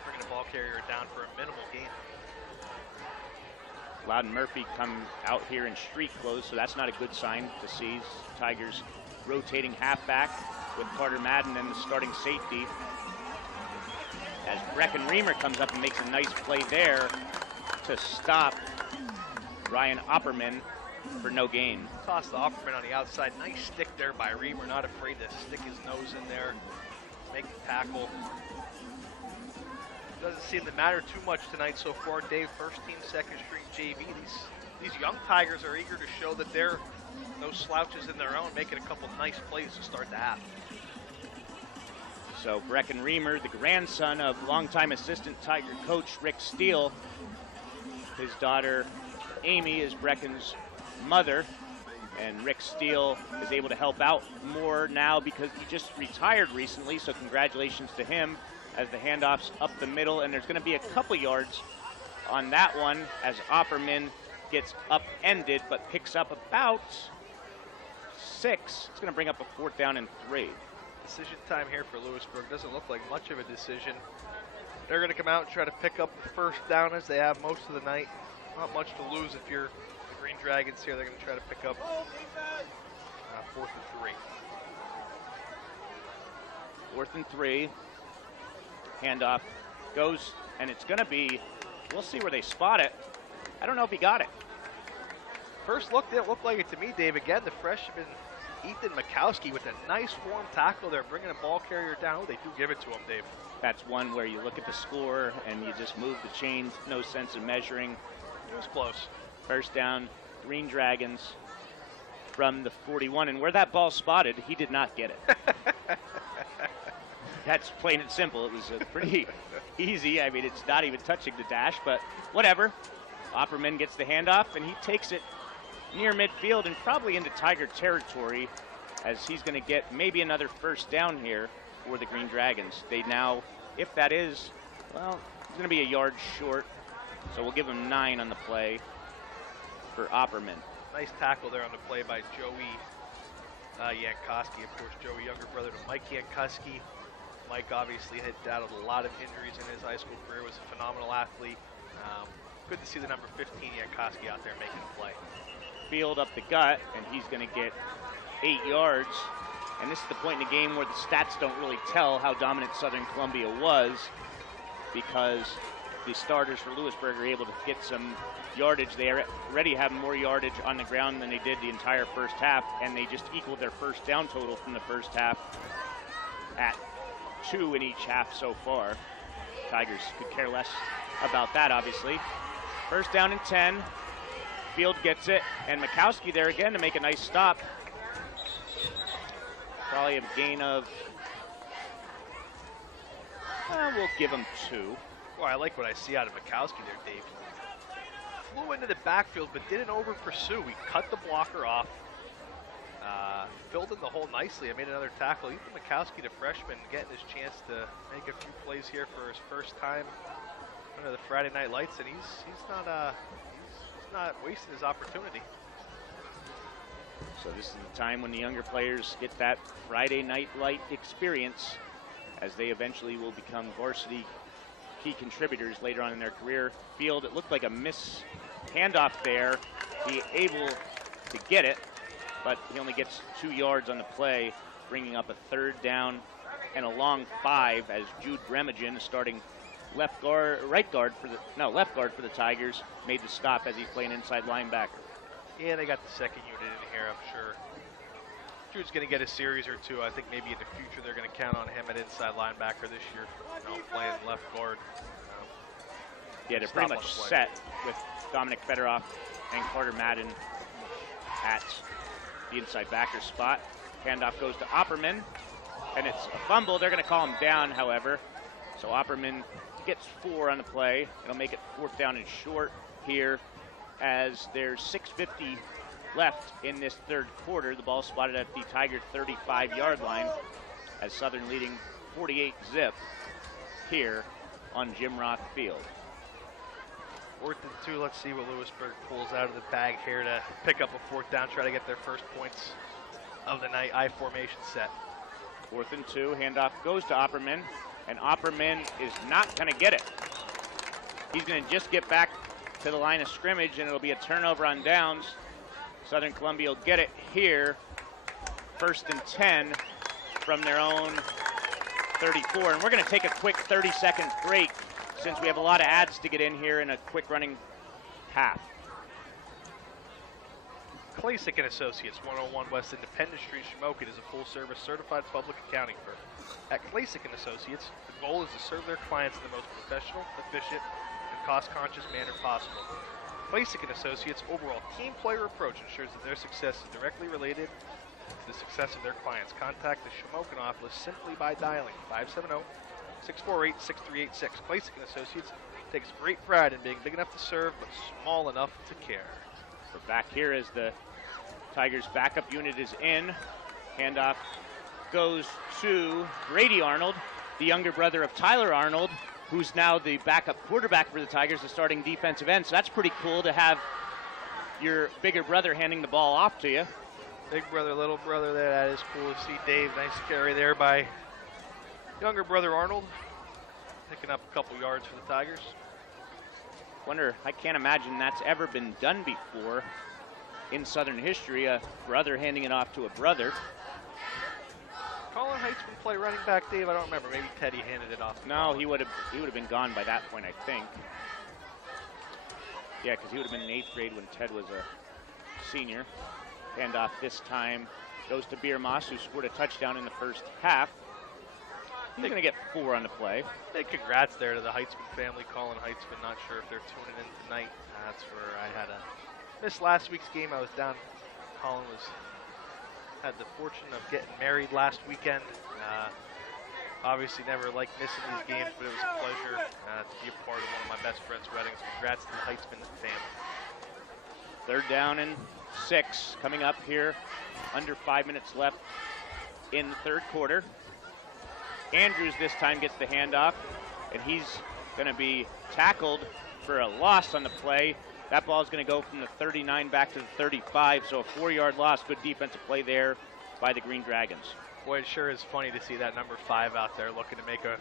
Bringing the ball carrier down for a minimal gain. Loudon Murphy come out here in street clothes, so that's not a good sign to see. Tigers rotating halfback with Carter Madden and the starting safety. As Brecken Reamer comes up and makes a nice play there to stop Ryan Opperman for no gain. Toss the Opperman on the outside. Nice stick there by Reamer. Not afraid to stick his nose in there, make the tackle. Doesn't seem to matter too much tonight so far, Dave. First team, second string JV. These young Tigers are eager to show that they're no slouches in their own, making a couple nice plays to start the half. So Brecken Reamer, the grandson of longtime assistant Tiger coach Rick Steele. His daughter Amy is Brecken's mother, and Rick Steele is able to help out more now because he just retired recently, so congratulations to him as the handoff's up the middle, and there's going to be a couple yards on that one as Opperman gets upended but picks up about 6. It's going to bring up a 4th down and 3. Decision time here for Lewisburg. Doesn't look like much of a decision. They're going to come out and try to pick up the first down as they have most of the night. Not much to lose if you're the Green Dragons here. They're going to try to pick up 4th and 3. 4th and 3. Handoff goes, and it's going to be, we'll see where they spot it. I don't know if he got it. First look, didn't look like it to me, Dave. Again, the freshman Ethan Mikowski with a nice form tackle there, bringing a ball carrier down. They do give it to him, Dave. That's one where you look at the score and you just move the chains, no sense of measuring. It was close. First down, Green Dragons from the 41, and where that ball spotted, he did not get it. That's plain and simple. It was pretty easy. I mean, it's not even touching the dash, but whatever. Opperman gets the handoff, and he takes it near midfield and probably into Tiger territory as he's going to get maybe another first down here for the Green Dragons. They now, if that is, well, he's going to be a yard short, so we'll give him 9 on the play for Opperman. Nice tackle there on the play by Joey Yankoski. Of course, Joey, younger brother to Mike Yankoski. Mike obviously had battled a lot of injuries in his high school career, was a phenomenal athlete. Good to see the number 15 Yankoski out there making a play. Field up the gut, and he's going to get 8 yards. And this is the point in the game where the stats don't really tell how dominant Southern Columbia was, because the starters for Lewisburg are able to get some yardage. They already have more yardage on the ground than they did the entire first half, and they just equaled their first down total from the first half at 2 in each half so far. Tigers could care less about that, obviously. First down and 10. Field gets it, and Mikowski there again to make a nice stop. Probably a gain of, we'll give him 2. Well, I like what I see out of Mikowski there, Dave. Flew into the backfield, but didn't over pursue. He cut the blocker off, filled in the hole nicely. I made another tackle. Ethan Mikowski, the freshman, getting his chance to make a few plays here for his first time under the Friday Night Lights, and he's not wasting his opportunity. So this is the time when the younger players get that Friday Night Light experience as they eventually will become varsity key contributors later on in their career. Field, it looked like a miss handoff there. He able to get it, but he only gets 2 yards on the play, bringing up a 3rd down and a long 5 as Jude Bremagen, starting left guard for the Tigers, made the stop as he's playing inside linebacker. Yeah, they got the second unit in here, I'm sure. Jude's going to get a series or 2. I think maybe in the future they're going to count on him at inside linebacker this year, playing left guard. Yeah, they're Stop pretty on much the play. set with Dominic Fedorov and Carter Madden at the inside backer spot. Handoff goes to Opperman, and it's a fumble. They're going to call him down, however. So Opperman gets 4 on the play. It'll make it 4th down and short here as there's 6:50 left in this third quarter. The ball spotted at the Tiger 35-yard line as Southern leading 48-zip here on Jim Roth Field. 4th and 2. Let's see what Lewisburg pulls out of the bag here to pick up a 4th down, try to get their first points of the night. I formation set. 4th and 2. Handoff goes to Opperman, and Opperman is not going to get it. He's going to just get back to the line of scrimmage, and it'll be a turnover on downs. Southern Columbia will get it here. 1st and 10 from their own 34. And we're going to take a quick 30-second break since we have a lot of ads to get in here in a quick running half. Klasik and Associates, 101 West Independence Street, Shamokin, is a full-service certified public accounting firm. At Klasik and Associates, the goal is to serve their clients in the most professional, efficient, and cost-conscious manner possible. Klasik and Associates' overall team-player approach ensures that their success is directly related to the success of their clients. Contact the Shamokin office simply by dialing 570-648-6386. Klasik and Associates takes great pride in being big enough to serve, but small enough to care. We're back here as the Tigers' backup unit is in. Handoff goes to Brady Arnold, the younger brother of Tyler Arnold, who's now the backup quarterback for the Tigers, the starting defensive end. So that's pretty cool to have your bigger brother handing the ball off to you. Big brother, little brother there. That is cool to see, Dave. Nice carry there by younger brother Arnold, picking up a couple yards for the Tigers. I can't imagine that's ever been done before in Southern history, a brother handing it off to a brother. Colin Heitzman play running back, Dave? I don't remember. Maybe Teddy handed it off. No, he would have been gone by that point, I think. Yeah, because he would have been in 8th grade when Ted was a senior. Handoff this time goes to Biermas, who scored a touchdown in the first half. He's going to get 4 on the play. Big congrats there to the Heitzman family. Colin Heitzman, not sure if they're tuning in tonight. That's where I had missed last week's game. I was down. Colin had the fortune of getting married last weekend. Obviously never liked missing these games, but it was a pleasure to be a part of one of my best friend's weddings. Congrats to the Heitzman family. 3rd down and 6 coming up here. Under 5 minutes left in the third quarter. Andrews this time gets the handoff, and he's going to be tackled for a loss on the play. That ball is going to go from the 39 back to the 35, so a 4-yard loss. Good defensive play there by the Green Dragons. Boy, it sure is funny to see that number 5 out there looking to make a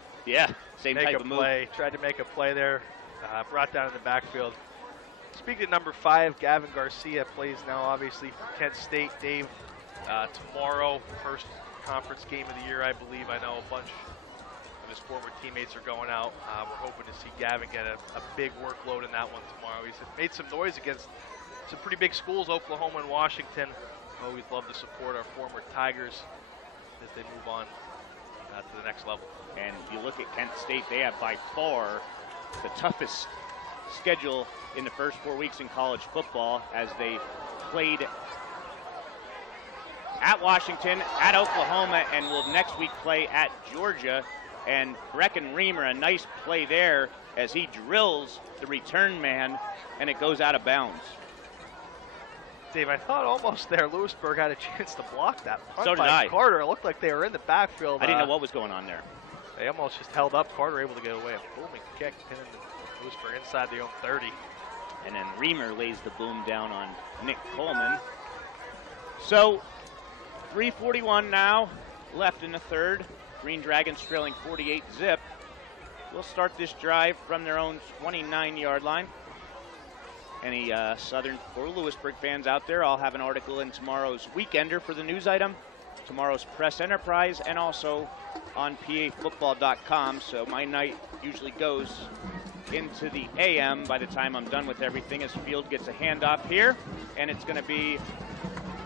same type of move. Tried to make a play there, brought down in the backfield. Speaking of number 5, Gavin Garcia plays now obviously for Kent State. Dave, tomorrow, first conference game of the year, I believe. I know a bunch of his former teammates are going out. We're hoping to see Gavin get a big workload in that one tomorrow. He's made some noise against some pretty big schools, Oklahoma and Washington. Always love to support our former Tigers as they move on to the next level. And if you look at Kent State, they have by far the toughest schedule in the first 4 weeks in college football, as they played at Washington, at Oklahoma, and will next week play at Georgia. And Brecken Reamer, a nice play there as he drills the return man, and it goes out of bounds. Dave, I thought almost there Lewisburg had a chance to block that punt So did by I. Carter. It looked like they were in the backfield. I didn't know what was going on there. They almost just held up. Carter able to get away. A booming kick, pinning Lewisburg inside the own 30. And then Reamer lays the boom down on Nick Coleman. So 3:41 now left in the third. Green Dragons trailing 48-zip. We'll start this drive from their own 29-yard line. Any Southern or Lewisburg fans out there, I'll have an article in tomorrow's Weekender for the news item, tomorrow's Press Enterprise, and also on pafootball.com. So my night usually goes into the AM by the time I'm done with everything, as Field gets a handoff here, and it's going to be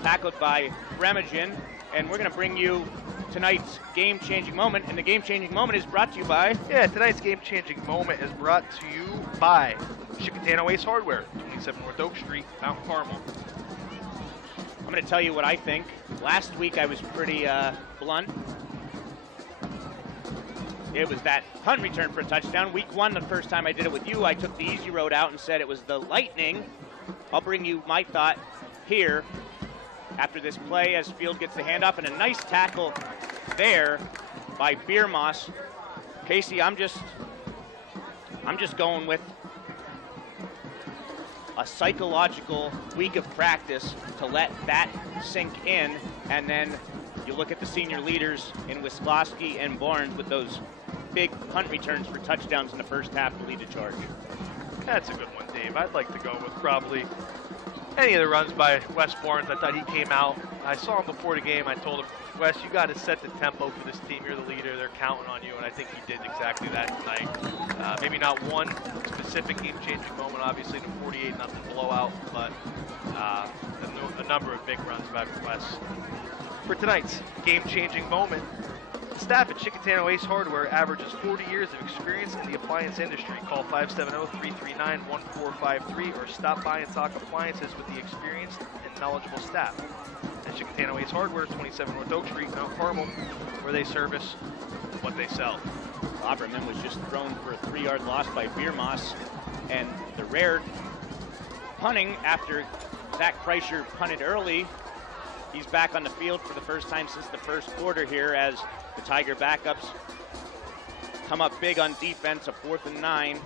tackled by Remagen, and we're going to bring you tonight's game-changing moment, and the game-changing moment is brought to you by... Yeah, tonight's game-changing moment is brought to you by Chicatano Ace Hardware, 27 North Oak Street, Mount Carmel. I'm going to tell you what I think. Last week I was pretty blunt. It was that punt return for a touchdown. Week 1, the first time I did it with you, I took the easy road out and said it was the Lightning. I'll bring you my thought here after this play as Field gets the handoff, and a nice tackle there by Biermoss. Casey, I'm just going with a psychological week of practice to let that sink in, and then you look at the senior leaders in Wisklowski and Barnes with those big punt returns for touchdowns in the first half to lead the charge. That's a good one, Dave. I'd like to go with probably any of the runs by Wes Barnes. I thought he came out. I saw him before the game. I told him, Wes, you got to set the tempo for this team. You're the leader. They're counting on you, and I think he did exactly that tonight. Maybe not one specific game-changing moment, obviously, the 48-0 blowout, but a number of big runs by Wes. For tonight's game-changing moment, staff at Chicatano Ace Hardware averages 40 years of experience in the appliance industry. Call 570-339-1453 or stop by and talk appliances with the experienced and knowledgeable staff at Chicatano Ace Hardware, 27 North Oak Street, Mount Carmel, where they service what they sell. Opperman was just thrown for a 3-yard loss by Biermoss, and the rare punting after Zach Kreischer punted early. He's back on the field for the first time since the first quarter here as the Tiger backups come up big on defense, a 4th and 9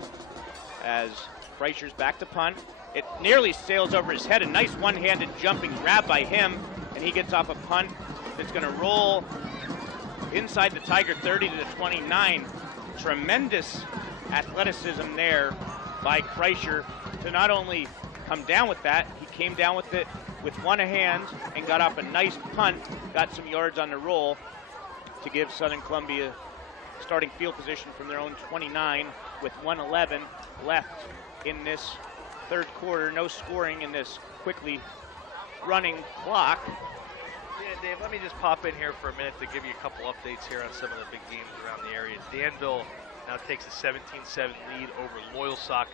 as Kreischer's back to punt. It nearly sails over his head, a nice one-handed jumping grab by him, and he gets off a punt that's going to roll inside the Tiger 30 to the 29. Tremendous athleticism there by Kreischer to not only come down with that, he came down with it with one hand and got off a nice punt, got some yards on the roll to give Southern Columbia starting field position from their own 29 with 1:11 left in this third quarter. No scoring in this quickly running clock. Yeah, Dave, let me just pop in here for a minute to give you a couple updates here on some of the big games around the area. Danville now takes a 17-7 lead over Loyalsock.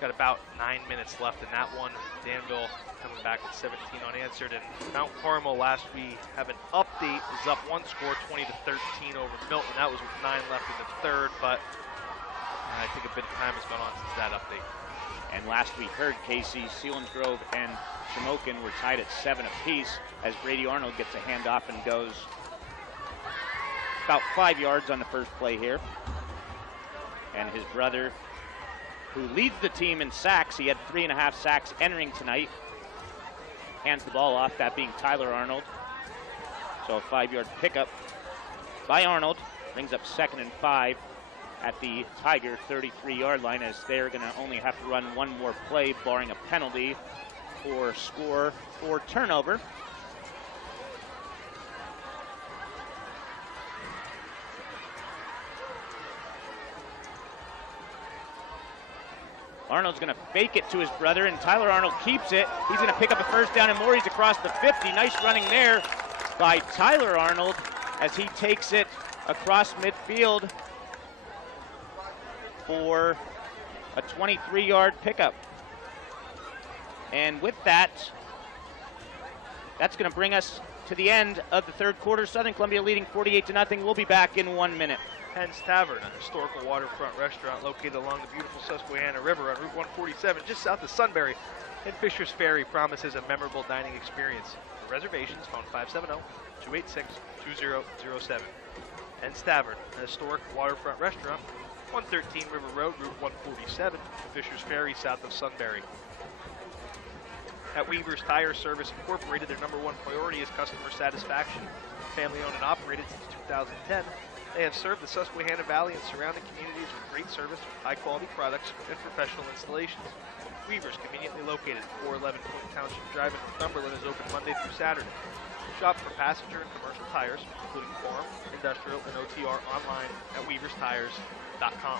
Got about 9 minutes left in that one. Danville coming back at 17 unanswered. And Mount Carmel, last we have an update, is up one score, 20-13 over Milton. That was with 9 left in the third, but I think a bit of time has gone on since that update. And last we heard, Casey, Selinsgrove and Shamokin were tied at 7 apiece as Brady Arnold gets a handoff and goes about 5 yards on the first play here. And his brother, who leads the team in sacks, he had 3.5 sacks entering tonight, hands the ball off, that being Tyler Arnold. So a 5-yard pickup by Arnold brings up 2nd and 5 at the Tiger 33-yard line, as they're going to only have to run one more play barring a penalty or score or turnover. Arnold's going to fake it to his brother, and Tyler Arnold keeps it. He's going to pick up a first down and more. He's across the 50. Nice running there by Tyler Arnold as he takes it across midfield for a 23-yard pickup. And with that, that's going to bring us to the end of the third quarter. Southern Columbia leading 48-0. We'll be back in 1 minute. Penn's Tavern, a historical waterfront restaurant located along the beautiful Susquehanna River on Route 147, just south of Sunbury. And Fisher's Ferry promises a memorable dining experience. For reservations, phone 570-286-2007. Penn's Tavern, a historic waterfront restaurant, 113 River Road, Route 147, Fisher's Ferry, south of Sunbury. At Weaver's Tire Service Incorporated, their #1 priority is customer satisfaction. Family owned and operated since 2010. They have served the Susquehanna Valley and surrounding communities with great service, high-quality products, and professional installations. Weaver's, conveniently located at 411 Point Township Drive in Northumberland, is open Monday through Saturday. Shop for passenger and commercial tires, including farm, industrial, and OTR, online at weaverstires.com.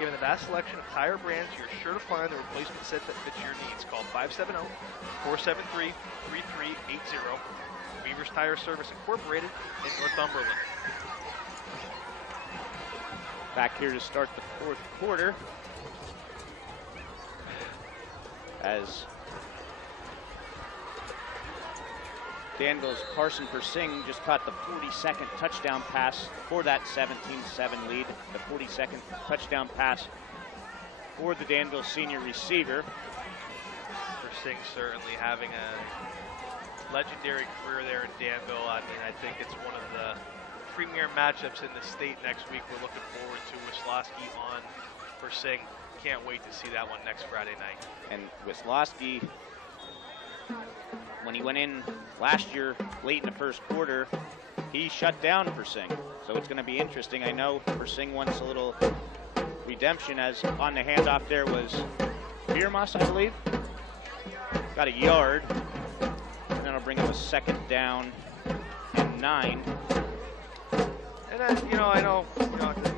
Given the vast selection of tire brands, you're sure to find the replacement set that fits your needs. Call 570-473-3380. Tigers Tire Service Incorporated in Northumberland. Back here to start the fourth quarter, as Danville's Carson Persing just caught the 42nd touchdown pass for that 17-7 lead. The 42nd touchdown pass for the Danville senior receiver. Persing certainly having a legendary career there in Danville. I mean, I think it's one of the premier matchups in the state next week. We're looking forward to Wisławski on Persing. Can't wait to see that one next Friday night. And Wisławski, when he went in last year late in the first quarter, he shut down Persing. So it's going to be interesting. I know Persing wants a little redemption, as on the handoff there was Biermas, I believe. Got a yard. And that'll bring up a second down and 9. And then, I know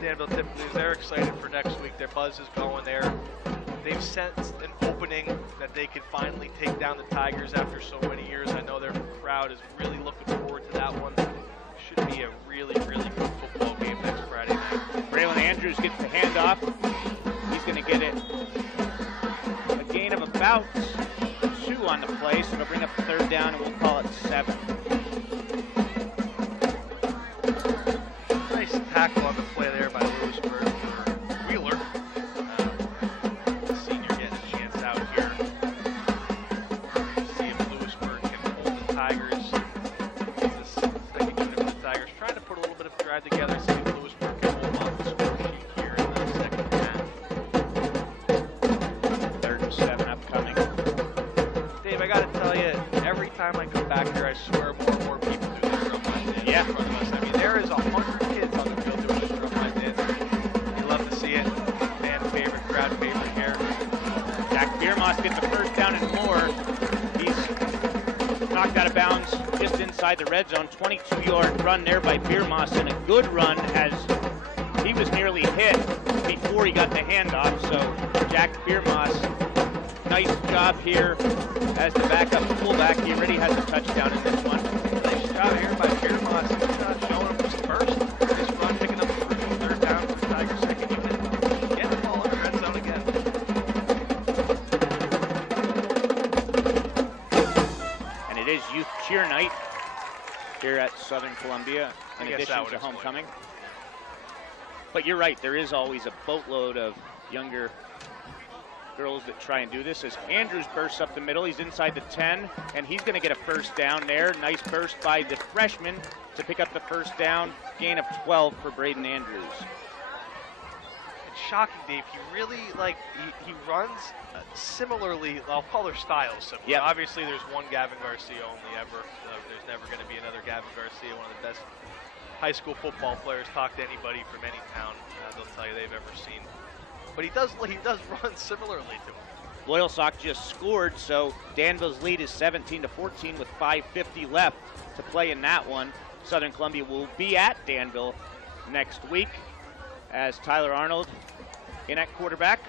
Danville typically, they're excited for next week. Their buzz is going there. They've sensed an opening that they could finally take down the Tigers after so many years. I know their crowd is really looking forward to that one. Should be a really, really good football game next Friday night. Braylon Andrews gets the handoff. He's going to get it a gain of about 2 on the play, so it'll bring up 3rd down, and we'll call it 7. Nice tackle on the play there by Lewisburg for Wheeler. The senior getting a chance out here. See if Lewisburg can hold the Tigers. This second unit for the Tigers trying to put a little bit of drive together. See if Lewisburg can hold on the score sheet here in the second half. 3rd and 7 upcoming. Dave, I got to tell you, every time I come back here, I swear more and more people do this drum line dance in front of us. I mean, there is 100 kids on the field doing this drum line dance. You love to see it. Fan favorite, crowd favorite here. Jack Biermas gets a 1st down and more. He's knocked out of bounds just inside the red zone. 22-yard run there by Biermas, and a good run as he was nearly hit before he got the handoff. So Jack Biermas, nice job here as the backup fullback. He already has a touchdown in this one. Nice job here by Biermas. He's showing him who's first. This run picking up the 3rd down for the Tigers' second unit. Get the ball in the red zone again. And it is youth cheer night here at Southern Columbia, in I guess addition that would to explain homecoming. But you're right, there is always a boatload of younger girls that try and do this. As Andrews bursts up the middle, he's inside the 10, and he's going to get a 1st down there. Nice burst by the freshman to pick up the 1st down. Gain of 12 for Braden Andrews. It's shocking, Dave. He really, he runs similarly. I'll call their styles similar. Yep. Obviously, there's one Gavin Garcia only ever. There's never going to be another Gavin Garcia, one of the best high school football players. Talk to anybody from any town, they'll tell you they've ever seen. But he does run similarly to him. Loyalsock just scored, so Danville's lead is 17-14 with 5:50 left to play in that one. Southern Columbia will be at Danville next week as Tyler Arnold in at quarterback.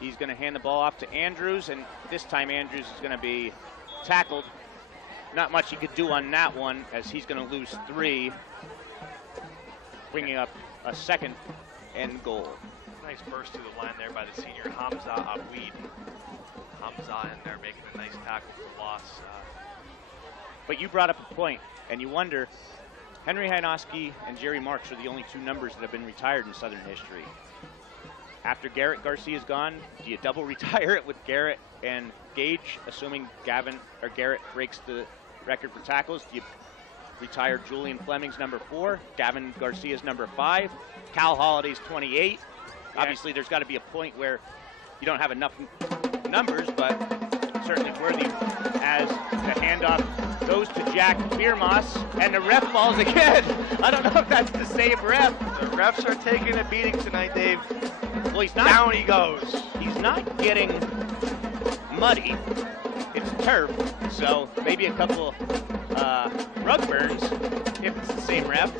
He's going to hand the ball off to Andrews, and this time Andrews is going to be tackled. Not much he could do on that one, as he's going to lose 3, bringing up a 2nd and goal. Nice burst through the line there by the senior Hamza Abweed. Hamza in there making a nice tackle for loss. But you brought up a point, and you wonder, Henry Hynoski and Jerry Marks are the only 2 numbers that have been retired in Southern history. After Garrett Garcia's gone, do you double retire it with Garrett and Gage, assuming Garrett breaks the record for tackles? Do you retire Julian Fleming's number 4, Gavin Garcia's number 5, Cal Holiday's 28? Yeah. Obviously, there's got to be a point where you don't have enough numbers, but certainly worthy as the handoff goes to Jack Biermas, and the ref falls again. I don't know if that's the same ref. The refs are taking a beating tonight, Dave. Well, he's not. Down he goes. He's not getting muddy. It's turf, so maybe a couple rug burns if it's the same ref.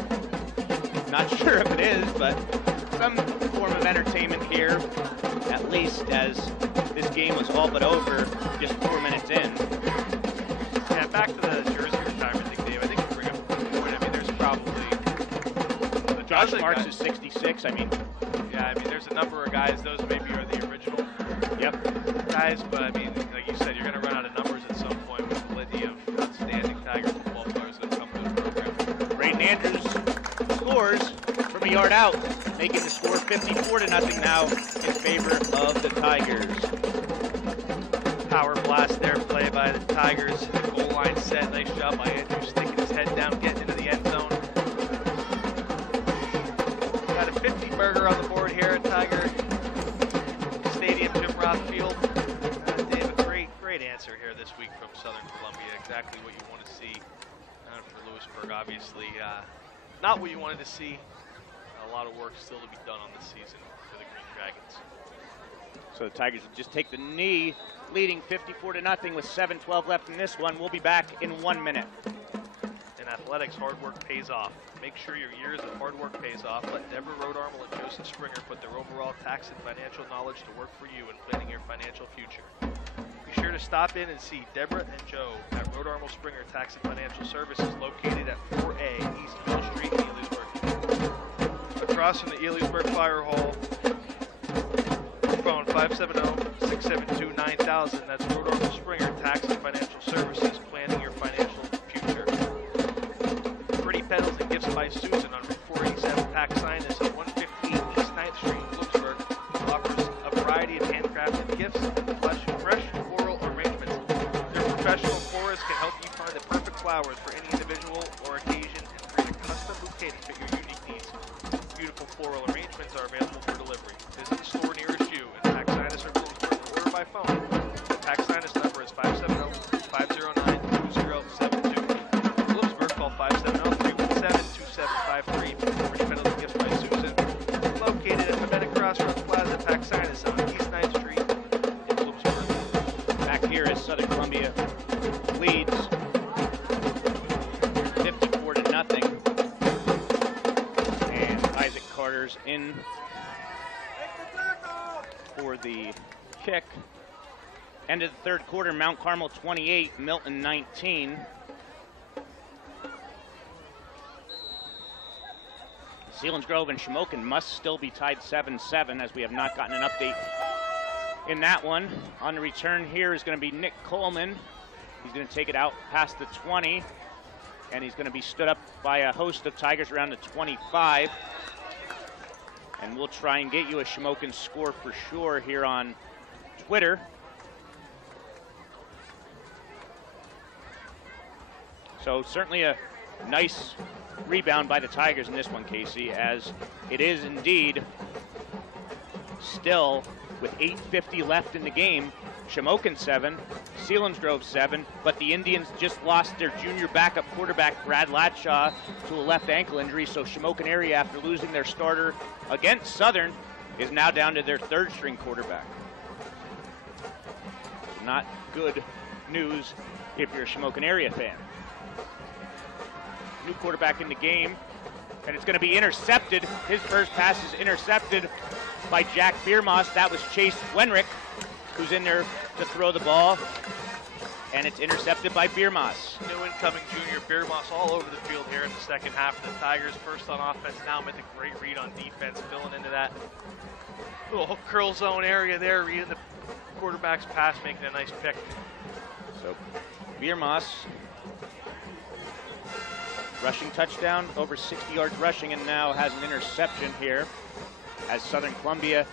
Not sure if it is, but some form of entertainment here, at least, as this game was all but over just 4 minutes in. Josh other Marks guys- is 66. I mean, Yeah, I mean, there's a number of guys. Those maybe are the original guys, but I mean, like you said, you're going to run out of numbers at some point with the litany of outstanding Tiger football players that have come to the program. Braden Andrews scores from a yard out, making the score 54-0 now in favor of the Tigers. Power blast there, play by the Tigers. Goal line set. Nice job by Andrews, sticking his head down, getting into the end zone. Got a 50 burger on the board here at Tiger Stadium, Jim Roth Field. Dave, a great answer here this week from Southern Columbia. Exactly what you want to see for Lewisburg. Obviously, not what you wanted to see. A lot of work still to be done on this season for the Green Dragons. So the Tigers will just take the knee, leading 54-0 with 7:12 left in this one. We'll be back in 1 minute. In athletics, hard work pays off. Make sure your years of hard work pays off. Let Deborah Rodarmel and Joseph Springer put their overall tax and financial knowledge to work for you in planning your financial future. Be sure to stop in and see Deborah and Joe at Rodarmel Springer Tax and Financial Services, located at 4A East Mill Street in Lewisburg. Across from the Lewisburg Fire Hall, phone 570-672-9000. That's Rodarmel Springer Tax and Financial Services, planning your financial future. Pretty Petals and Gifts by Susan on Route 487 Pack Sinus at 115 East 9th Street in Lewisburg offers a variety of handcrafted gifts, fresh floral arrangements. Their professional florists can help you find the perfect flowers for any individual or occasion and create a custom bouquet to fit your unique needs. Beautiful floral arrangements are available for delivery. Visit the store nearest you in Pack Sinus or Lewisburg or order by phone. Pack Sinus number is 570-509-2072. Lewisburg, call 570-317-2753. Pretty Petals and Gifts by Susan, located at Pimenta Crossroads Plaza, Pack Sinus on East 9th Street in Lewisburg. Back here as Southern Columbia leads 54-0. And Isaac Carter's in for the kick. End of the third quarter, Mount Carmel 28, Milton 19. Selinsgrove and Shamokin must still be tied 7-7, as we have not gotten an update in that one. On the return here is going to be Nick Coleman. He's going to take it out past the 20, and he's going to be stood up by a host of Tigers around the 25. And we'll try and get you a Shamokin score for sure here on Twitter. So certainly a nice rebound by the Tigers in this one, Casey, as it is indeed still with 8:50 left in the game. Shamokin 7, Selinsgrove 7, but the Indians just lost their junior backup quarterback, Brad Latshaw, to a left ankle injury, so Shamokin area, after losing their starter against Southern, is now down to their third string quarterback. So not good news if you're a Shamokin area fan. New quarterback in the game, and it's going to be intercepted. His first pass is intercepted by Jack Biermoss. That was Chase Wenrick, who's in there to throw the ball, and it's intercepted by Biermoss. New incoming junior Biermoss all over the field here in the second half of the Tigers. First on offense, now with a great read on defense, filling into that little curl zone area there, reading the quarterback's pass, making a nice pick. So Biermoss, rushing touchdown, over 60 yards rushing, and now has an interception here as Southern Columbia,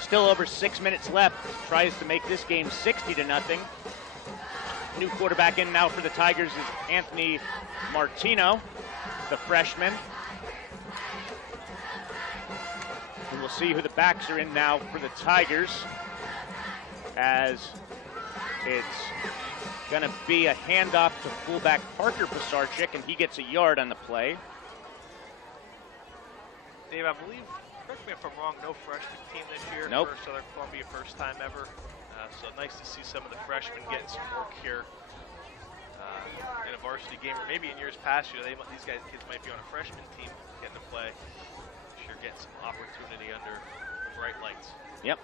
still over 6 minutes left, tries to make this game 60-0. New quarterback in now for the Tigers is Anthony Martino, the freshman. And we'll see who the backs are in now for the Tigers, as it's going to be a handoff to fullback Parker Pisarczyk, and he gets a yard on the play. Dave, I believe, correct me if I'm wrong, no freshman team this year. Nope. For Southern Columbia, first time ever. So nice to see some of the freshmen getting some work here in a varsity game, or maybe in years past, these kids might be on a freshman team getting to play. Sure, getting some opportunity under the bright lights. Yep.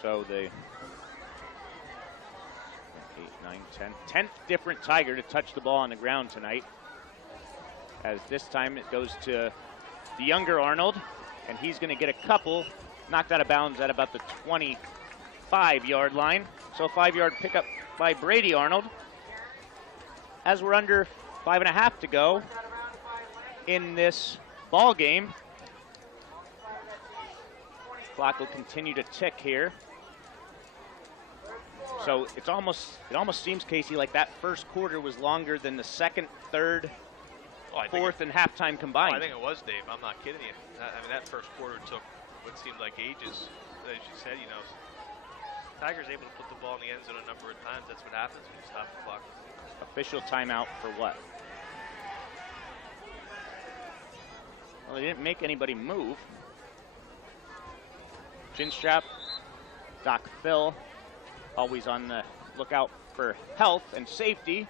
So the 8, 9, 10th different Tiger to touch the ball on the ground tonight. as this time it goes to the younger Arnold, and he's going to get a couple, knocked out of bounds at about the 25-yard line. So a 5-yard pickup by Brady Arnold. As we're under 5.5 to go in this ball game. Clock will continue to tick here. So it almost seems, Casey, like that first quarter was longer than the second, third, fourth, and halftime combined. I think it was, Dave. I'm not kidding you. I mean, that first quarter took what seemed like ages. As you said, you know, Tigers able to put the ball in the end zone a number of times. That's what happens when you stop the clock. Official timeout for what? Well, they didn't make anybody move. Chinstrap, Doc Phil, always on the lookout for health and safety.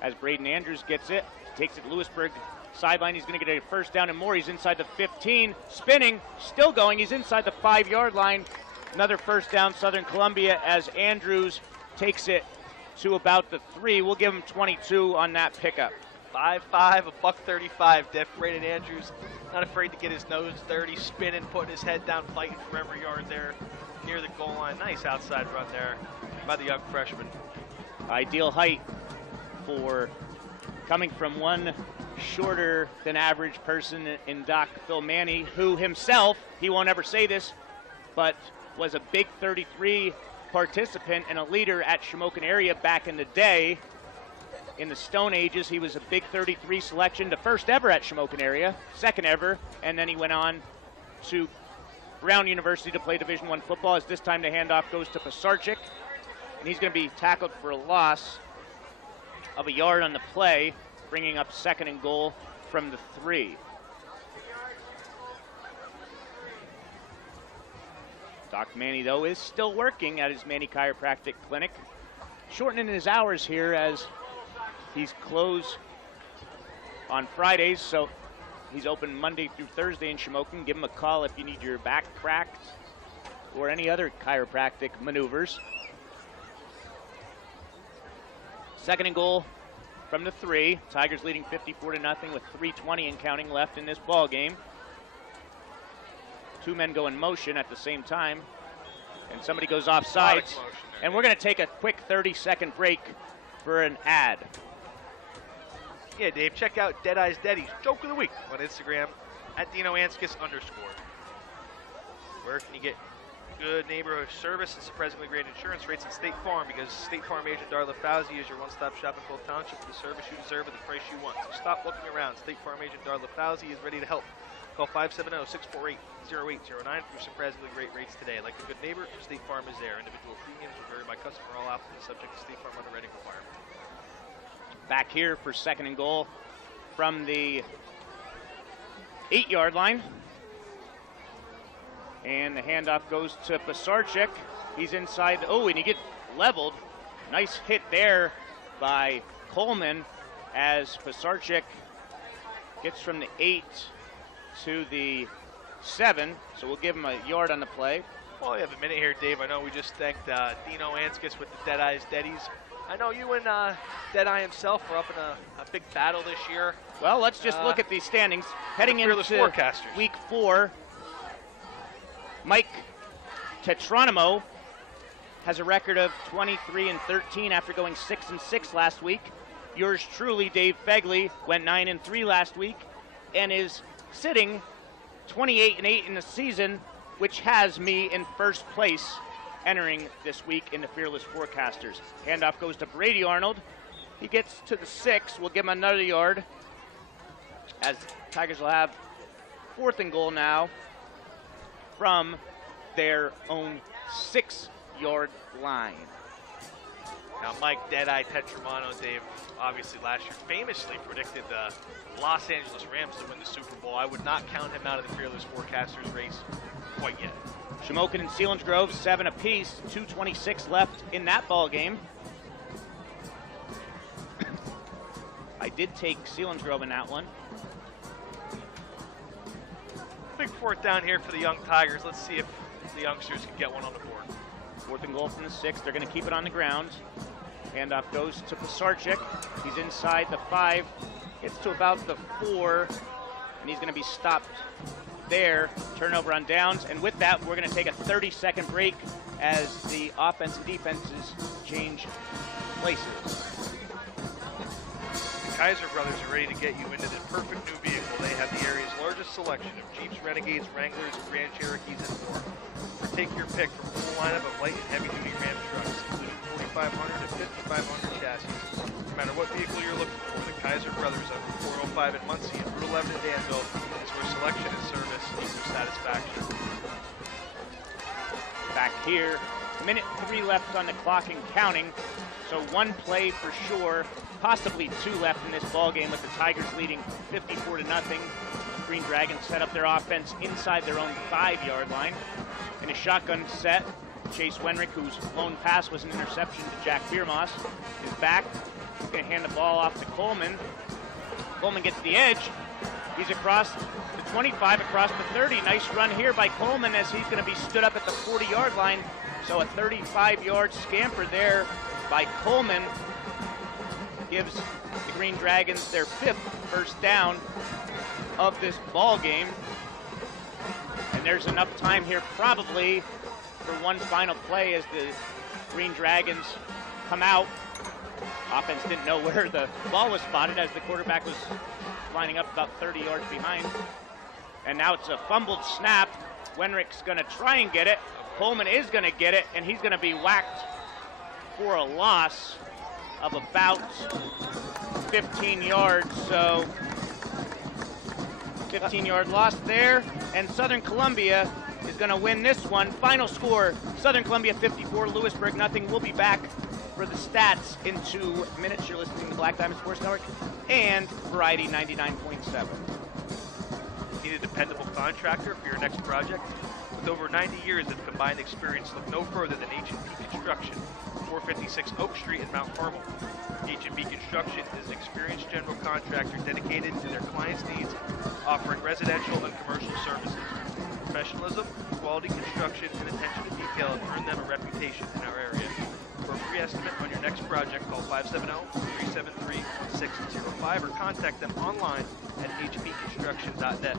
As Braden Andrews gets it, takes it to Lewisburg sideline. He's going to get a first down and more. He's inside the 15, spinning, still going. He's inside the 5-yard line. Another first down, Southern Columbia, as Andrews takes it to about the 3. We'll give him 22 on that pickup. 5'5", $135. Def Braden Andrews, not afraid to get his nose dirty, spinning, putting his head down, fighting for every yard there near the goal line. Nice outside run there by the young freshman. Ideal height for coming from one shorter than average person in Doc Phil Manny, who himself, he won't ever say this, but was a big 33 participant and a leader at Shamokin area back in the day. In the Stone Ages, he was a big 33 selection, the first ever at Shamokin area, second ever, and then he went on to Brown University to play Division I football, as this time the handoff goes to Pisarcik, and he's going to be tackled for a loss of a yard on the play, bringing up 2nd and goal from the 3. Doc Manny, though, is still working at his Manny Chiropractic Clinic, shortening his hours here as he's closed on Fridays, so he's open Monday through Thursday in Shamokin. Give him a call if you need your back cracked or any other chiropractic maneuvers. 2nd and goal from the 3. Tigers leading 54-0 with 3:20 and counting left in this ball game. 2 men go in motion at the same time, and somebody goes off sides. And we're going to take a quick 30-second break for an ad. Yeah, Dave, check out Deadeye's Daddy's Joke of the Week on Instagram at Dino Anskis _. Where can you get good neighborhood service and surprisingly great insurance rates at State Farm? Because State Farm agent Darla Fauzi is your one-stop shop in Polk Township for the service you deserve at the price you want. So stop looking around. State Farm agent Darla Fauzi is ready to help. Call 570-648-0809 for surprisingly great rates today. Like a good neighbor, State Farm is there. Individual premiums will vary by customer, all applicants subject to State Farm underwriting requirement. Back here for 2nd and goal from the 8-yard line. And the handoff goes to Pisarcik. He's inside. Oh, and he gets leveled. Nice hit there by Coleman as Pisarcik gets from the 8 to the 7. So we'll give him a yard on the play. Well, we have a minute here, Dave. I know we just thanked Dino Anskis with the Deadeye's Daddies. I know you and Deadeye himself were up in a big battle this year. Well, let's just look at these standings. Heading into week 4, Mike Tetronimo has a record of 23-13 after going 6-6 last week. Yours truly, Dave Fegley, went 9-3 last week and is sitting 28-8 in the season, which has me in first place entering this week in the Fearless Forecasters. Handoff goes to Brady Arnold. He gets to the 6. We'll give him another yard, as Tigers will have 4th and goal now from their own 6-yard line. Now, Mike Deadeye Tetramano, Dave, obviously last year famously predicted the Los Angeles Rams to win the Super Bowl. I would not count him out of the Fearless Forecasters race quite yet. Shamokin and Selinsgrove 7 apiece, 2:26 left in that ball game. I did take Selinsgrove in that one. Big 4th down here for the young Tigers. Let's see if the youngsters can get one on the board. 4th and goal from the 6. They're going to keep it on the ground. Handoff goes to Pisarcik. He's inside the 5. Gets to about the 4, and he's going to be stopped there. Turnover on downs, and with that, we're going to take a 30-second break as the offense and defenses change places. Kaiser Brothers are ready to get you into the perfect new vehicle. They have the area's largest selection of Jeeps, Renegades, Wranglers, Grand Cherokees, and more. Take your pick from a full lineup of light and heavy-duty Ram trucks, including 4,500 and 5,500 chassis. No matter what vehicle you're looking for, the Kaiser Brothers on 405 in Muncie and Route 11 in Danville is where selection and service equals satisfaction. Back here, minute 3 left on the clock and counting, so 1 play for sure. Possibly 2 left in this ball game with the Tigers leading 54-0. Green Dragons set up their offense inside their own 5-yard line. In a shotgun set, Chase Wenrick, whose lone pass was an interception to Jack Biermoss, is back. He's going to hand the ball off to Coleman. Coleman gets the edge. He's across the 25, across the 30. Nice run here by Coleman as he's going to be stood up at the 40-yard line. So a 35-yard scamper there by Coleman gives the Green Dragons their 5th first down of this ball game. And there's enough time here probably for one final play as the Green Dragons come out. Offense didn't know where the ball was spotted as the quarterback was lining up about 30 yards behind. And now it's a fumbled snap. Wenrick's going to try and get it. Coleman is going to get it, and he's going to be whacked for a loss of about 15 yards. So 15-yard loss there, and Southern Columbia is going to win this one. Final score, Southern Columbia 54, Lewisburg nothing. We'll be back for the stats in 2 minutes. You're listening to Black Diamond Sports Network and Variety 99.7. Need a dependable contractor for your next project? With over 90 years of combined experience, look no further than H&B Construction, 456 Oak Street in Mount Carmel. H&B Construction is an experienced general contractor dedicated to their clients' needs, offering residential and commercial services. Professionalism, quality construction, and attention to detail have earned them a reputation in our area. For a free estimate on your next project, call 570-373-1605 or contact them online at hbconstruction.net.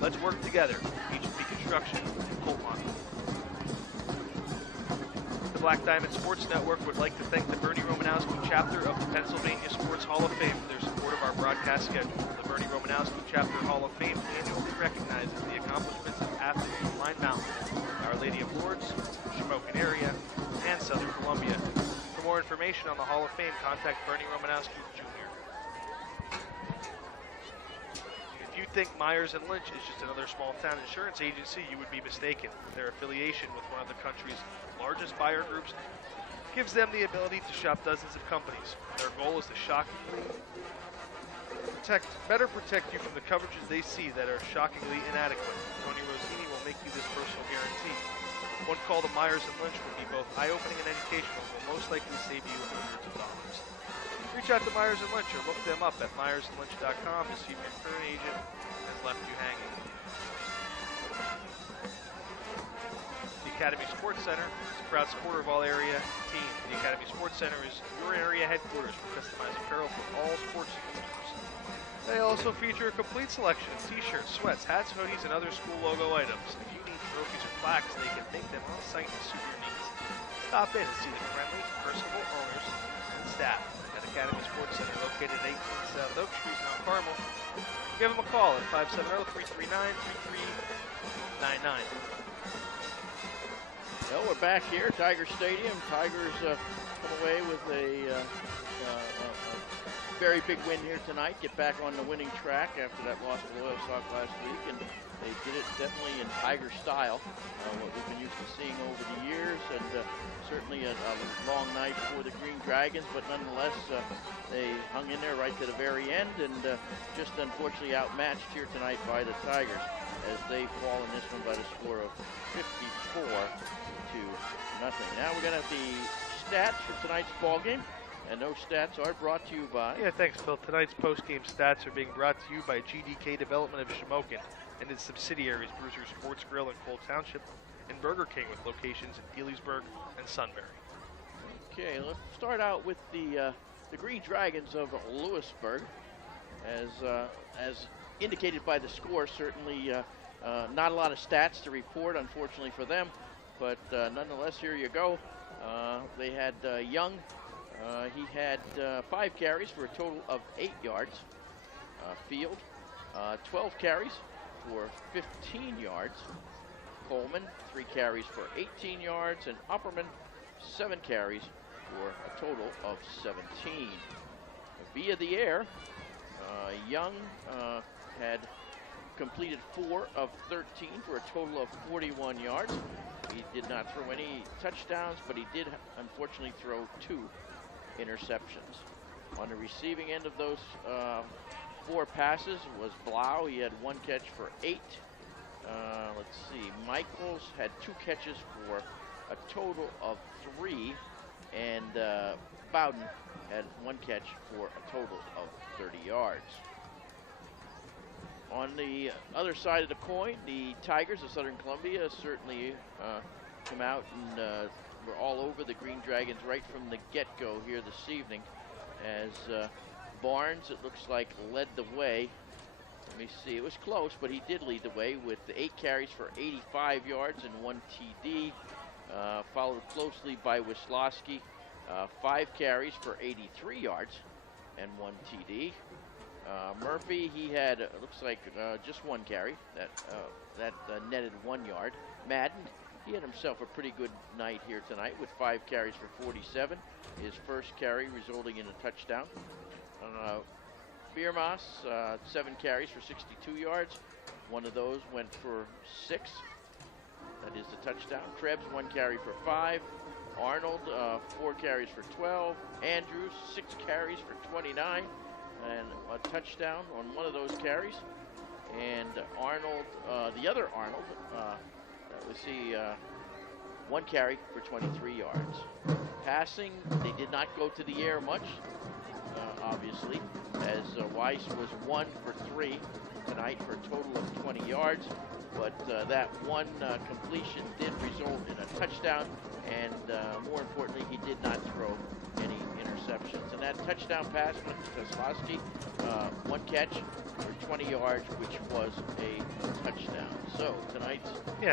Let's work together. H&B Construction in Coltmont. The Black Diamond Sports Network would like to thank the Bernie Romanowski chapter of the Pennsylvania Sports Hall of Fame for their support of our broadcast schedule. The Bernie Romanowski Chapter Hall of Fame annually recognizes the accomplishments of athletes from Line Mountain, Our Lady of Lourdes, Shamokin area, and Southern Columbia. For more information on the Hall of Fame, contact Bernie Romanowski Jr. If you think Myers & Lynch is just another small-town insurance agency, you would be mistaken. Their affiliation with one of the country's largest buyer groups gives them the ability to shop dozens of companies. Their goal is to better protect you from the coverages they see that are shockingly inadequate. Tony Rosini will make you this personal guarantee. One call to Myers & Lynch will be both eye-opening and educational and will most likely save you hundreds of dollars. Reach out to Myers & Lynch or look them up at myersandlynch.com to see if your current agent has left you hanging. The Academy Sports Center is a proud supporter of all area teams. The Academy Sports Center is your area headquarters for customized apparel for all sports users. They also feature a complete selection of t-shirts, sweats, hats, hoodies, and other school logo items. If you need trophies or plaques, they can make them on site to suit your needs. Stop in and see the friendly, personable owners and staff at Academy Sports Center, located at 18 South Oak Street, Mount Carmel. Give them a call at 570-339-3399. Well, we're back here, Tiger Stadium. Tigers come away with a very big win here tonight. Get back on the winning track after that loss to Loyal Sox last week, and they did it definitely in Tiger style, what we've been used to seeing over the years, and certainly a long night for the Green Dragons, but nonetheless, they hung in there right to the very end, and just unfortunately outmatched here tonight by the Tigers, as they fall in this one by the score of 54-0. Now we're going to have the stats for tonight's ball game. And those stats are brought to you by... Yeah, thanks, Phil. Tonight's post-game stats are being brought to you by GDK Development of Shamokin and its subsidiaries, Bruiser Sports Grill in Cole Township, and Burger King with locations in Lewisburg and Sunbury. Okay, let's start out with the Green Dragons of Lewisburg. as indicated by the score. Certainly not a lot of stats to report, unfortunately for them, but nonetheless, here you go. They had Young. He had 5 carries for a total of 8 yards. Field, 12 carries for 15 yards. Coleman, 3 carries for 18 yards, and Upperman, 7 carries for a total of 17. Via the air, Young had completed 4 of 13 for a total of 41 yards. He did not throw any touchdowns, but he did unfortunately throw 2 interceptions. On the receiving end of those 4 passes was Blau. He had 1 catch for 8. Let's see, Michaels had 2 catches for a total of 3, and Bowden had 1 catch for a total of 30 yards. On the other side of the coin, the Tigers of Southern Columbia certainly come out and were all over the Green Dragons right from the get-go here this evening, as Barnes, it looks like, led the way. Let me see, it was close, but he did lead the way with 8 carries for 85 yards and 1 TD, followed closely by Wisłowski, 5 carries for 83 yards and 1 TD. Murphy, he had, looks like, just 1 carry that netted 1 yard. Madden, he had himself a pretty good night here tonight with 5 carries for 47. His first carry resulting in a touchdown. Biermas, 7 carries for 62 yards. 1 of those went for 6. That is the touchdown. Krebs, 1 carry for 5. Arnold, 4 carries for 12. Andrews, 6 carries for 29. And a touchdown on 1 of those carries. And Arnold, the other Arnold, that was 1 carry for 23 yards. Passing, they did not go to the air much, obviously, as Weiss was 1 for 3 tonight for a total of 20 yards. But that 1 completion did result in a touchdown, and more importantly, he did not throw any interceptions. And that touchdown pass went to Kozlowski, 1 catch for 20 yards, which was a touchdown. So tonight's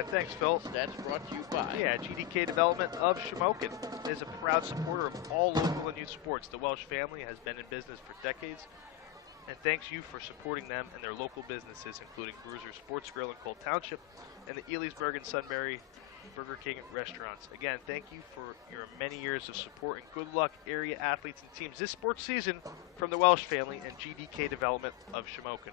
thanks, Phil. Stats brought to you by GDK Development of Shamokin is a proud supporter of all local and youth sports. The Welsh family has been in business for decades, and thanks you for supporting them and their local businesses, including Bruiser Sports Grill in Cole Township and the Lewisburg and Sunbury Burger King restaurants. Again, thank you for your many years of support, and good luck area athletes and teams this sports season from the Welsh family and GDK Development of Shamokin.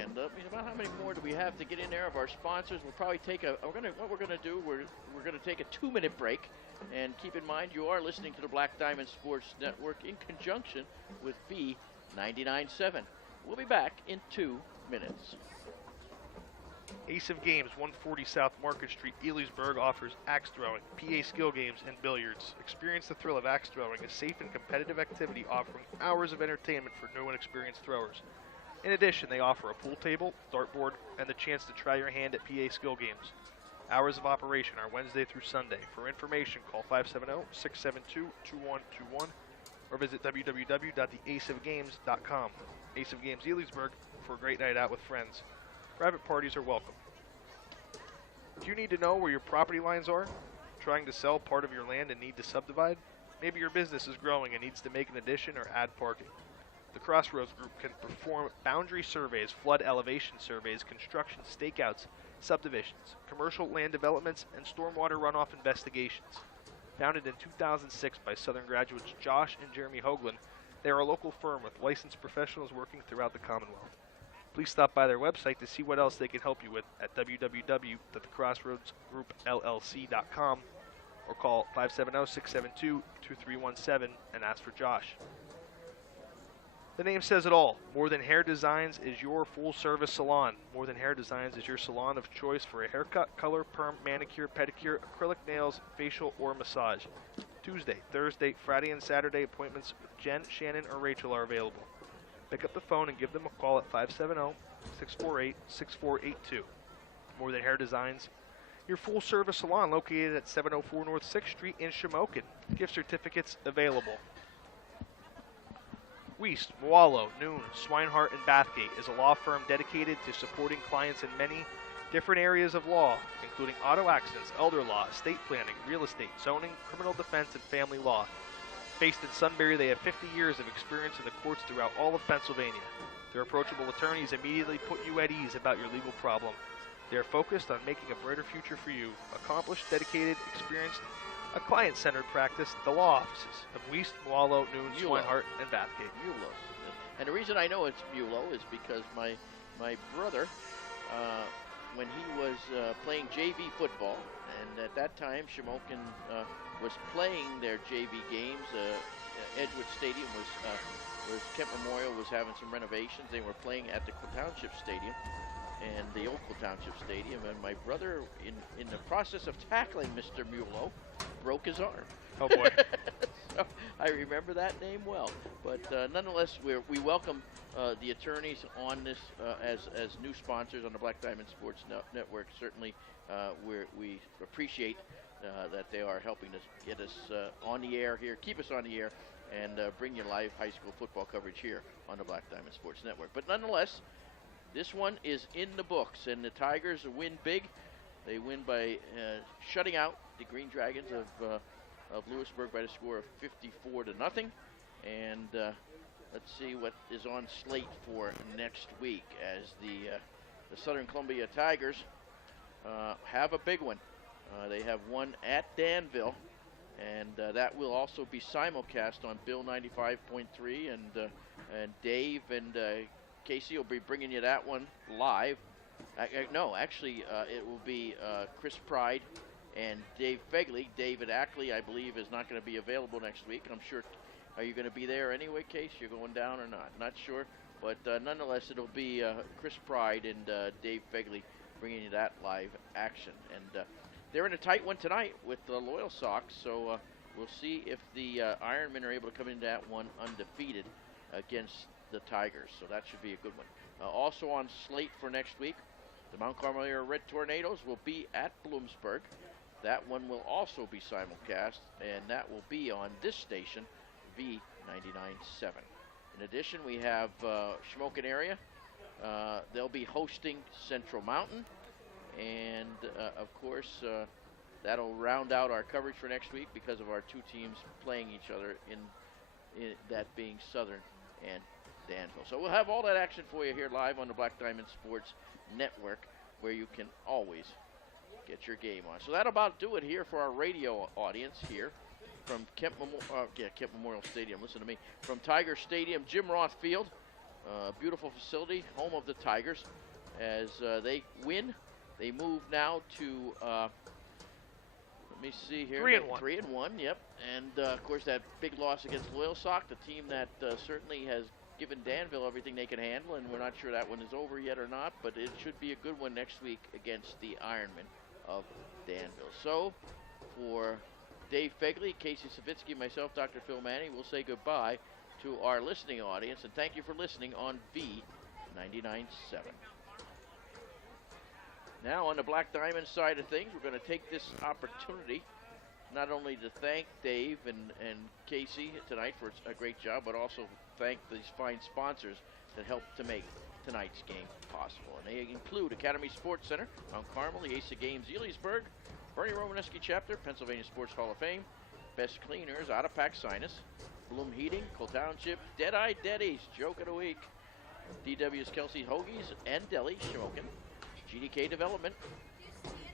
And about how many more do we have to get in there of our sponsors? We'll probably take what we're gonna do, we're gonna take a 2-minute break, and keep in mind you are listening to the Black Diamond Sports Network in conjunction with B99.7. We'll be back in 2 minutes. Ace of Games, 140 South Market Street, Lewisburg offers axe throwing, PA skill games, and billiards. Experience the thrill of axe throwing, a safe and competitive activity offering hours of entertainment for new and experienced throwers. In addition, they offer a pool table, dartboard, and the chance to try your hand at PA skill games. Hours of operation are Wednesday through Sunday. For information, call 570-672-2121 or visit www.theaceofgames.com. Ace of Games Lewisburg for a great night out with friends. Private parties are welcome. Do you need to know where your property lines are? Trying to sell part of your land and need to subdivide? Maybe your business is growing and needs to make an addition or add parking. The Crossroads Group can perform boundary surveys, flood elevation surveys, construction stakeouts, subdivisions, commercial land developments, and stormwater runoff investigations. Founded in 2006 by Southern graduates Josh and Jeremy Hoagland, they are a local firm with licensed professionals working throughout the Commonwealth. Please stop by their website to see what else they can help you with at www.thecrossroadsgroupllc.com or call 570-672-2317 and ask for Josh. The name says it all. More Than Hair Designs is your full-service salon. More Than Hair Designs is your salon of choice for a haircut, color, perm, manicure, pedicure, acrylic nails, facial, or massage. Tuesday, Thursday, Friday, and Saturday appointments with Jen, Shannon, or Rachel are available. Pick up the phone and give them a call at 570-648-6482. More Than Hair Designs, your full-service salon located at 704 North 6th Street in Shamokin. Gift certificates available. Weiss, Moalo, Noon, Swinehart, and Bathgate is a law firm dedicated to supporting clients in many different areas of law, including auto accidents, elder law, estate planning, real estate, zoning, criminal defense, and family law. Based in Sunbury, they have 50 years of experience in the courts throughout all of Pennsylvania. Their approachable attorneys immediately put you at ease about your legal problem. They are focused on making a brighter future for you. Accomplished, dedicated, experienced, a client-centered practice, the law offices of Weiss, Moalo, Noon, Swinehart, and Bathgate. Mulo. And the reason I know it's Mulo is because my brother, when he was playing JV football, and at that time Shamokin was playing their JV games. Edgewood Stadium was Kent Memorial was having some renovations. They were playing at the Township Stadium, and the old Township Stadium. And my brother, in the process of tackling Mr. Mulo, broke his arm. Oh boy. So I remember that name well. But nonetheless, we welcome the attorneys on this as new sponsors on the Black Diamond Sports Network. Certainly, we appreciate that they are helping us get us on the air here, keep us on the air, and bring you live high school football coverage here on the Black Diamond Sports Network. But nonetheless, this one is in the books, and the Tigers win big. They win by shutting out the Green Dragons of Lewisburg by the score of 54-0. And let's see what is on slate for next week as the Southern Columbia Tigers have a big one. They have one at Danville, and that will also be simulcast on Bill 95.3, and Dave and Casey will be bringing you that one live. No, actually, it will be Chris Pride and Dave Fegley. David Ackley, I believe, is not going to be available next week. I'm sure. Are you going to be there anyway, Case? You're going down or not? Not sure. But nonetheless, it'll be Chris Pride and Dave Fegley bringing you that live action. And they're in a tight one tonight with the Loyal Sox, so we'll see if the Ironmen are able to come into that one undefeated against the Tigers. So that should be a good one. Also on slate for next week, the Mount Carmel Area Red Tornadoes will be at Bloomsburg. That one will also be simulcast, and that will be on this station, V99.7. In addition, we have Shamokin area. They'll be hosting Central Mountain. And, of course, that'll round out our coverage for next week because of our two teams playing each other, in that being Southern and Danville. So we'll have all that action for you here live on the Black Diamond Sports Network, where you can always get your game on. So that'll about do it here for our radio audience here from Kent Memorial Stadium. Listen to me. From Tiger Stadium, Jim Roth Field, beautiful facility, home of the Tigers. As they win, they move now to, let me see here. 3-1. 3-1, yep. And, of course, that big loss against Loyal Sock, the team that certainly has given Danville everything they can handle, and we're not sure that one is over yet or not, but it should be a good one next week against the Ironmen of Danville. So, for Dave Fegley, Casey Savitsky, myself, Dr. Phil Manning, we'll say goodbye to our listening audience, and thank you for listening on V99.7. Now, on the Black Diamond side of things, we're going to take this opportunity not only to thank Dave and Casey tonight for a great job, but also thank these fine sponsors that helped to make tonight's game possible. And they include Academy Sports Center, Mount Carmel, the Ace of Games, Lewisburg, Bernie Romanesky Chapter, Pennsylvania Sports Hall of Fame, Best Cleaners, Out of Pack Sinus, Bloom Heating, Cole Township, Dead-Eye Deddies, Joke of the Week, DW's Kelsey Hoagies and Deli, Shamokin, GDK Development,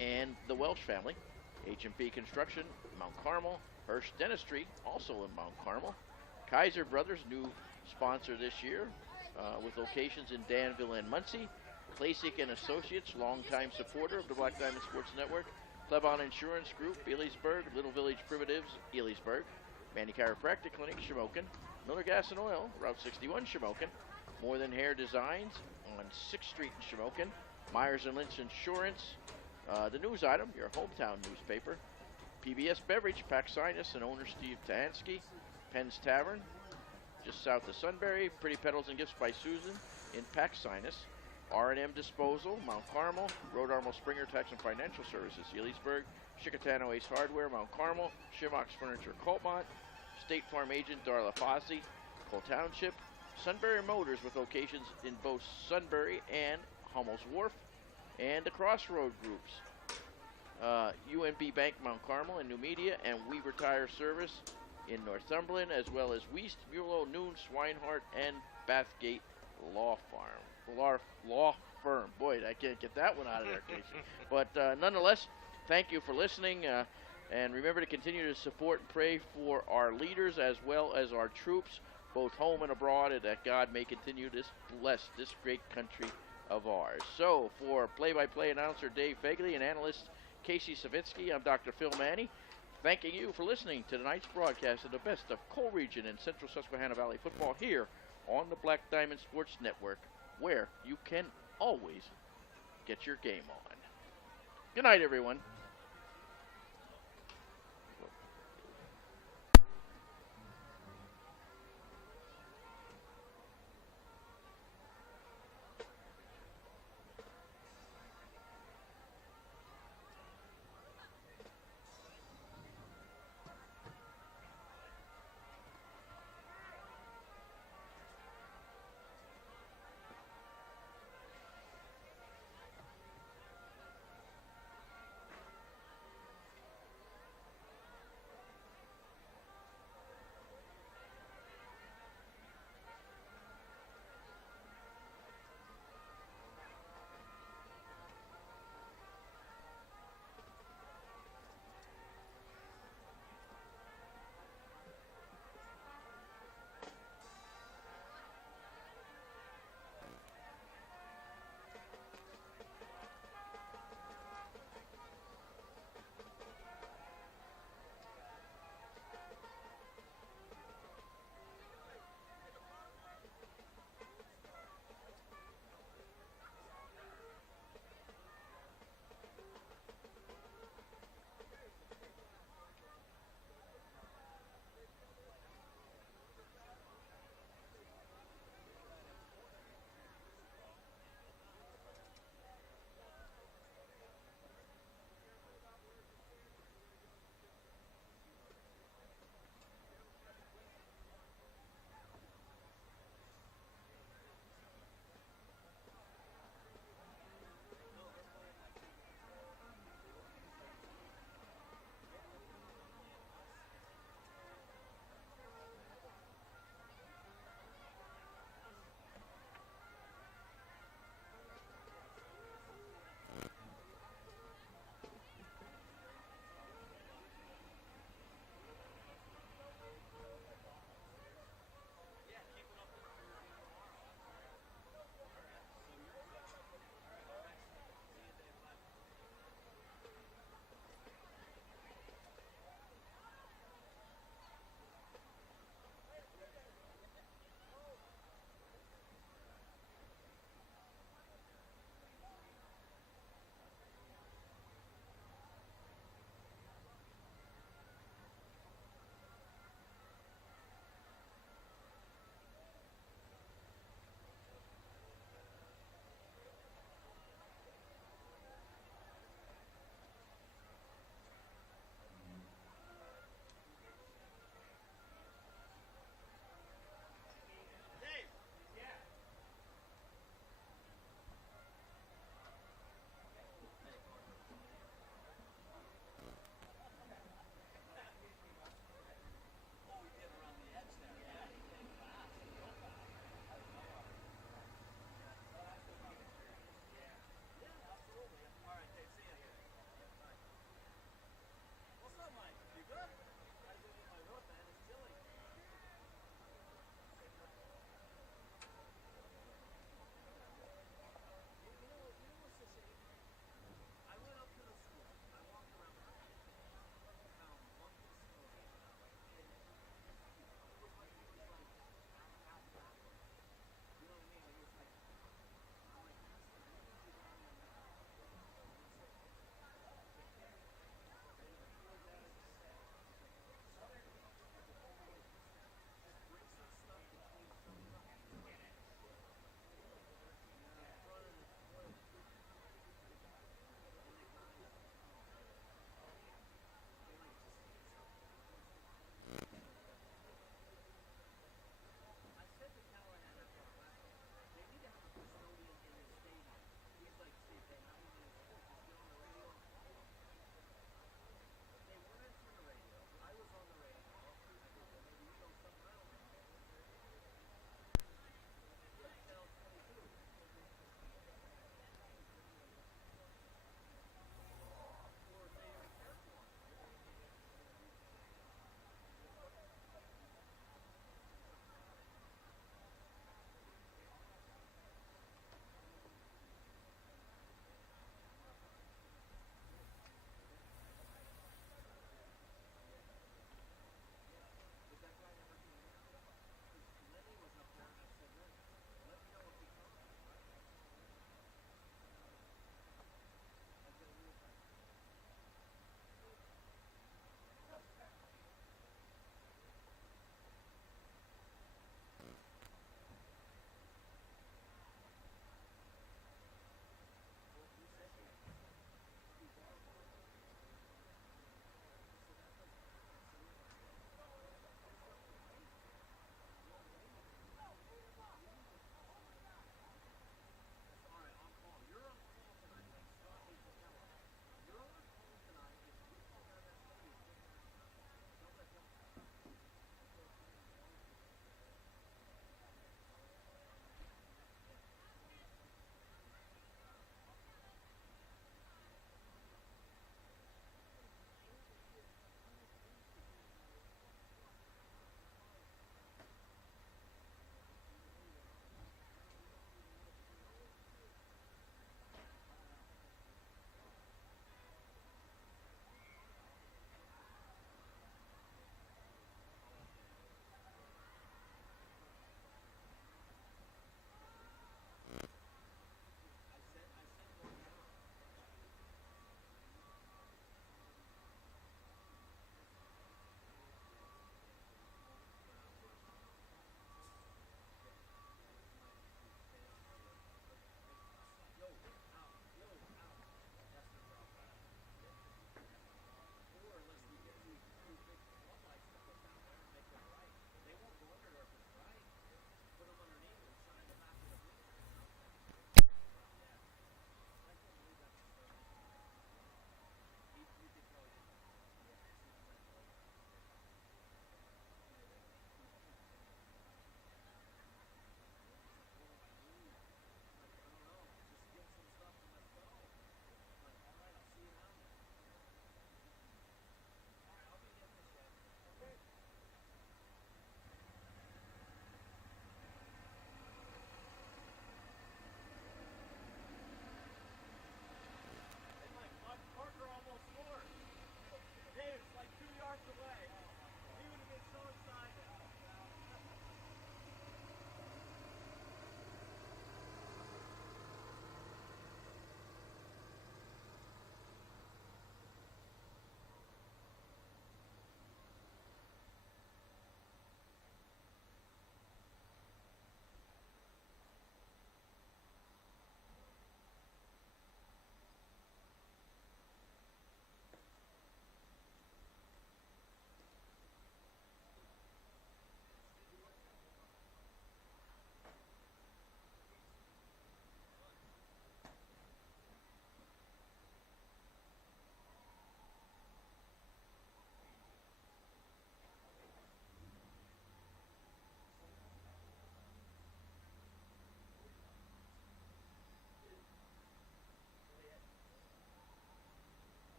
and the Welsh family, H&P Construction, Mount Carmel, Hirsch Dentistry, also in Mount Carmel, Kaiser Brothers, new sponsor this year, with locations in Danville and Muncie, Klasick and Associates, longtime supporter of the Black Diamond Sports Network, Clebon Insurance Group, Lewisburg, Little Village Primitives, Lewisburg, Manny Chiropractic Clinic, Shamokin, Miller Gas and Oil, Route 61, Shamokin, More Than Hair Designs on 6th Street in Shamokin, Myers & Lynch Insurance, the news item, your hometown newspaper, PBS Beverage, Pack Sinus, and owner Steve Tahansky, Penn's Tavern, just south of Sunbury, Pretty Petals and Gifts by Susan in Pack Sinus, R&M Disposal, Mount Carmel, Road Armor Springer Tax and Financial Services, Lewisburg, Chicatano Ace Hardware, Mount Carmel, Shimox Furniture, Coltmont, State Farm Agent Darla Fossey, Cole Township, Sunbury Motors with locations in both Sunbury and Hummel's Wharf, and the Crossroad Groups. UNB Bank Mount Carmel and New Media, and Weaver Tire Service in Northumberland, as well as Wiest, Mulo, Noon, Swinehart, and Bathgate Law Firm. Boy, I can't get that one out of there, Casey. But nonetheless, thank you for listening, and remember to continue to support and pray for our leaders as well as our troops, both home and abroad, and that God may continue to bless this great country of ours. So, for play-by-play announcer Dave Fagley and analyst Casey Savitsky, I'm Dr. Phil Manny, thanking you for listening to tonight's broadcast of the best of Coal Region and Central Susquehanna Valley football here on the Black Diamond Sports Network, where you can always get your game on. Good night, everyone.